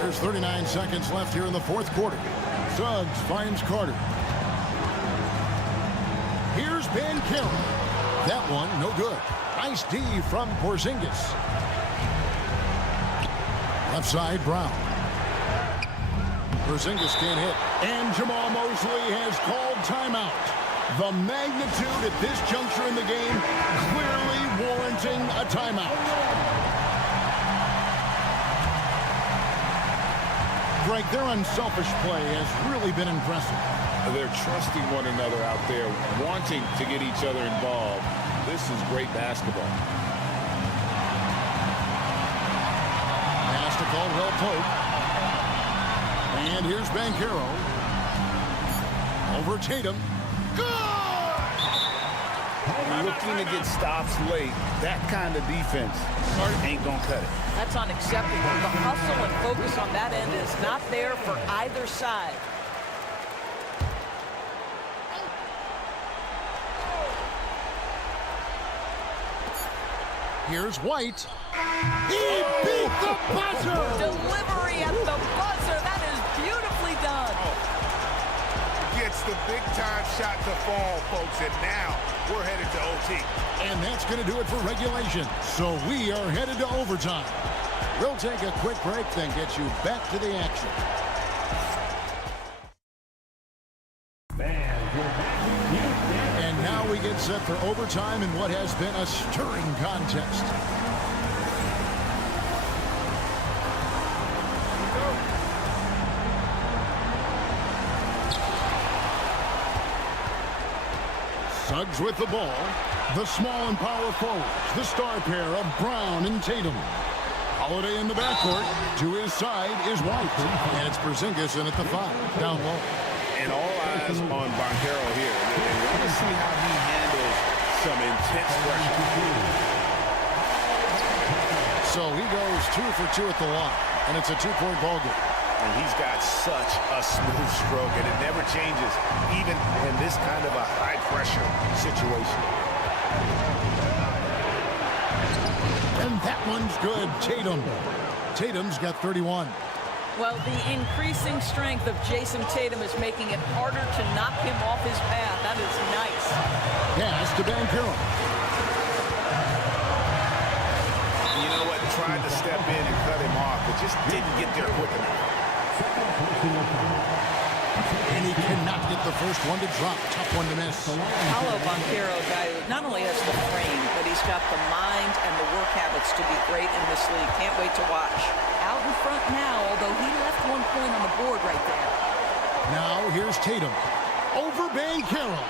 There's 39 seconds left here in the fourth quarter. Suggs finds Carter. Here's Banchero. That one, no good. Nice D from Porzingis. Left side, Brown. Porzingis can't hit. And Jamal Mosley has called timeout. The magnitude at this juncture in the game clearly warranting a timeout. Greg, their unselfish play has really been impressive. They're trusting one another out there, wanting to get each other involved. This is great basketball. Pass to Caldwell Pope. And here's Banchero. Over Tatum. Looking to get stops late. That kind of defense ain't gonna cut it. That's unacceptable. The hustle and focus on that end is not there for either side. Here's White. He beat the buzzer! Delivery at the buzzer. That is beautifully done. Gets the big-time shot to fall, folks, and now we're headed to OT. And that's going to do it for regulation. So we are headed to overtime. We'll take a quick break, then get you back to the action. And now we get set for overtime in what has been a stirring contest. Suggs with the ball. The small and power forwards. The star pair of Brown and Tatum. Holiday in the backcourt. To his side is White. And it's Porzingis in at the 5. Down low. And all eyes on Banchero here. They want to see how he handles some intense pressure. So he goes 2 for 2 at the line. And it's a 2-point ball game. And he's got such a smooth stroke, and it never changes, even in this kind of a high-pressure situation. And that one's good. Tatum's got 31. Well, the increasing strength of Jason Tatum is making it harder to knock him off his path. That is nice. Pass to Banchero. You know what? Tried to step in and cut him off, but just didn't get there quick enough. And he cannot get the first one to drop. Tough one to miss. Paulo Banchero, guy who not only has the frame, but he's got the mind and the work habits to be great in this league. Can't wait to watch. Out in front now, although he left 1 point on the board right there. Now here's Tatum. Over Banchero.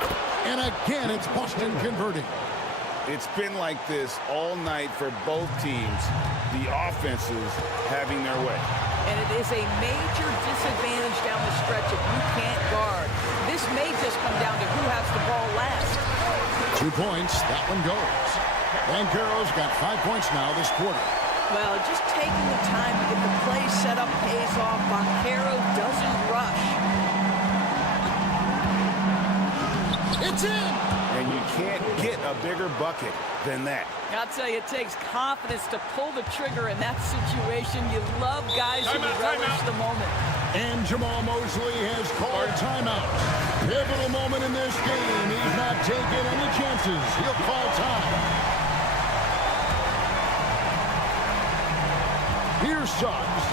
And again, it's Boston converting. It's been like this all night for both teams. The offenses having their way. And it is a major disadvantage down the stretch if you can't guard. This may just come down to who has the ball last. 2 points. That one goes. Banchero's got 5 points now this quarter. Well, just taking the time to get the play set up pays off. Banchero doesn't rush. It's in! And you can't get a bigger bucket than that. I'll tell you, it takes confidence to pull the trigger in that situation. You love guys who relish the moment. And Jamal Mosley has called timeout. Pivotal moment in this game. He's not taking any chances. He'll call time. Here's Suggs.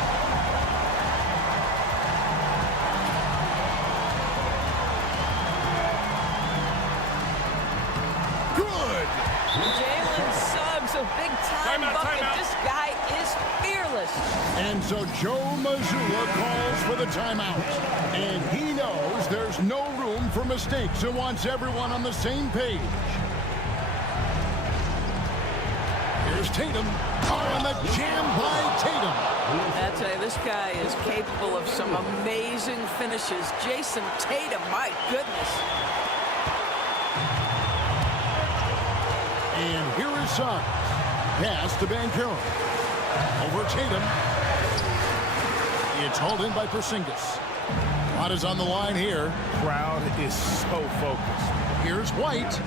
Good. Jalen Suggs, a big-time bucket. This guy is fearless. And so Joe Mazzulla calls for the timeout. And he knows there's no room for mistakes and wants everyone on the same page. Here's Tatum. Oh, and the jam by Tatum. I tell you, this guy is capable of some amazing finishes. Jason Tatum, my goodness. And here is Suggs. Pass to Banchero. Over Tatum. It's hauled in by Porzingis. What is on the line here? Crowd is so focused. Here's White.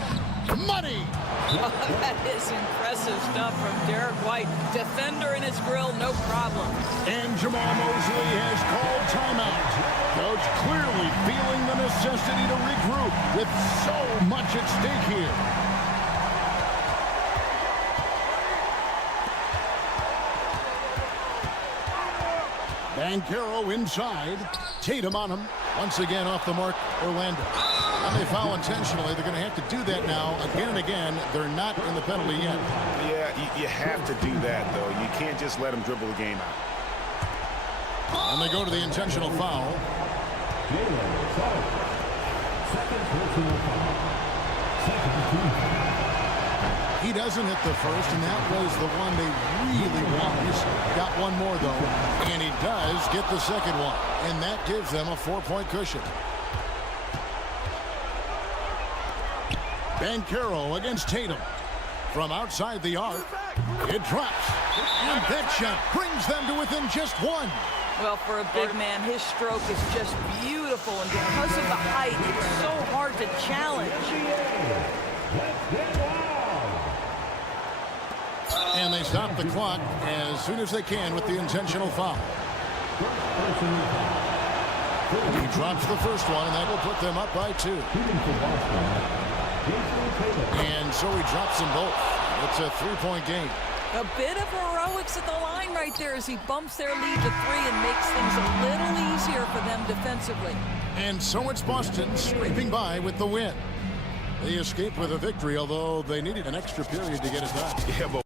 Money! Oh, that is impressive stuff from Derek White. Defender in his grill, no problem. And Jamal Mosley has called timeout. Coach clearly feeling the necessity to regroup with so much at stake here. Banchero inside. Tatum on him. Once again off the mark, Orlando. And they foul intentionally. They're going to have to do that now again and again. They're not in the penalty yet. Yeah, you have to do that, though. You can't just let them dribble the game out. And they go to the intentional foul. He doesn't hit the first, and that was the one they really want. He's got one more, though, and he does get the second one, and that gives them a 4-point cushion. Banchero against Tatum. From outside the arc, it drops, and that shot brings them to within just one. Well, for a big man, his stroke is just beautiful, and because of the height, it's so hard to challenge. And they stop the clock as soon as they can with the intentional foul. He drops the first one, and that will put them up by 2. And so he drops them both. It's a 3-point game. A bit of heroics at the line right there as he bumps their lead to 3 and makes things a little easier for them defensively. And so it's Boston scraping by with the win. They escaped with a victory, although they needed an extra period to get it done. Yeah, but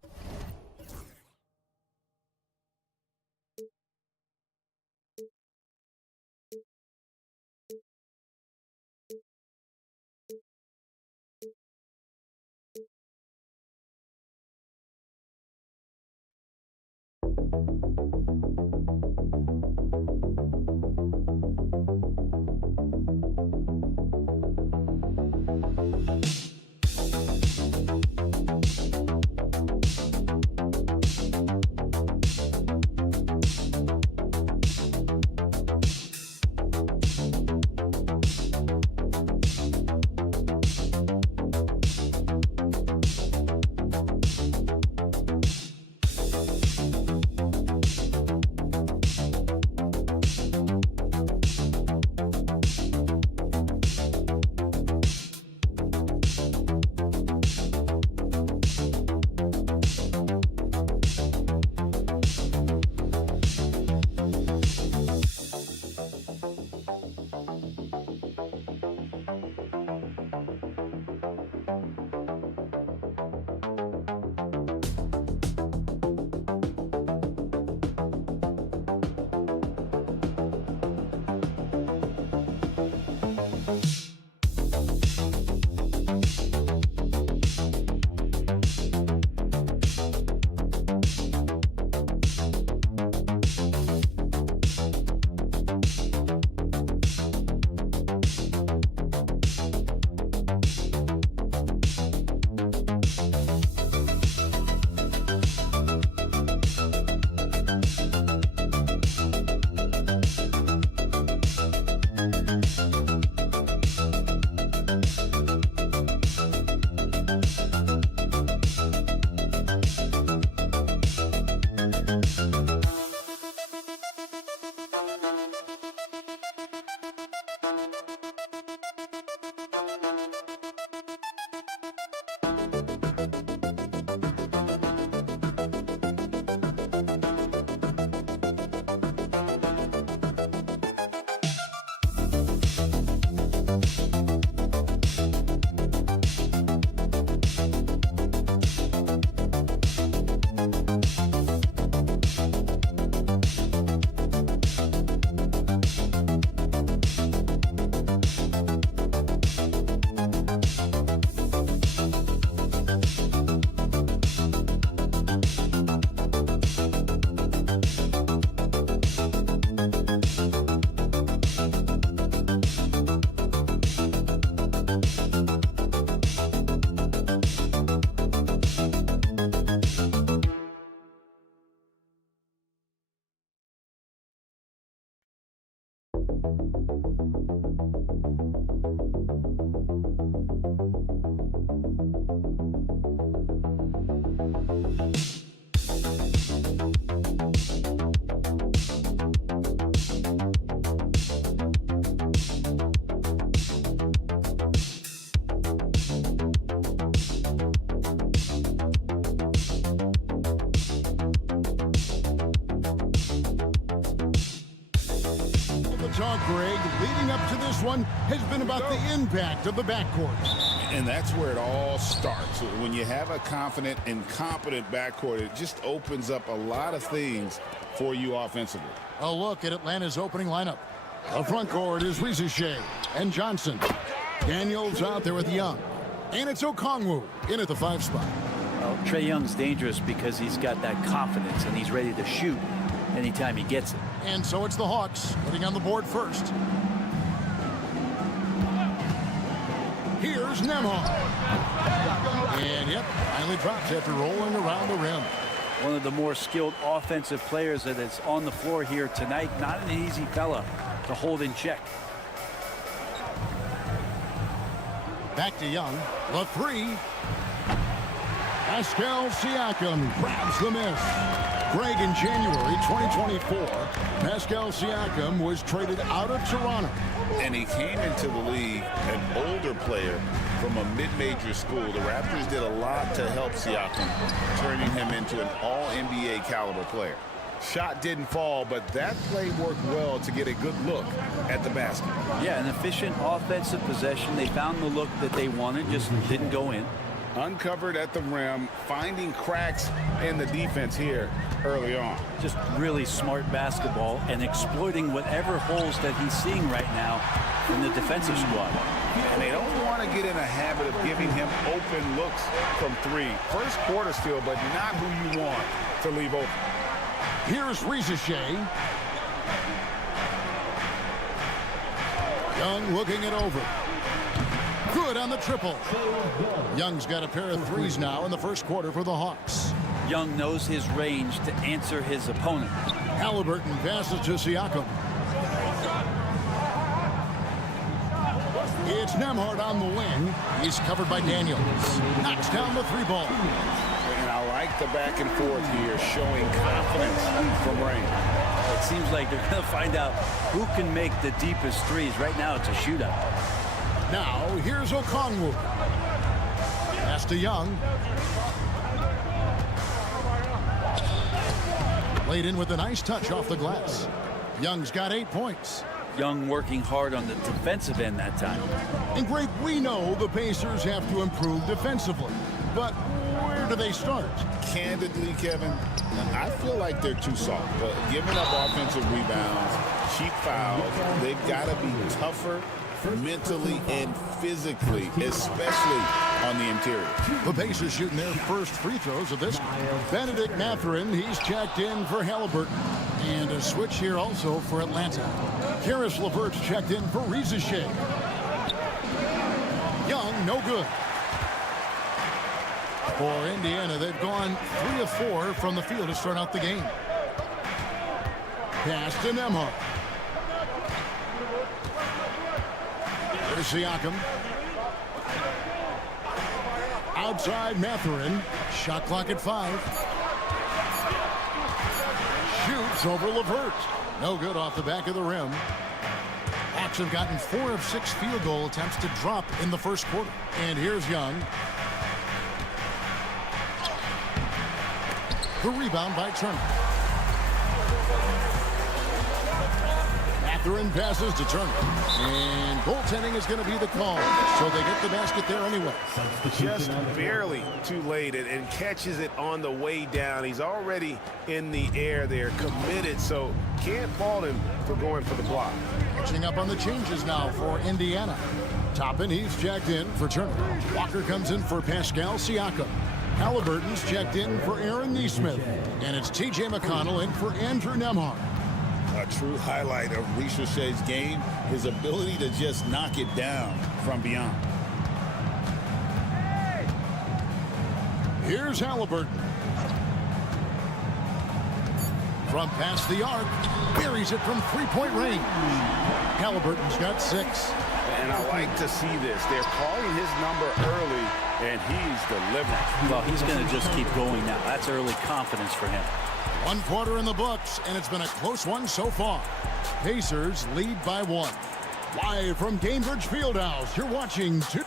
talk, Greg, leading up to this one has been about the impact of the backcourt. And that's where it all starts. When you have a confident and competent backcourt, it just opens up a lot of things for you offensively. A look at Atlanta's opening lineup. The front court is Rizachet and Johnson. Daniels out there with Young. And it's Okongwu in at the 5 spot. Well, Trae Young's dangerous because he's got that confidence and he's ready to shoot anytime he gets it. And so it's the Hawks putting on the board first. Here's Nembhard. And yep, finally drops after rolling around the rim. One of the more skilled offensive players that is on the floor here tonight. Not an easy fella to hold in check. Back to Young. The 3. Pascal Siakam grabs the miss. Greg, in January 2024, Pascal Siakam was traded out of Toronto. And he came into the league an older player from a mid-major school. The Raptors did a lot to help Siakam, turning him into an all-NBA caliber player. Shot didn't fall, but that play worked well to get a good look at the basket. Yeah, an efficient offensive possession. They found the look that they wanted, just didn't go in. Uncovered at the rim, finding cracks in the defense here early on. Just really smart basketball and exploiting whatever holes that he's seeing right now in the defensive squad. And they don't want to get in a habit of giving him open looks from 3. First quarter still, but not who you want to leave open. Here's Rizichet. Young looking it over. Good on the triple. Young's got a pair of 3s now in the first quarter for the Hawks. Young knows his range to answer his opponent. Halliburton passes to Siakam. It's Nembhard on the wing. He's covered by Daniels. Knocks down the 3 ball. And I like the back and forth here, showing confidence from range. It seems like they're going to find out who can make the deepest 3s. Right now, it's a shootout. Now, here's Okongwu. Pass to Young. Laid in with a nice touch off the glass. Young's got 8 points. Young working hard on the defensive end that time. And Greg, we know the Pacers have to improve defensively. But where do they start? Candidly, Kevin, I feel like they're too soft. But giving up offensive rebounds, cheap fouls, they've got to be tougher mentally and physically, especially on the interior. The Pacers shooting their first free throws of this. Benedict Mathurin, he's checked in for Halliburton. And a switch here also for Atlanta. Karis LeVert's checked in for Rizichet. Young, no good. For Indiana, they've gone 3 of 4 from the field to start out the game. Pass to Nembhard. There's Siakam. Outside Mathurin. Shot clock at 5. Shoots over LeVert. No good off the back of the rim. Hawks have gotten 4 of 6 field goal attempts to drop in the first quarter. And here's Young. The rebound by Turner. Mathurin passes to Turner. And goaltending is going to be the call. So they get the basket there anyway. Just barely too late and catches it on the way down. He's already in the air there, committed, so can't fault him for going for the block. Catching up on the changes now for Indiana. Toppin, he's checked in for Turner. Walker comes in for Pascal Siakam. Halliburton's checked in for Aaron Nesmith. And it's T.J. McConnell in for Andrew Nembhard. A true highlight of Rizichet's game, his ability to just knock it down from beyond. Here's Halliburton. From past the arc, buries it from 3-point range. Halliburton's got 6. And I like to see this. They're calling his number early, and he's delivering. Well, he's going to just keep going now. That's early confidence for him. 1 quarter in the books, and it's been a close one so far. Pacers lead by 1. Live from Gainbridge Fieldhouse, you're watching 2.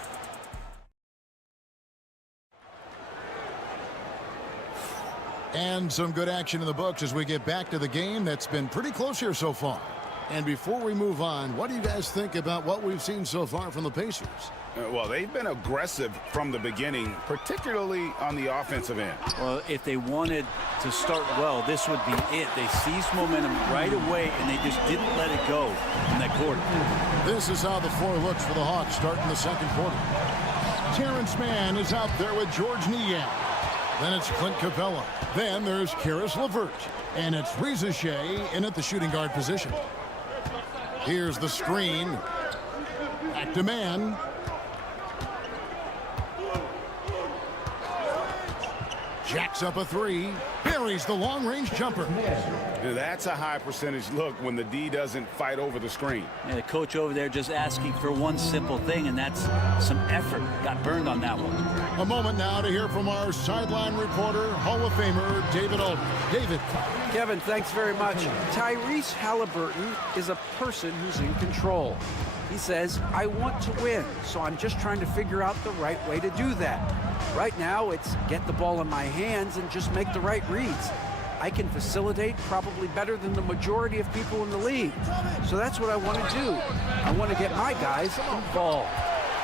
And some good action in the books as we get back to the game that's been pretty close here so far. And before we move on, what do you guys think about what we've seen so far from the Pacers? Well, they've been aggressive from the beginning, particularly on the offensive end. Well, if they wanted to start well, this would be it. They seized momentum right away, and they just didn't let it go in that quarter. This is how the floor looks for the Hawks starting the second quarter. Terrence Mann is out there with George Niang. Then it's Clint Capella. Then there's Karis LeVert. And it's Reza Shea in at the shooting guard position. Here's the screen. Back to Mann. Jacks up a three. Buries the long-range jumper. That's a high percentage look when the D doesn't fight over the screen. And the coach over there just asking for one simple thing, and that's some effort. Got burned on that one. A moment now to hear from our sideline reporter, Hall of Famer David Aldridge. David. Kevin, thanks very much. Tyrese Halliburton is a person who's in control. He says, I want to win, so I'm just trying to figure out the right way to do that. Right now, it's get the ball in my hands and just make the right reads. I can facilitate probably better than the majority of people in the league. So that's what I want to do. I want to get my guys involved.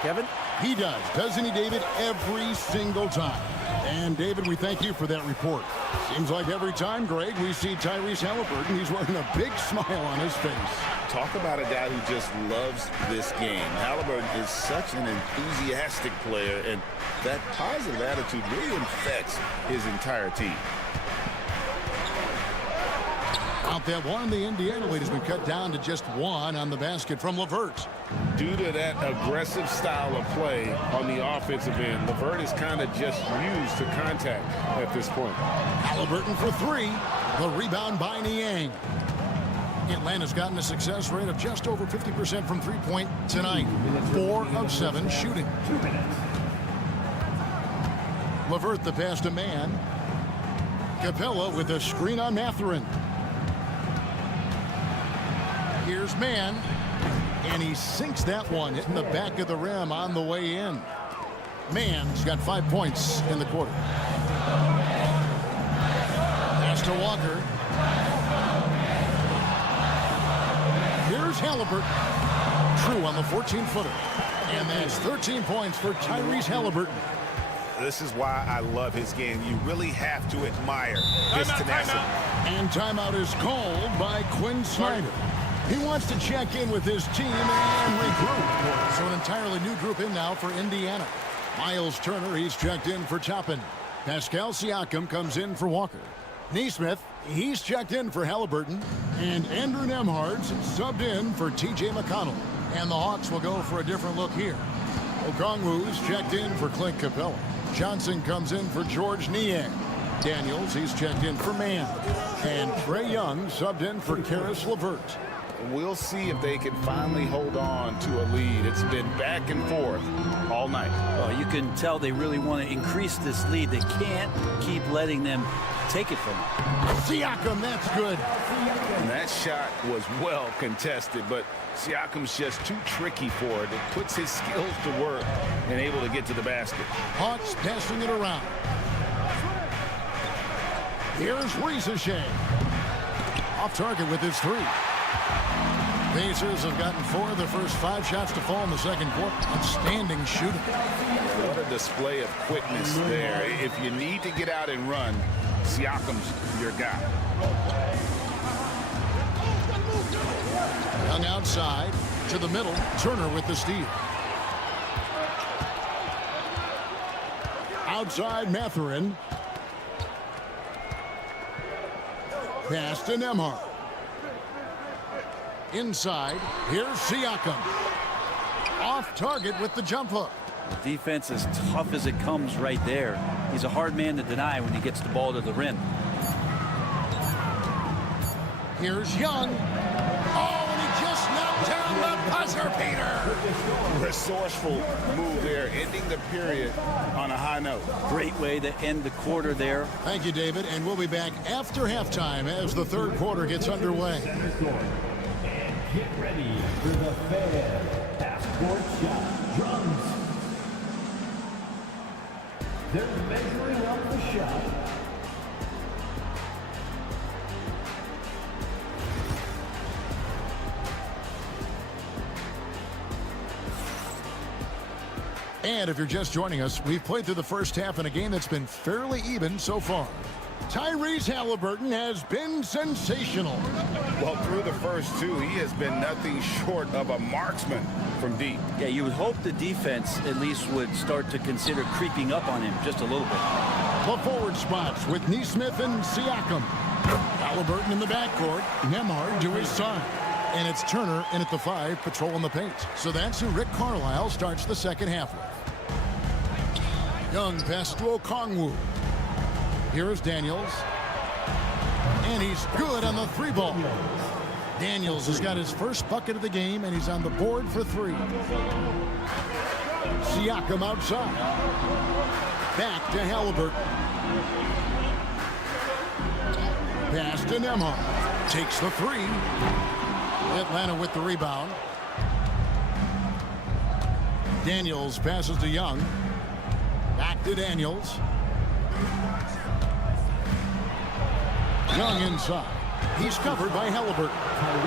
Kevin? He does, doesn't he, David? Every single time. And, David, we thank you for that report. Seems like every time, Greg, we see Tyrese Halliburton, he's wearing a big smile on his face. Talk about a guy who just loves this game. Halliburton is such an enthusiastic player, and that positive attitude really infects his entire team. Out that one, the Indiana lead has been cut down to just one on the basket from LeVert. Due to that aggressive style of play on the offensive end, LeVert is kind of just used to contact at this point. Halliburton for three. The rebound by Niang. Atlanta's gotten a success rate of just over 50% from three-point tonight. 4 of 7 shooting. LeVert the pass to Mann. Capella with a screen on Mathurin. Here's Mann, and he sinks that one, hitting the back of the rim on the way in. Mann's got 5 points in the quarter. Pass to Walker. Here's Halliburton. True on the 14-footer. And that's 13 points for Tyrese Halliburton. This is why I love his game. You really have to admire his tenacity. And timeout is called by Quinn Snyder. He wants to check in with his team and regroup. So an entirely new group in now for Indiana. Miles Turner, he's checked in for Toppin. Pascal Siakam comes in for Walker. Nesmith, he's checked in for Halliburton. And Andrew Nembhard's subbed in for T.J. McConnell. And the Hawks will go for a different look here. Okongwu's checked in for Clint Capella. Johnson comes in for George Niang. Daniels, he's checked in for Mann. And Trae Young subbed in for Karis LeVert. We'll see if they can finally hold on to a lead. It's been back and forth all night. Well, you can tell they really want to increase this lead. They can't keep letting them take it from them. Siakam, that's good. And that shot was well contested, but Siakam's just too tricky for it. It puts his skills to work and able to get to the basket. Hawks passing it around. Here's Reza Shea. Off target with his three. Pacers have gotten 4 of the first 5 shots to fall in the second quarter. Outstanding shooting. What a display of quickness there. If you need to get out and run, Siakam's your guy. Young outside to the middle. Turner with the steal. Outside Mathurin. Pass to Nembhard. Inside, here's Siakam. Off target with the jump hook. The defense is tough as it comes right there. He's a hard man to deny when he gets the ball to the rim. Here's Young. Oh, and he just knocked down the buzzer beater. Resourceful move there, ending the period on a high note. Great way to end the quarter there. Thank you, David, and we'll be back after halftime as the third quarter gets underway. Get ready for the fan passport shot drums. They're measuring up the shot. And if you're just joining us, we've played through the first half in a game that's been fairly even so far. Tyrese Halliburton has been sensational. Well, through the first two, he has been nothing short of a marksman from deep. Yeah, you would hope the defense at least would start to consider creeping up on him just a little bit. The forward spots with Neesmith and Siakam. Halliburton in the backcourt. Nembhard to his side. And it's Turner in at the 5, patrolling the paint. So that's who Rick Carlisle starts the second half with. Young pass to Okongwu. Here is Daniels. And he's good on the 3 ball. Daniels has got his first bucket of the game, and he's on the board for 3. Siakam outside. Back to Halliburton. Pass to Nembhard. Takes the 3. Atlanta with the rebound. Daniels passes to Young. Back to Daniels. Young inside. He's covered by Halliburton.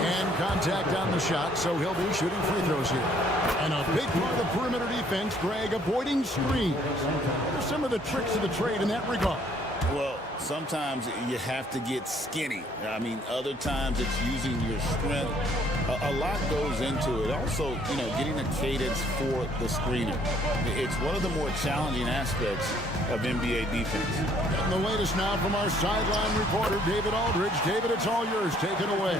And contact on the shot, so he'll be shooting free throws here. And a big part of the perimeter defense, Greg, avoiding screens. What are some of the tricks of the trade in that regard? Well, sometimes you have to get skinny. I mean, other times it's using your strength. A lot goes into it. Also, getting a cadence for the screener. It's one of the more challenging aspects of NBA defense. And the latest now from our sideline reporter, David Aldridge. David, it's all yours. Take it away.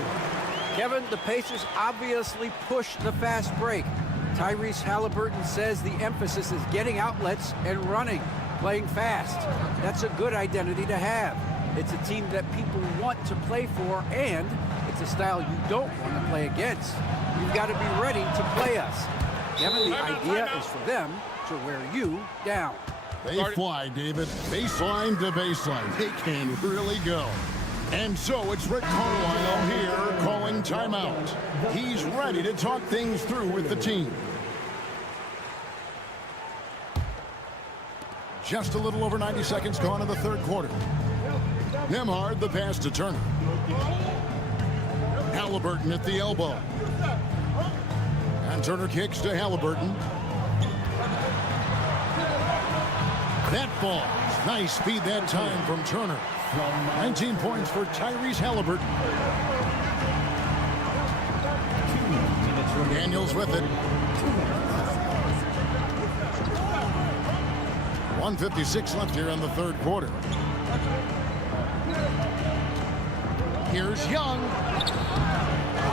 Kevin, the Pacers obviously push the fast break. Tyrese Halliburton says the emphasis is getting outlets and running, playing fast. That's a good identity to have. It's a team that people want to play for, and it's a style you don't want to play against. You've got to be ready to play us. Kevin, the idea is for them to wear you down. They fly, David. Baseline to baseline. They can really go. And so it's Rick Carlisle here calling timeout. He's ready to talk things through with the team. Just a little over 90 seconds gone in the third quarter. Nembhard, the pass to Turner. Halliburton at the elbow. And Turner kicks to Halliburton. That falls. Nice speed that time from Turner. 19 points for Tyrese Halliburton. Daniels with it. 1:56 left here in the third quarter. Here's Young.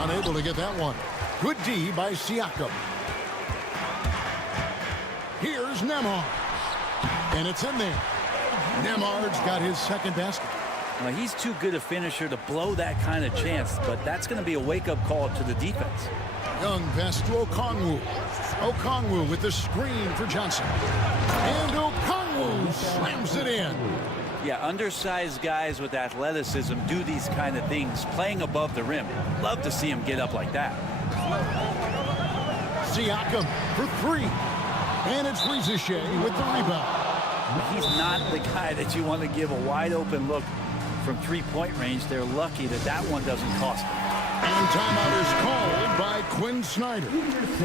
Unable to get that one. Good D by Siakam. Here's Nembhard. And it's in there. Nembhard's got his second basket. Well, he's too good a finisher to blow that kind of chance, but that's going to be a wake-up call to the defense. Young pass to Okongwu. Okongwu with the screen for Johnson. And Okongwu slams it in. Yeah, undersized guys with athleticism do these kind of things, playing above the rim. Love to see him get up like that. Siakam for 3. And it's Rizachet with the rebound. He's not the guy that you want to give a wide-open look from three-point range. They're lucky that that one doesn't cost them. And timeout is called by Quinn Snyder.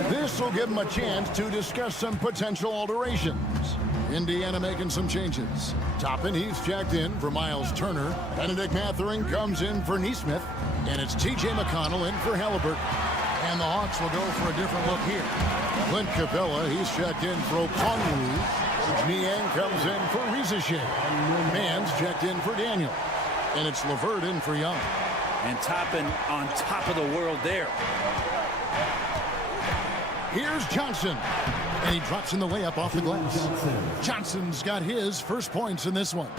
This will give him a chance to discuss some potential alterations. Indiana making some changes. Toppin, he's checked in for Miles Turner. Benedict Mathurin comes in for Neesmith. And it's T.J. McConnell in for Halliburton. And the Hawks will go for a different look here. Clint Capella, he's checked in for Okongwu. Niang comes in for Rizachet. Mann's checked in for Daniel. And it's LeVert in for Young. And Toppin on top of the world there. Here's Johnson. And he drops in the layup off the glass. Johnson's got his first points in this one.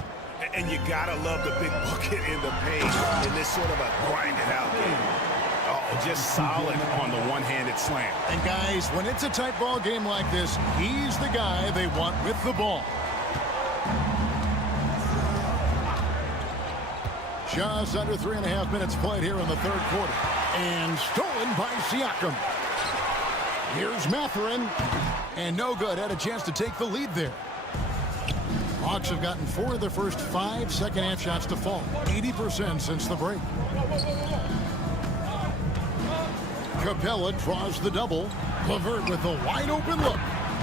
And you gotta love the big bucket in the paint in this sort of a grinded-out game. Oh, just solid on the one-handed slam. And guys, when it's a tight ball game like this, he's the guy they want with the ball. Just under 3.5 minutes played here in the third quarter. And stolen by Siakam. Here's Mathurin. And no good. Had a chance to take the lead there. Hawks have gotten 4 of their first 5 second-half shots to fall. 80% since the break. Capella draws the double. LeVert with a wide-open look.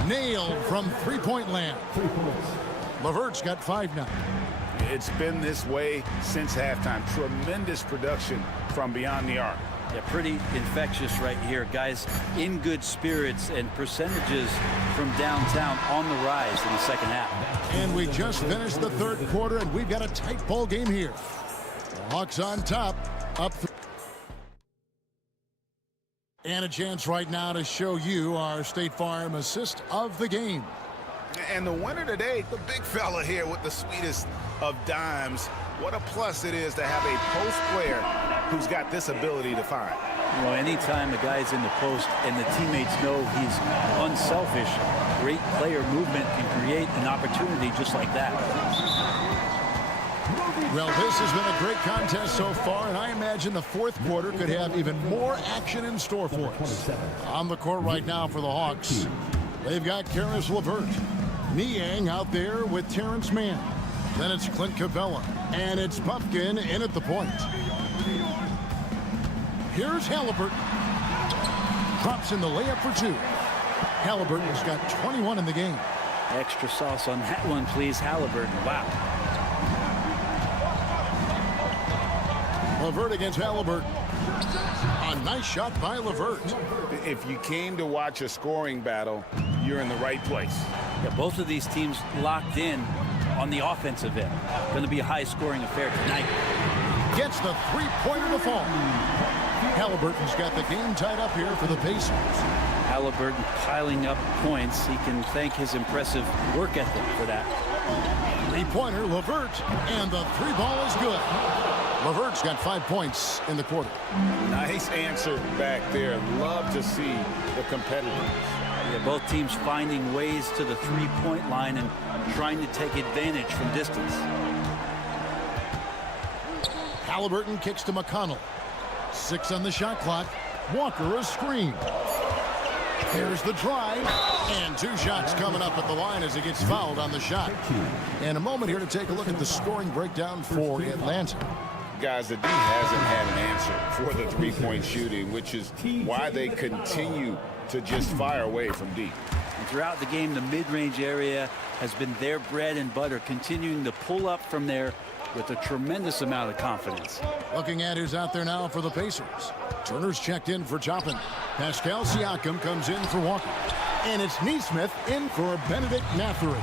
Nailed from three-point land. LeVert's got 5 now. It's been this way since halftime. Tremendous production from beyond the arc. Yeah, pretty infectious right here. Guys in good spirits, and percentages from downtown on the rise in the second half. And we just finished the third quarter, and we've got a tight ball game here. The Hawks on top, up. And a chance right now to show you our State Farm assist of the game. And the winner today, the big fella here with the sweetest of dimes. What a plus it is to have a post player who's got this ability to find. You know, anytime a guy's in the post and the teammates know he's unselfish, great player movement can create an opportunity just like that. Well, this has been a great contest so far, and I imagine the fourth quarter could have even more action in store for us. On the court right now for the Hawks, they've got Karis LeVert. Niang out there with Terrence Mann. Then it's Clint Capella, and it's Pumpkin in at the point. Here's Halliburton. Drops in the layup for 2. Halliburton's got 21 in the game. Extra sauce on that one, please, Halliburton. Wow. LeVert against Halliburton. A nice shot by LeVert. If you came to watch a scoring battle, you're in the right place. Yeah, both of these teams locked in on the offensive end. Going to be a high-scoring affair tonight. Gets the three-pointer to fall. Halliburton's got the game tied up here for the Pacers. Halliburton piling up points. He can thank his impressive work ethic for that. Three-pointer, LeVert, and the 3 ball is good. LeVert's got 5 points in the quarter. Nice answer back there. Love to see the competitors. Yeah, both teams finding ways to the three-point line and trying to take advantage from distance. Halliburton kicks to McConnell. 6 on the shot clock. Walker a screen. Here's the drive. And 2 shots coming up at the line as he gets fouled on the shot. And a moment here to take a look at the scoring breakdown for Atlanta. Guys, the D hasn't had an answer for the three-point shooting, which is why they continue to just fire away from deep. And throughout the game, the mid-range area has been their bread and butter, continuing to pull up from there with a tremendous amount of confidence. Looking at who's out there now for the Pacers. Turner's checked in for Toppin. Pascal Siakam comes in for Walker. And it's Neesmith in for Benedict Mathurin.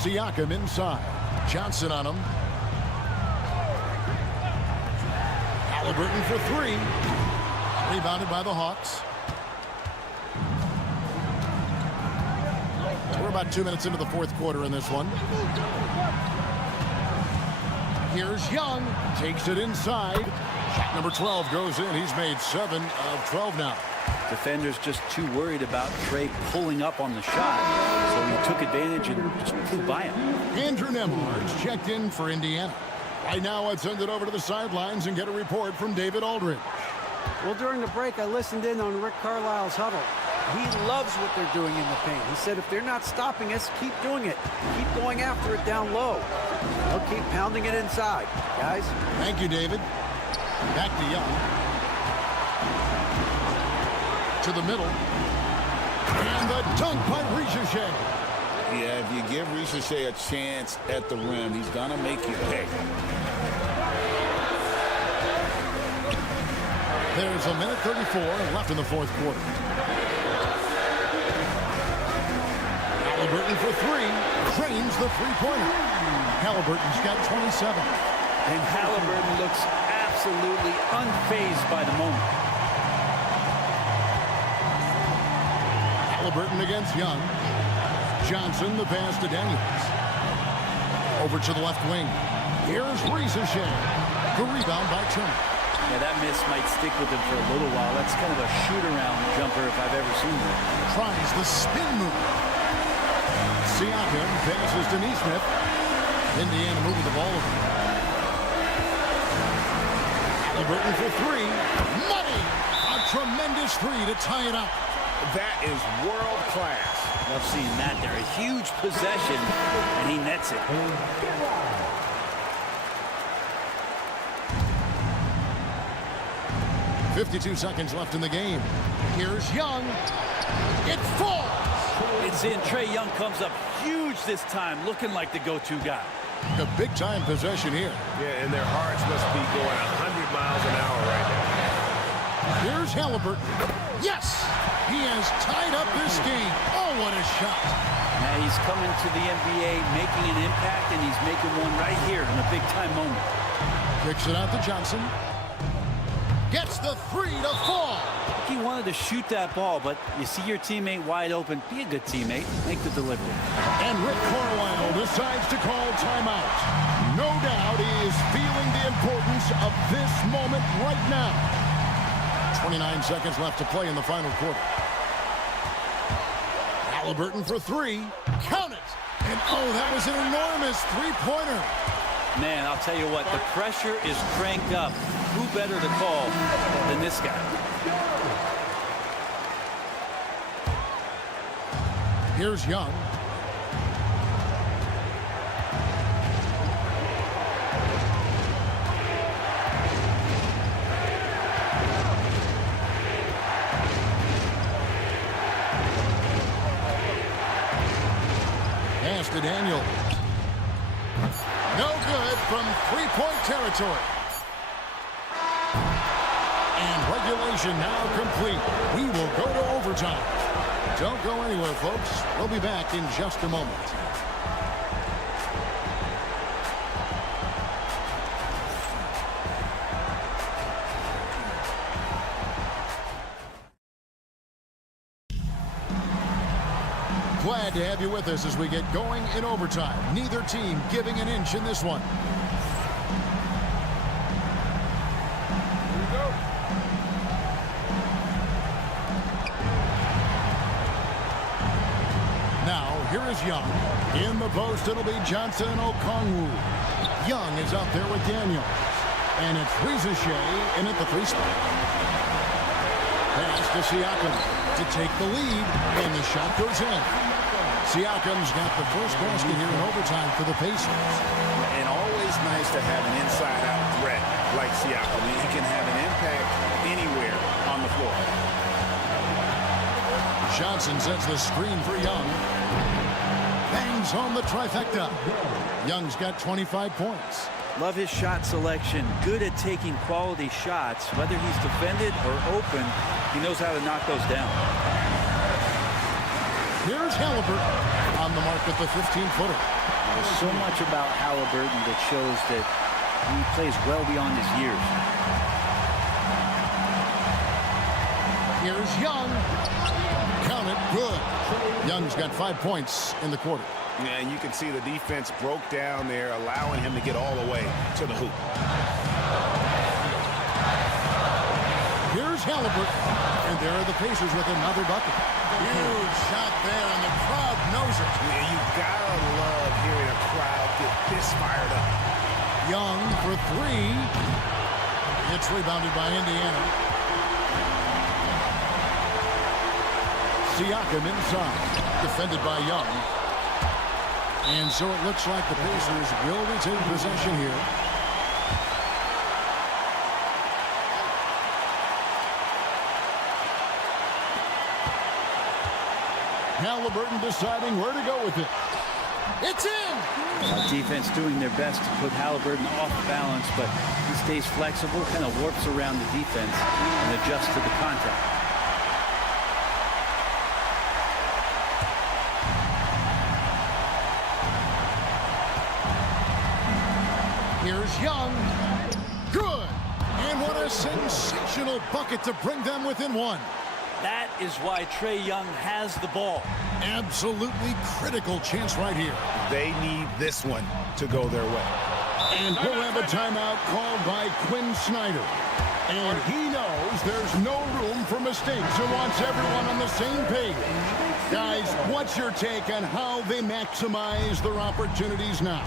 Siakam inside. Johnson on him. Halliburton for 3. Rebounded by the Hawks. We're about 2 minutes into the fourth quarter in this one. Here's Young. Takes it inside. Shot number 12 goes in. He's made 7 of 12 now. Defenders just too worried about Trey pulling up on the shot, so he took advantage and just flew by him. Andrew Nembhard's checked in for Indiana. Right now, I'd send it over to the sidelines and get a report from David Aldridge. Well, during the break, I listened in on Rick Carlisle's huddle. He loves what they're doing in the paint. He said, if they're not stopping us, keep doing it. Keep going after it down low. They'll keep pounding it inside, guys. Thank you, David. Back to Young. To the middle. And the dunk by Ricochet. Yeah, if you give Ricochet a chance at the rim, he's going to make you pay. There's a minute 34 left in the fourth quarter. Halliburton for 3. Cranes the three-pointer. Halliburton's got 27. And Halliburton looks absolutely unfazed by the moment. Halliburton against Young. Johnson, the pass to Daniels. Over to the left wing. Here's Ricochet. The rebound by Turner. Yeah, that miss might stick with him for a little while. That's kind of a shoot-around jumper if I've ever seen one. Tries the spin move. Siakam passes to Neesmith. Indiana moving the ball over. Halliburton for 3. Money! A tremendous 3 to tie it up. That is world class. Love seeing that there. A huge possession, and he nets it. 52 seconds left in the game. Here's Young. It falls. It's in. Trae Young comes up huge this time, looking like the go-to guy. A big-time possession here. Yeah, and their hearts must be going 100 miles an hour right now. Here's Halliburton. Yes! He has tied up this game. Oh, what a shot. Now he's coming to the NBA, making an impact, and he's making one right here in a big-time moment. Kicks it out to Johnson. Gets the three to fall. He wanted to shoot that ball, but you see your teammate wide open. Be a good teammate. Make the delivery. And Rick Carlisle decides to call timeout. No doubt he is feeling the importance of this moment right now. 29 seconds left to play in the final quarter. Halliburton for three. Count it. And oh, that was an enormous three-pointer. Man, I'll tell you what, the pressure is cranked up. Who better to call than this guy? Here's Young. Pass to Daniel. No good from three-point territory. And regulation now complete. We will go to overtime. Don't go anywhere, folks. We'll be back in just a moment. Glad to have you with us as we get going in overtime. Neither team giving an inch in this one. Here is Young. In the post, it'll be Johnson and Okongwu. Young is out there with Daniels. And it's Rizachet in at the three spot. Pass to Siakam to take the lead, and the shot goes in. Siakam's got the first basket here in overtime for the Pacers. And always nice to have an inside-out threat like Siakam. He can have an impact anywhere on the floor. Johnson sets the screen for Young. Bangs home the trifecta. Young's got 25 points. Love his shot selection. Good at taking quality shots. Whether he's defended or open, he knows how to knock those down. Here's Halliburton on the mark with the 15-footer. There's so much about Halliburton that shows that he plays well beyond his years. Here's Young. Count it. Good. Young's got 5 points in the quarter. Yeah, and you can see the defense broke down there, allowing him to get all the way to the hoop. Here's Halliburton. And there are the Pacers with another bucket. Huge shot there, and the crowd knows it. Yeah, you gotta love hearing a crowd get this fired up. Young for three. It's rebounded by Indiana. Siakam inside, defended by Young. And so it looks like the Pacers will retain possession here. Halliburton deciding where to go with it. It's in! Defense doing their best to put Halliburton off balance, but he stays flexible, kind of warps around the defense and adjusts to the contact. Here's Young. Good. And what a sensational bucket to bring them within one. That is why Trae Young has the ball. Absolutely critical chance right here. They need this one to go their way. And we'll have a timeout called by Quinn Snyder. And he knows there's no room for mistakes and wants everyone on the same page. Guys, what's your take on how they maximize their opportunities now?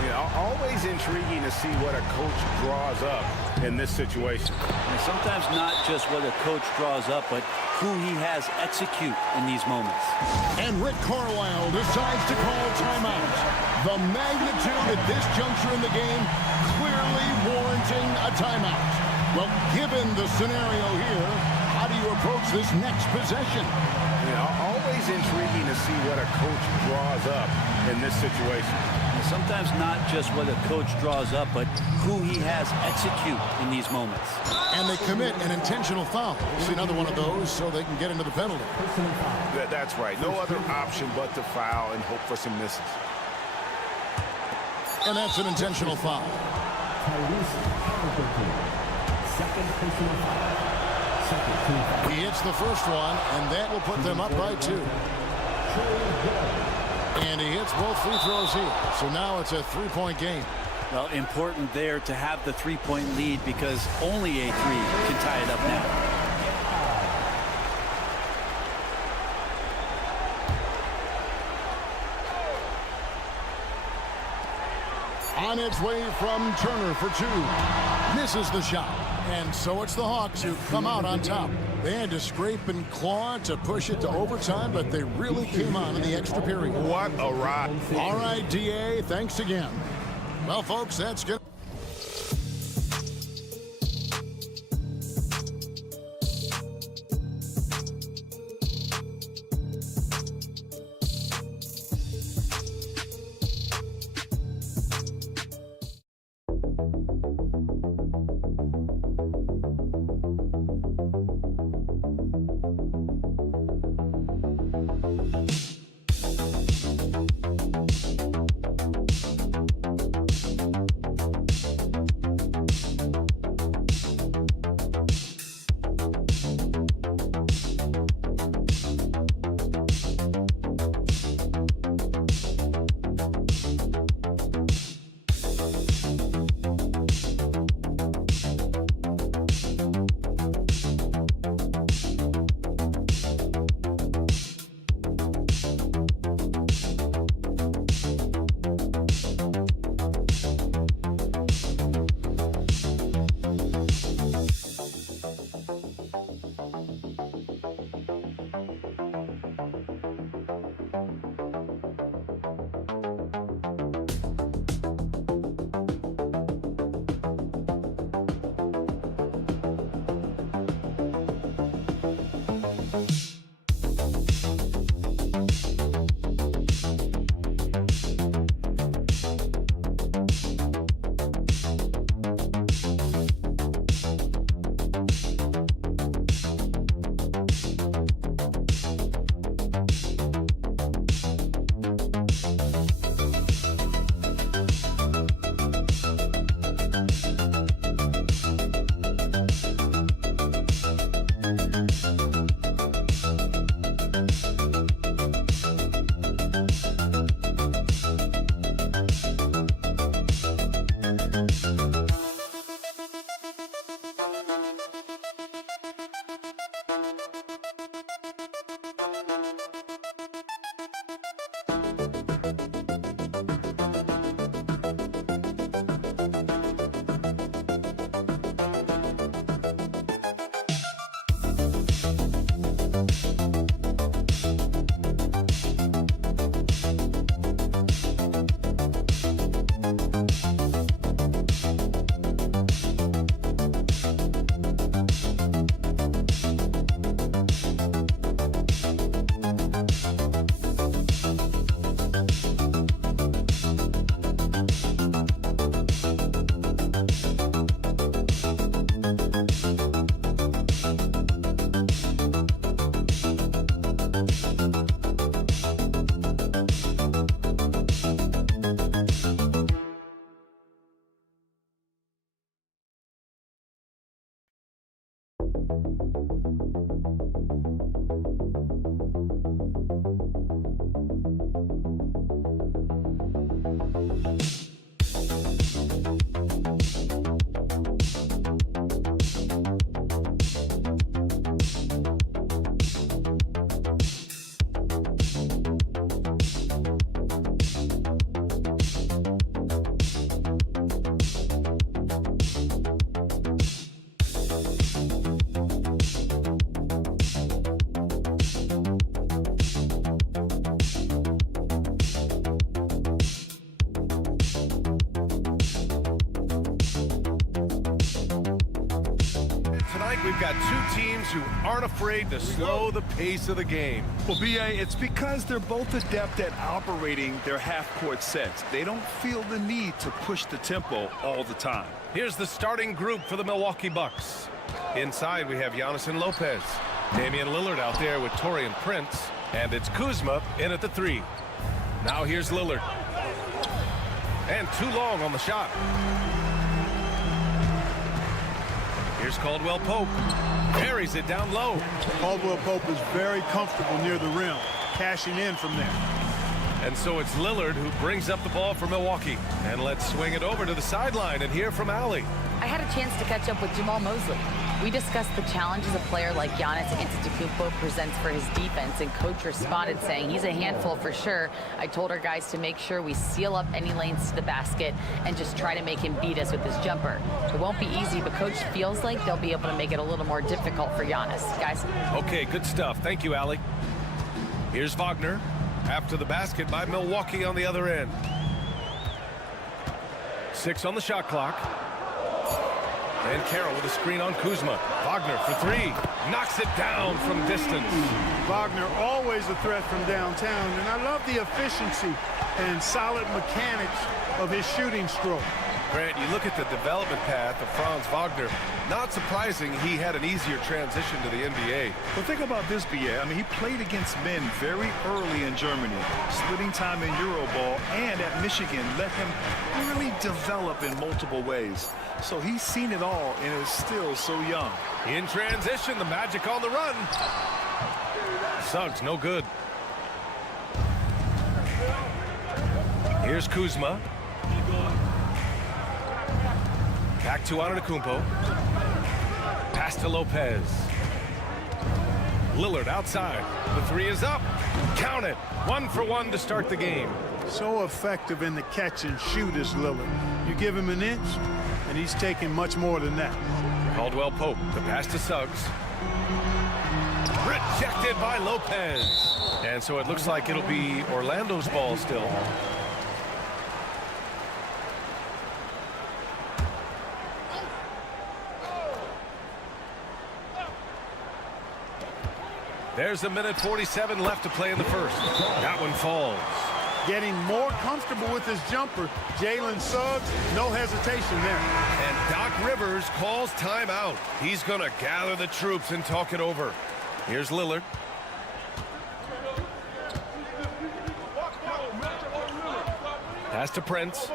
Yeah, always intriguing to see what a coach draws up in this situation. And sometimes not just what a coach draws up, but who he has execute in these moments. And Rick Carlisle decides to call timeout. The magnitude at this juncture in the game clearly warranting a timeout. Well, given the scenario here, how do you approach this next possession? Always intriguing to see what a coach draws up in this situation. And sometimes not just what a coach draws up, but who he has execute in these moments. And they commit an intentional foul. See another one of those so they can get into the penalty. That's right. No other option but to foul and hope for some misses. And that's an intentional foul. Second personal foul. He hits the first one, and that will put them up by 2. And he hits both free throws here. So now it's a 3-point game. Well, important there to have the 3-point lead because only a 3 can tie it up now. On its way from Turner for 2. Misses the shot. And so it's the Hawks who come out on top. They had to scrape and claw to push it to overtime, but they really came on in the extra period. What a ride. All right, DA, thanks again. Well, folks, that's good. like we've got two teams who aren't afraid to slow the pace of the game. Well, B.A., it's because they're both adept at operating their half-court sets. They don't feel the need to push the tempo all the time. Here's the starting group for the Milwaukee Bucks. Inside, we have Giannis and Lopez. Damian Lillard out there with Taurean Prince. And it's Kuzma in at the 3. Now here's Lillard. And too long on the shot. Here's Caldwell Pope. Buries it down low. Caldwell Pope is very comfortable near the rim, cashing in from there. And so it's Lillard who brings up the ball for Milwaukee. And let's swing it over to the sideline and hear from Allie. I had a chance to catch up with Jamal Mosley. We discussed the challenges a player like Giannis Antetokounmpo presents for his defense, and coach responded saying he's a handful for sure. I told our guys to make sure we seal up any lanes to the basket and just try to make him beat us with his jumper. It won't be easy, but coach feels like they'll be able to make it a little more difficult for Giannis. Guys. Okay, good stuff. Thank you, Allie. Here's Wagner after the basket by Milwaukee on the other end. 6 on the shot clock. And Carroll with a screen on Kuzma. Wagner for 3. Knocks it down from distance. Wagner always a threat from downtown, and I love the efficiency and solid mechanics of his shooting stroke. Grant, you look at the development path of Franz Wagner. Not surprising he had an easier transition to the NBA. Well, think about this, B.A. I mean, he played against men very early in Germany, splitting time in Euroball, and at Michigan let him really develop in multiple ways. So he's seen it all and is still so young. In transition, the Magic on the run. Suggs, no good. Here's Kuzma. Back to Antetokounmpo. Pass to Lopez. Lillard outside. The 3 is up. Count it. 1 for 1 to start the game. So effective in the catch and shoot is Lillard. You give him an inch, and he's taking much more than that. Caldwell Pope. The pass to Suggs. Rejected by Lopez. And so it looks like it'll be Orlando's ball still. There's 1:47 left to play in the first. That one falls. Getting more comfortable with his jumper. Jalen Suggs, no hesitation there. And Doc Rivers calls timeout. He's going to gather the troops and talk it over. Here's Lillard. Pass to Prince.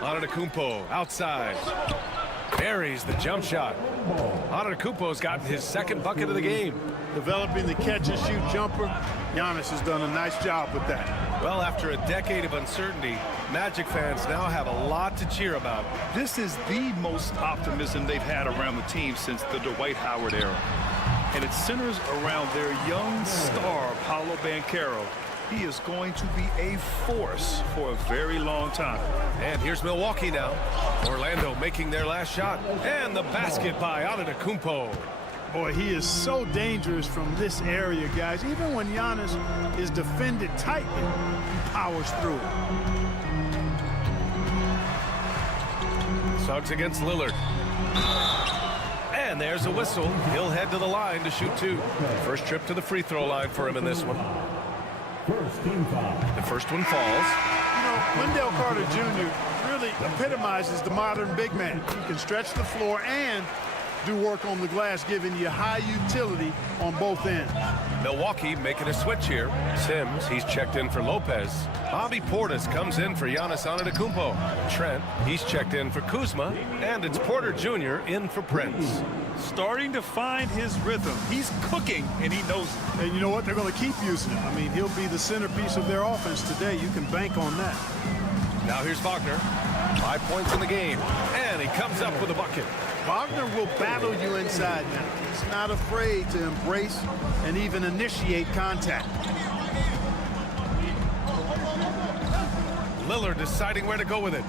Antetokounmpo outside. Buries the jump shot. Antetokounmpo's gotten his second bucket of the game. Developing the catch-and-shoot jumper, Giannis has done a nice job with that. Well, after a decade of uncertainty, Magic fans now have a lot to cheer about. This is the most optimism they've had around the team since the Dwight Howard era. And it centers around their young star, Paolo Banchero. He is going to be a force for a very long time. And here's Milwaukee now. Orlando making their last shot. And the basket by Antetokounmpo. Boy, he is so dangerous from this area, guys. Even when Giannis is defended tightly, he powers through it. Suggs against Lillard. And there's a whistle. He'll head to the line to shoot 2. First trip to the free throw line for him in this one. The first one falls. You know, Wendell Carter Jr. really epitomizes the modern big man. He can stretch the floor and do work on the glass, giving you high utility on both ends. Milwaukee making a switch here. Sims, he's checked in for Lopez. Bobby Portis comes in for Giannis Antetokounmpo. Trent, he's checked in for Kuzma. And it's Porter Jr. in for Prince. Starting to find his rhythm. He's cooking, and he knows it. And you know what? They're going to keep using him. I mean, he'll be the centerpiece of their offense today. You can bank on that. Now here's Wagner. 5 points in the game. And he comes up with a bucket. Wagner will battle you inside now. He's not afraid to embrace and even initiate contact. Lillard deciding where to go with it.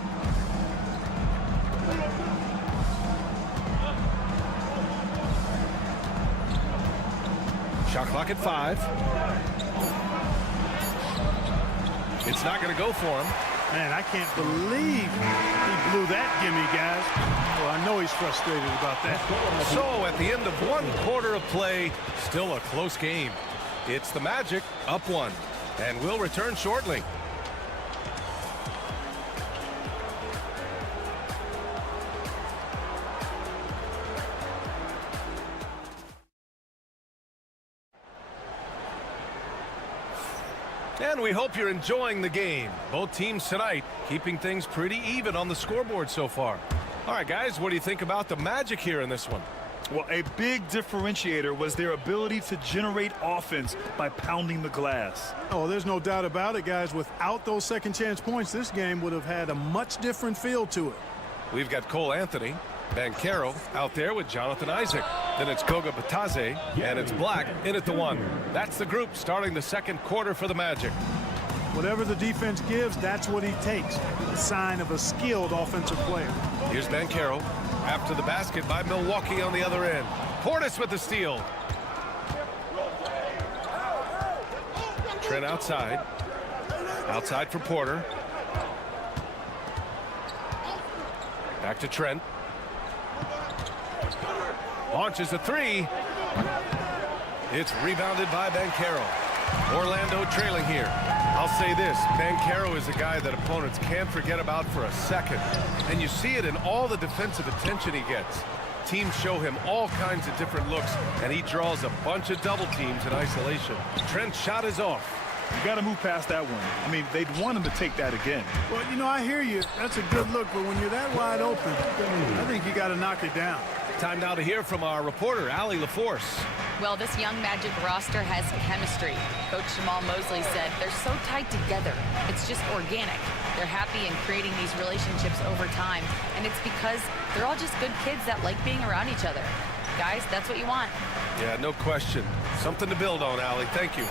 Shot clock at 5. It's not going to go for him. Man, I can't believe he blew that gimme, guys. Well, I know he's frustrated about that. So at the end of one quarter of play, still a close game. It's the Magic up 1, and we'll return shortly. And we hope you're enjoying the game. Both teams tonight keeping things pretty even on the scoreboard so far. All right, guys, what do you think about the Magic here in this one? Well, a big differentiator was their ability to generate offense by pounding the glass. Oh, there's no doubt about it, guys. Without those second chance points, this game would have had a much different feel to it. We've got Cole Anthony, Banchero out there with Jonathan Isaac. Then it's Goga Batadze, and it's Black in at the 1. That's the group starting the second quarter for the Magic. Whatever the defense gives, that's what he takes. A sign of a skilled offensive player. Here's Banchero after the basket by Milwaukee on the other end. Portis with the steal. Trent outside. Outside for Porter. Back to Trent. Launches a 3. It's rebounded by Banchero. Orlando trailing here. I'll say this, Banchero is a guy that opponents can't forget about for a second. And you see it in all the defensive attention he gets. Teams show him all kinds of different looks, and he draws a bunch of double teams in isolation. Trent's shot is off. You got to move past that one. I mean, they'd want him to take that again. Well, you know, I hear you. That's a good look, but when you're that wide open, I think you got to knock it down. Time now to hear from our reporter, Allie LaForce. Well, this young Magic roster has chemistry. Coach Jamal Mosley said they're so tied together. It's just organic. They're happy in creating these relationships over time, and it's because they're all just good kids that like being around each other. Guys, that's what you want. Yeah, no question. Something to build on, Allie. Thank you.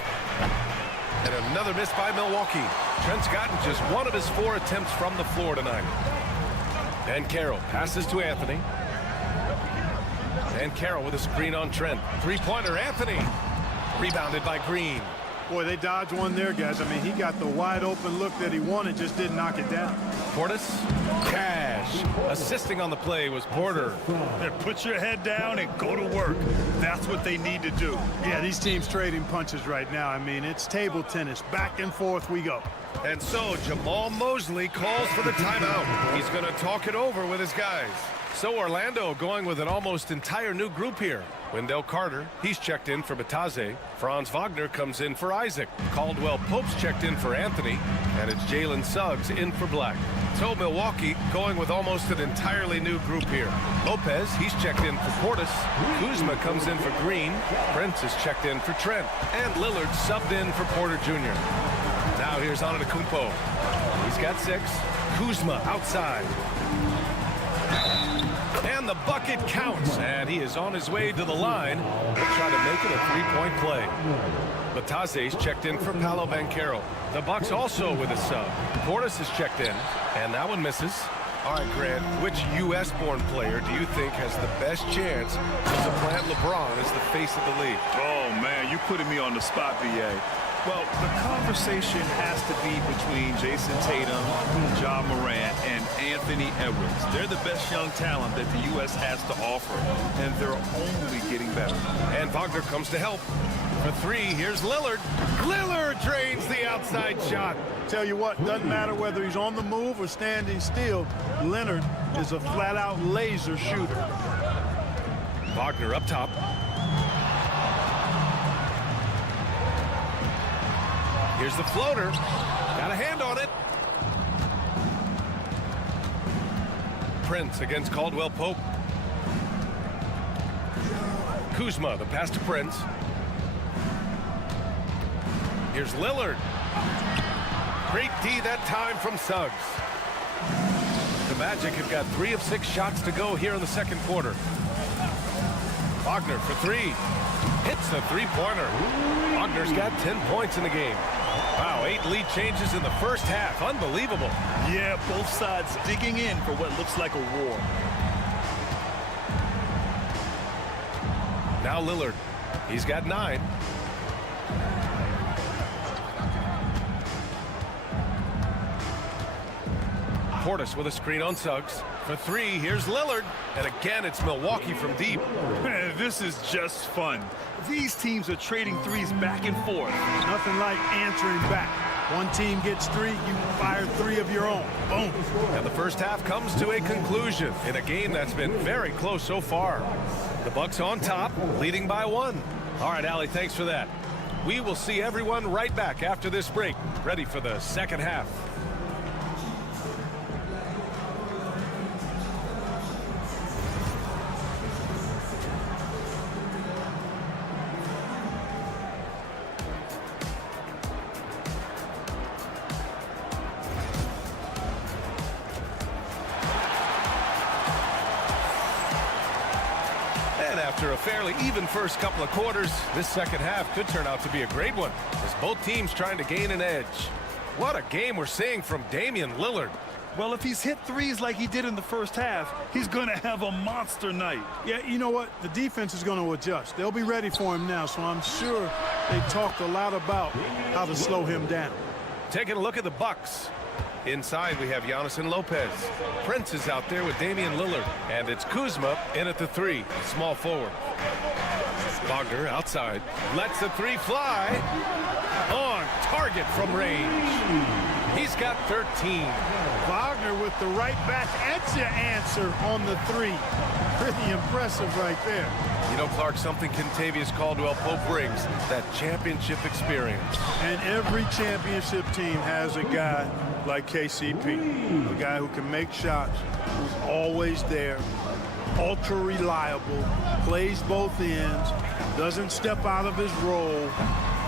And another miss by Milwaukee. Trent's gotten just 1 of his 4 attempts from the floor tonight. Banchero passes to Anthony. Banchero with a screen on Trent. Three-pointer, Anthony. Rebounded by Green. Boy, they dodged one there, guys. I mean, he got the wide open look that he wanted, just didn't knock it down. Portis, cash. Assisting on the play was Porter. Put your head down and go to work. That's what they need to do. Yeah, these teams trading punches right now. I mean, it's table tennis. Back and forth we go. And so Jamal Mosley calls for the timeout. He's going to talk it over with his guys. So Orlando going with an almost entire new group here. Wendell Carter, he's checked in for Batadze. Franz Wagner comes in for Isaac. Caldwell Pope's checked in for Anthony. And it's Jalen Suggs in for Black. So Milwaukee going with almost an entirely new group here. Lopez, he's checked in for Portis. Kuzma comes in for Green. Prince is checked in for Trent. And Lillard subbed in for Porter Jr. Now here's Antetokounmpo. He's got 6. Kuzma outside. And the bucket counts, and he is on his way to the line. He'll try to make it a 3-point play. Batadze's checked in for Paolo Banchero. The Bucks also with a sub. Portis is checked in, and that one misses. All right, Grant, which U.S.-born player do you think has the best chance to supplant LeBron as the face of the league? Oh, man, you're putting me on the spot, B.A. Well, the conversation has to be between Jason Tatum, Ja Morant, and Anthony Edwards. They're the best young talent that the U.S. has to offer, and they're only getting better. And Wagner comes to help. For 3, here's Lillard. Lillard drains the outside shot. Tell you what, doesn't matter whether he's on the move or standing still, Leonard is a flat-out laser shooter. Wagner up top. Here's the floater. Got a hand on it. Prince against Caldwell Pope. Kuzma, the pass to Prince. Here's Lillard. Great D that time from Suggs. The Magic have got 3 of 6 shots to go here in the second quarter. Wagner for 3. Hits the 3-pointer. Wagner's got 10 points in the game. Wow, 8 lead changes in the first half. Unbelievable. Yeah, both sides digging in for what looks like a war. Now Lillard. He's got 9. Portis with a screen on Suggs. For three, here's Lillard. And again, it's Milwaukee from deep. Man, this is just fun. These teams are trading threes back and forth. Nothing like answering back. One team gets three, you fire three of your own. Boom. And the first half comes to a conclusion in a game that's been very close so far. The Bucks on top, leading by 1. All right, Allie, thanks for that. We will see everyone right back after this break, ready for the second half. After a fairly even first couple of quarters, this second half could turn out to be a great one, as both teams trying to gain an edge. What a game we're seeing from Damian Lillard. Well, if he's hit threes like he did in the first half, he's going to have a monster night. Yeah, you know what? The defense is going to adjust. They'll be ready for him now, so I'm sure they talked a lot about how to slow him down. Taking a look at the Bucks. Inside, we have Giannis and Lopez. Prince is out there with Damian Lillard. And it's Kuzma in at the 3, small forward. Wagner outside. Lets the 3 fly. On target from range. He's got 13. Wagner with the right back at your answer on the 3. Pretty impressive right there. You know, Clark, something Kentavious Caldwell-Pope brings, that championship experience. And every championship team has a guy like KCP, a guy who can make shots, who's always there, ultra reliable, plays both ends, doesn't step out of his role,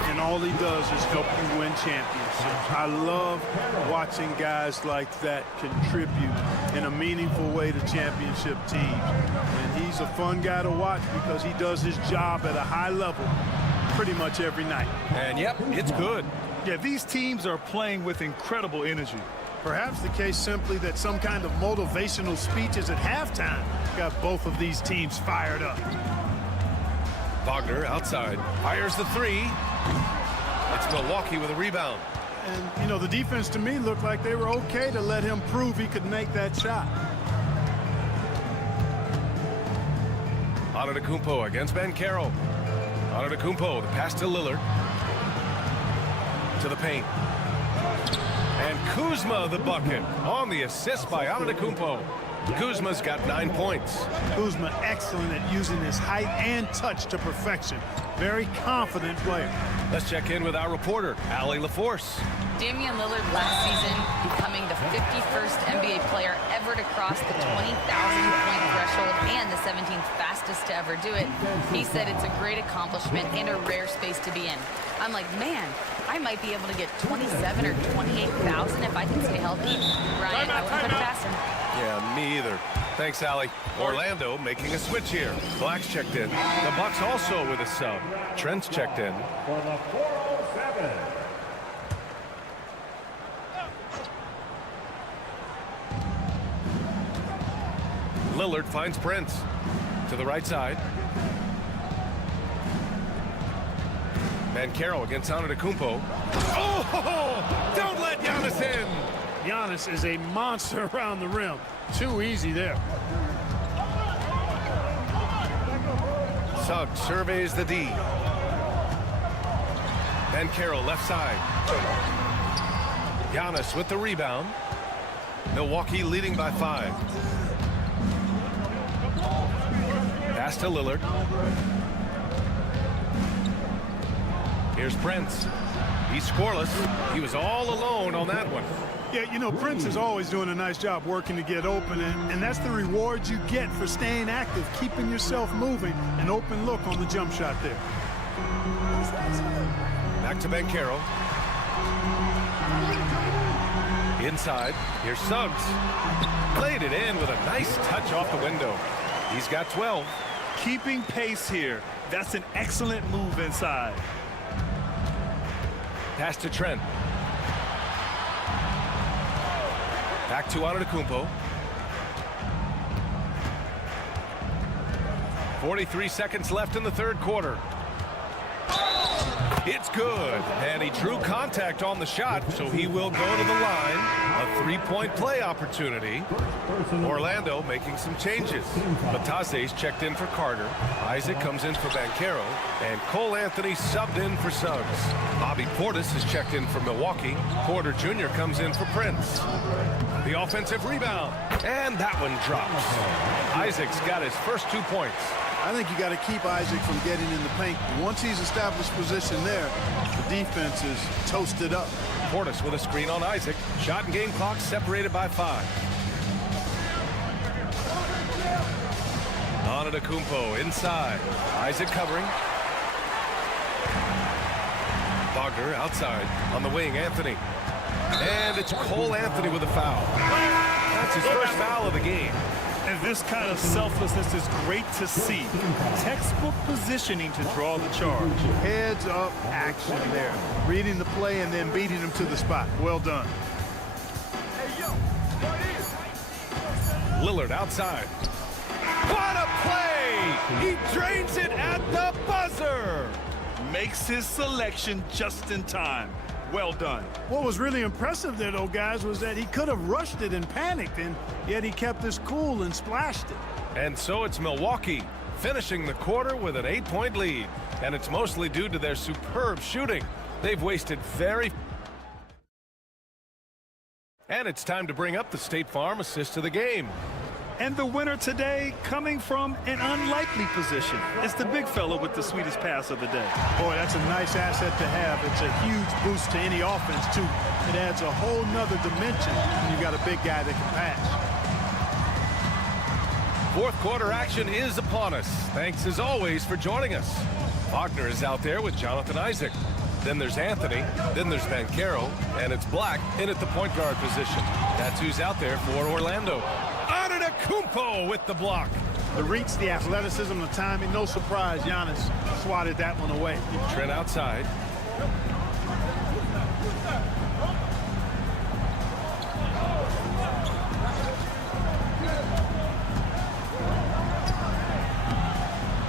and all he does is help you win championships. I love watching guys like that contribute in a meaningful way to championship teams. And he's a fun guy to watch because he does his job at a high level pretty much every night. And yep, it's good. Yeah, these teams are playing with incredible energy. Perhaps the case simply that some kind of motivational speeches at halftime got both of these teams fired up. Wagner outside, fires the 3. It's Milwaukee with a rebound. And, you know, the defense to me looked like they were okay to let him prove he could make that shot. Antetokounmpo against Banchero. Antetokounmpo, the pass to Lillard. To the paint. And Kuzma the bucket on the assist by Antetokounmpo. Kuzma's got 9 points. Kuzma excellent at using his height and touch to perfection. Very confident player. Let's check in with our reporter, Allie LaForce. Damian Lillard last season becoming the 51st NBA player ever to cross the 20,000-point threshold and the 17th fastest to ever do it. He said it's a great accomplishment and a rare space to be in. I'm like, man, I might be able to get 27 or 28,000 if I can stay healthy. Ryan, I wouldn't put it past him. Yeah, me either. Thanks, Allie. Orlando making a switch here. Black's checked in. The Bucks also with a sub. Trent's checked in. For the 407. Lillard finds Prince. To the right side. Banchero against Antetokounmpo. Oh! Don't let Giannis in! Giannis is a monster around the rim. Too easy there. Suggs surveys the D. Banchero left side. Giannis with the rebound. Milwaukee leading by 5. Pass to Lillard. Here's Prince. He's scoreless. He was all alone on that one. Yeah, you know, Prince is always doing a nice job working to get open, and that's the reward you get for staying active, keeping yourself moving, an open look on the jump shot there. Back to Banchero. Inside, here's Suggs. Played it in with a nice touch off the window. He's got 12. Keeping pace here. That's an excellent move inside. Pass to Trent. Back to Antetokounmpo. 43 seconds left in the third quarter. It's good, and he drew contact on the shot, so he will go to the line. A three-point play opportunity. Orlando making some changes. Batase's checked in for Carter. Isaac comes in for Banchero, and Cole Anthony subbed in for Suggs. Bobby Portis is checked in for Milwaukee. Porter Jr. comes in for Prince. The offensive rebound, and that one drops. Isaac's got his first 2 points. I think you got to keep Isaac from getting in the paint. Once he's established position there, the defense is toasted up. Portis with a screen on Isaac. Shot and game clock separated by 5. Antetokounmpo inside. Isaac covering. Wagner outside. On the wing, Anthony. And it's Cole Anthony with a foul. That's his first foul of the game. And this kind of selflessness is great to see. Textbook positioning to draw the charge. Heads up action there. Reading the play and then beating him to the spot. Well done. Lillard outside. What a play! He drains it at the buzzer! Makes his selection just in time. Well done. What was really impressive there, though, guys, was that he could have rushed it and panicked, and yet he kept his cool and splashed it. And so it's Milwaukee finishing the quarter with an 8-point lead. And it's mostly due to their superb shooting. They've wasted And it's time to bring up the State Farm assist of the game. And the winner today coming from an unlikely position. It's the big fella with the sweetest pass of the day. Boy, that's a nice asset to have. It's a huge boost to any offense, too. It adds a whole nother dimension when you got a big guy that can pass. Fourth quarter action is upon us. Thanks as always for joining us. Wagner is out there with Jonathan Isaac. Then there's Anthony. Then there's Banchero. And it's Black in at the point guard position. That's who's out there for Orlando. Antetokounmpo with the block. The reach, the athleticism, the timing. No surprise, Giannis swatted that one away. Trent outside.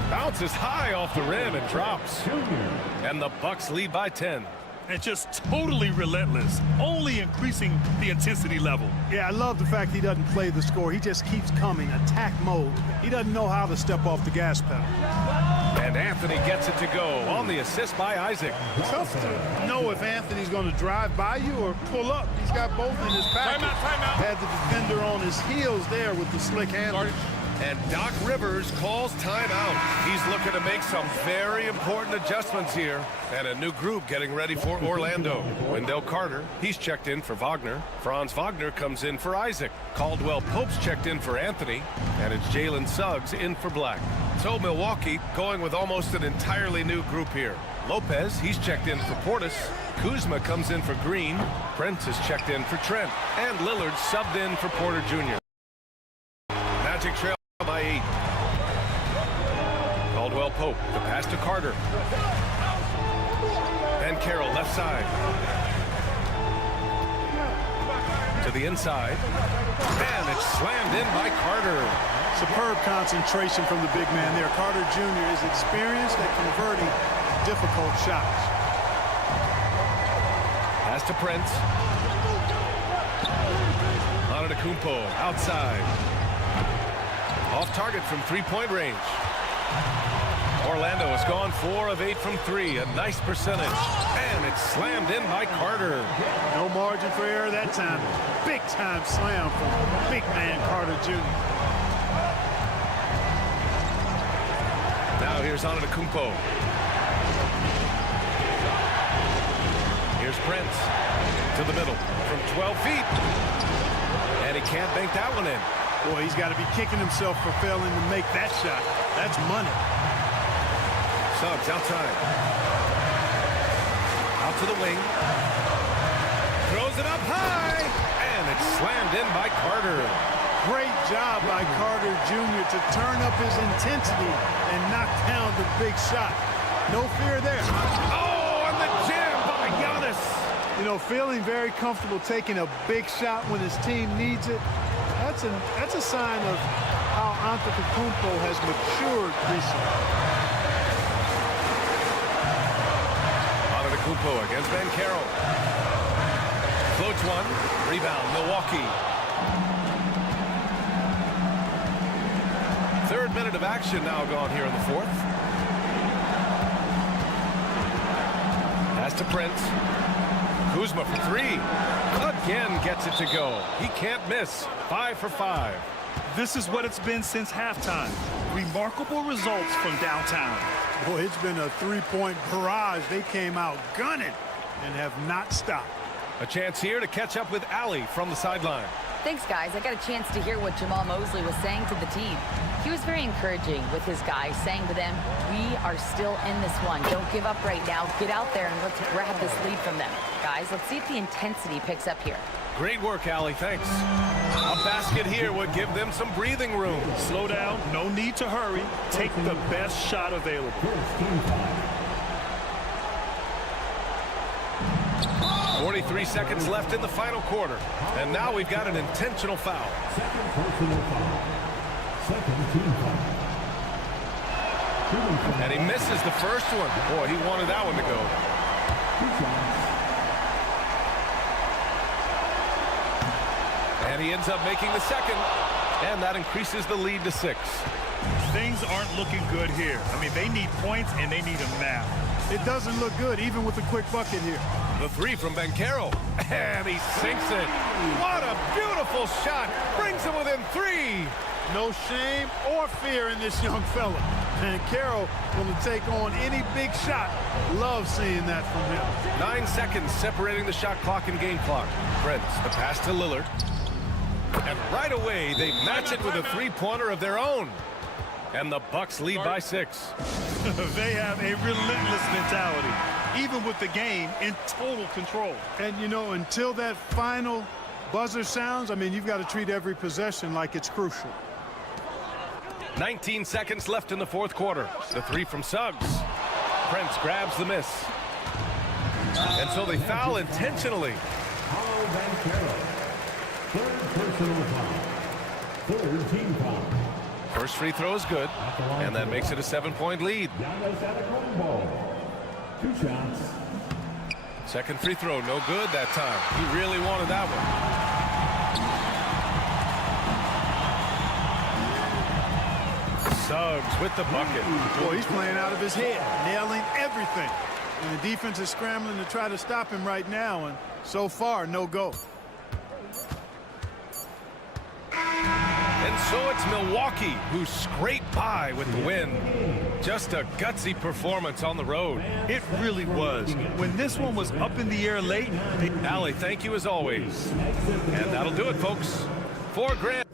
Bounces high off the rim and drops. And the Bucks lead by 10. And just totally relentless, only increasing the intensity level. Yeah, I love the fact he doesn't play the score. He just keeps coming, attack mode. He doesn't know how to step off the gas pedal. And Anthony gets it to go on the assist by Isaac. Tough to know if Anthony's going to drive by you or pull up. He's got both in his package. Timeout. Had the defender on his heels there with the slick handle. And Doc Rivers calls timeout. He's looking to make some very important adjustments here. And a new group getting ready for Orlando. Wendell Carter, he's checked in for Wagner. Franz Wagner comes in for Isaac. Caldwell Pope's checked in for Anthony. And it's Jalen Suggs in for Black. So Milwaukee going with almost an entirely new group here. Lopez, he's checked in for Portis. Kuzma comes in for Green. Prince is checked in for Trent. And Lillard subbed in for Porter Jr. Magic trail by 8. Caldwell Pope, the pass to Carter. And Carroll left side. To the inside. And it's slammed in by Carter. Superb concentration from the big man there. Carter Jr. is experienced at converting difficult shots. Pass to Prince. Antetokounmpo outside. Off target from three-point range. Orlando has gone 4 of 8 from 3. A nice percentage. And it's slammed in by Carter. No margin for error that time. Big-time slam from big man Carter Jr. Now here's Antetokounmpo. Here's Prince to the middle from 12 feet. And he can't bank that one in. Boy, he's got to be kicking himself for failing to make that shot. That's money. Suggs outside. Out to the wing. Throws it up high. And it's slammed in by Carter. Great job by Carter Jr. to turn up his intensity and knock down the big shot. No fear there. Oh, and the jam by Giannis. You know, feeling very comfortable taking a big shot when his team needs it. That's a sign of how Antetokounmpo has matured recently. tempo against Banchero. Floats one. Rebound, Milwaukee. Third minute of action now gone here in the fourth. Pass to Prince. Kuzma for three. Again gets it to go. He can't miss. 5 for 5. This is what it's been since halftime. Remarkable results from downtown. Boy, it's been a three-point barrage. They came out gunning and have not stopped. A chance here to catch up with Allie from the sideline. Thanks, guys. I got a chance to hear what Jamal Mosley was saying to the team. He was very encouraging with his guys, saying to them, we are still in this one. Don't give up right now. Get out there and let's grab this lead from them. Guys, let's see if the intensity picks up here. Great work, Allie. Thanks. A basket here would give them some breathing room. Slow down. No need to hurry. Take the best shot available. 43 seconds left in the final quarter. And now we've got an intentional foul. And he misses the first one. Boy, he wanted that one to go. And he ends up making the second. And that increases the lead to 6. Things aren't looking good here. I mean, they need points, and they need them now. It doesn't look good, even with a quick bucket here. The three from Banchero. And he sinks it. What a beautiful shot. Brings him within 3. No shame or fear in this young fella. And Carroll will take on any big shot. Love seeing that from him. 9 seconds separating the shot clock and game clock. Prince, the pass to Lillard. And right away, they match it with a three-pointer of their own. And the Bucks lead by 6. They have a relentless mentality, even with the game in total control. And, you know, until that final buzzer sounds, I mean, you've got to treat every possession like it's crucial. 19 seconds left in the fourth quarter. The three from Suggs. Prince grabs the miss. And so they foul intentionally. Third personal foul. Third team foul. First free throw is good, and that makes it a 7-point lead. 2 shots. Second free throw, no good that time. He really wanted that one. Suggs with the bucket. Boy, he's playing out of his head, nailing everything. And the defense is scrambling to try to stop him right now, and so far, no go. And so it's Milwaukee who scraped by with the win. Just a gutsy performance on the road. It really was. When this one was up in the air late. Allie, thank you as always. And that'll do it, folks. For Grant.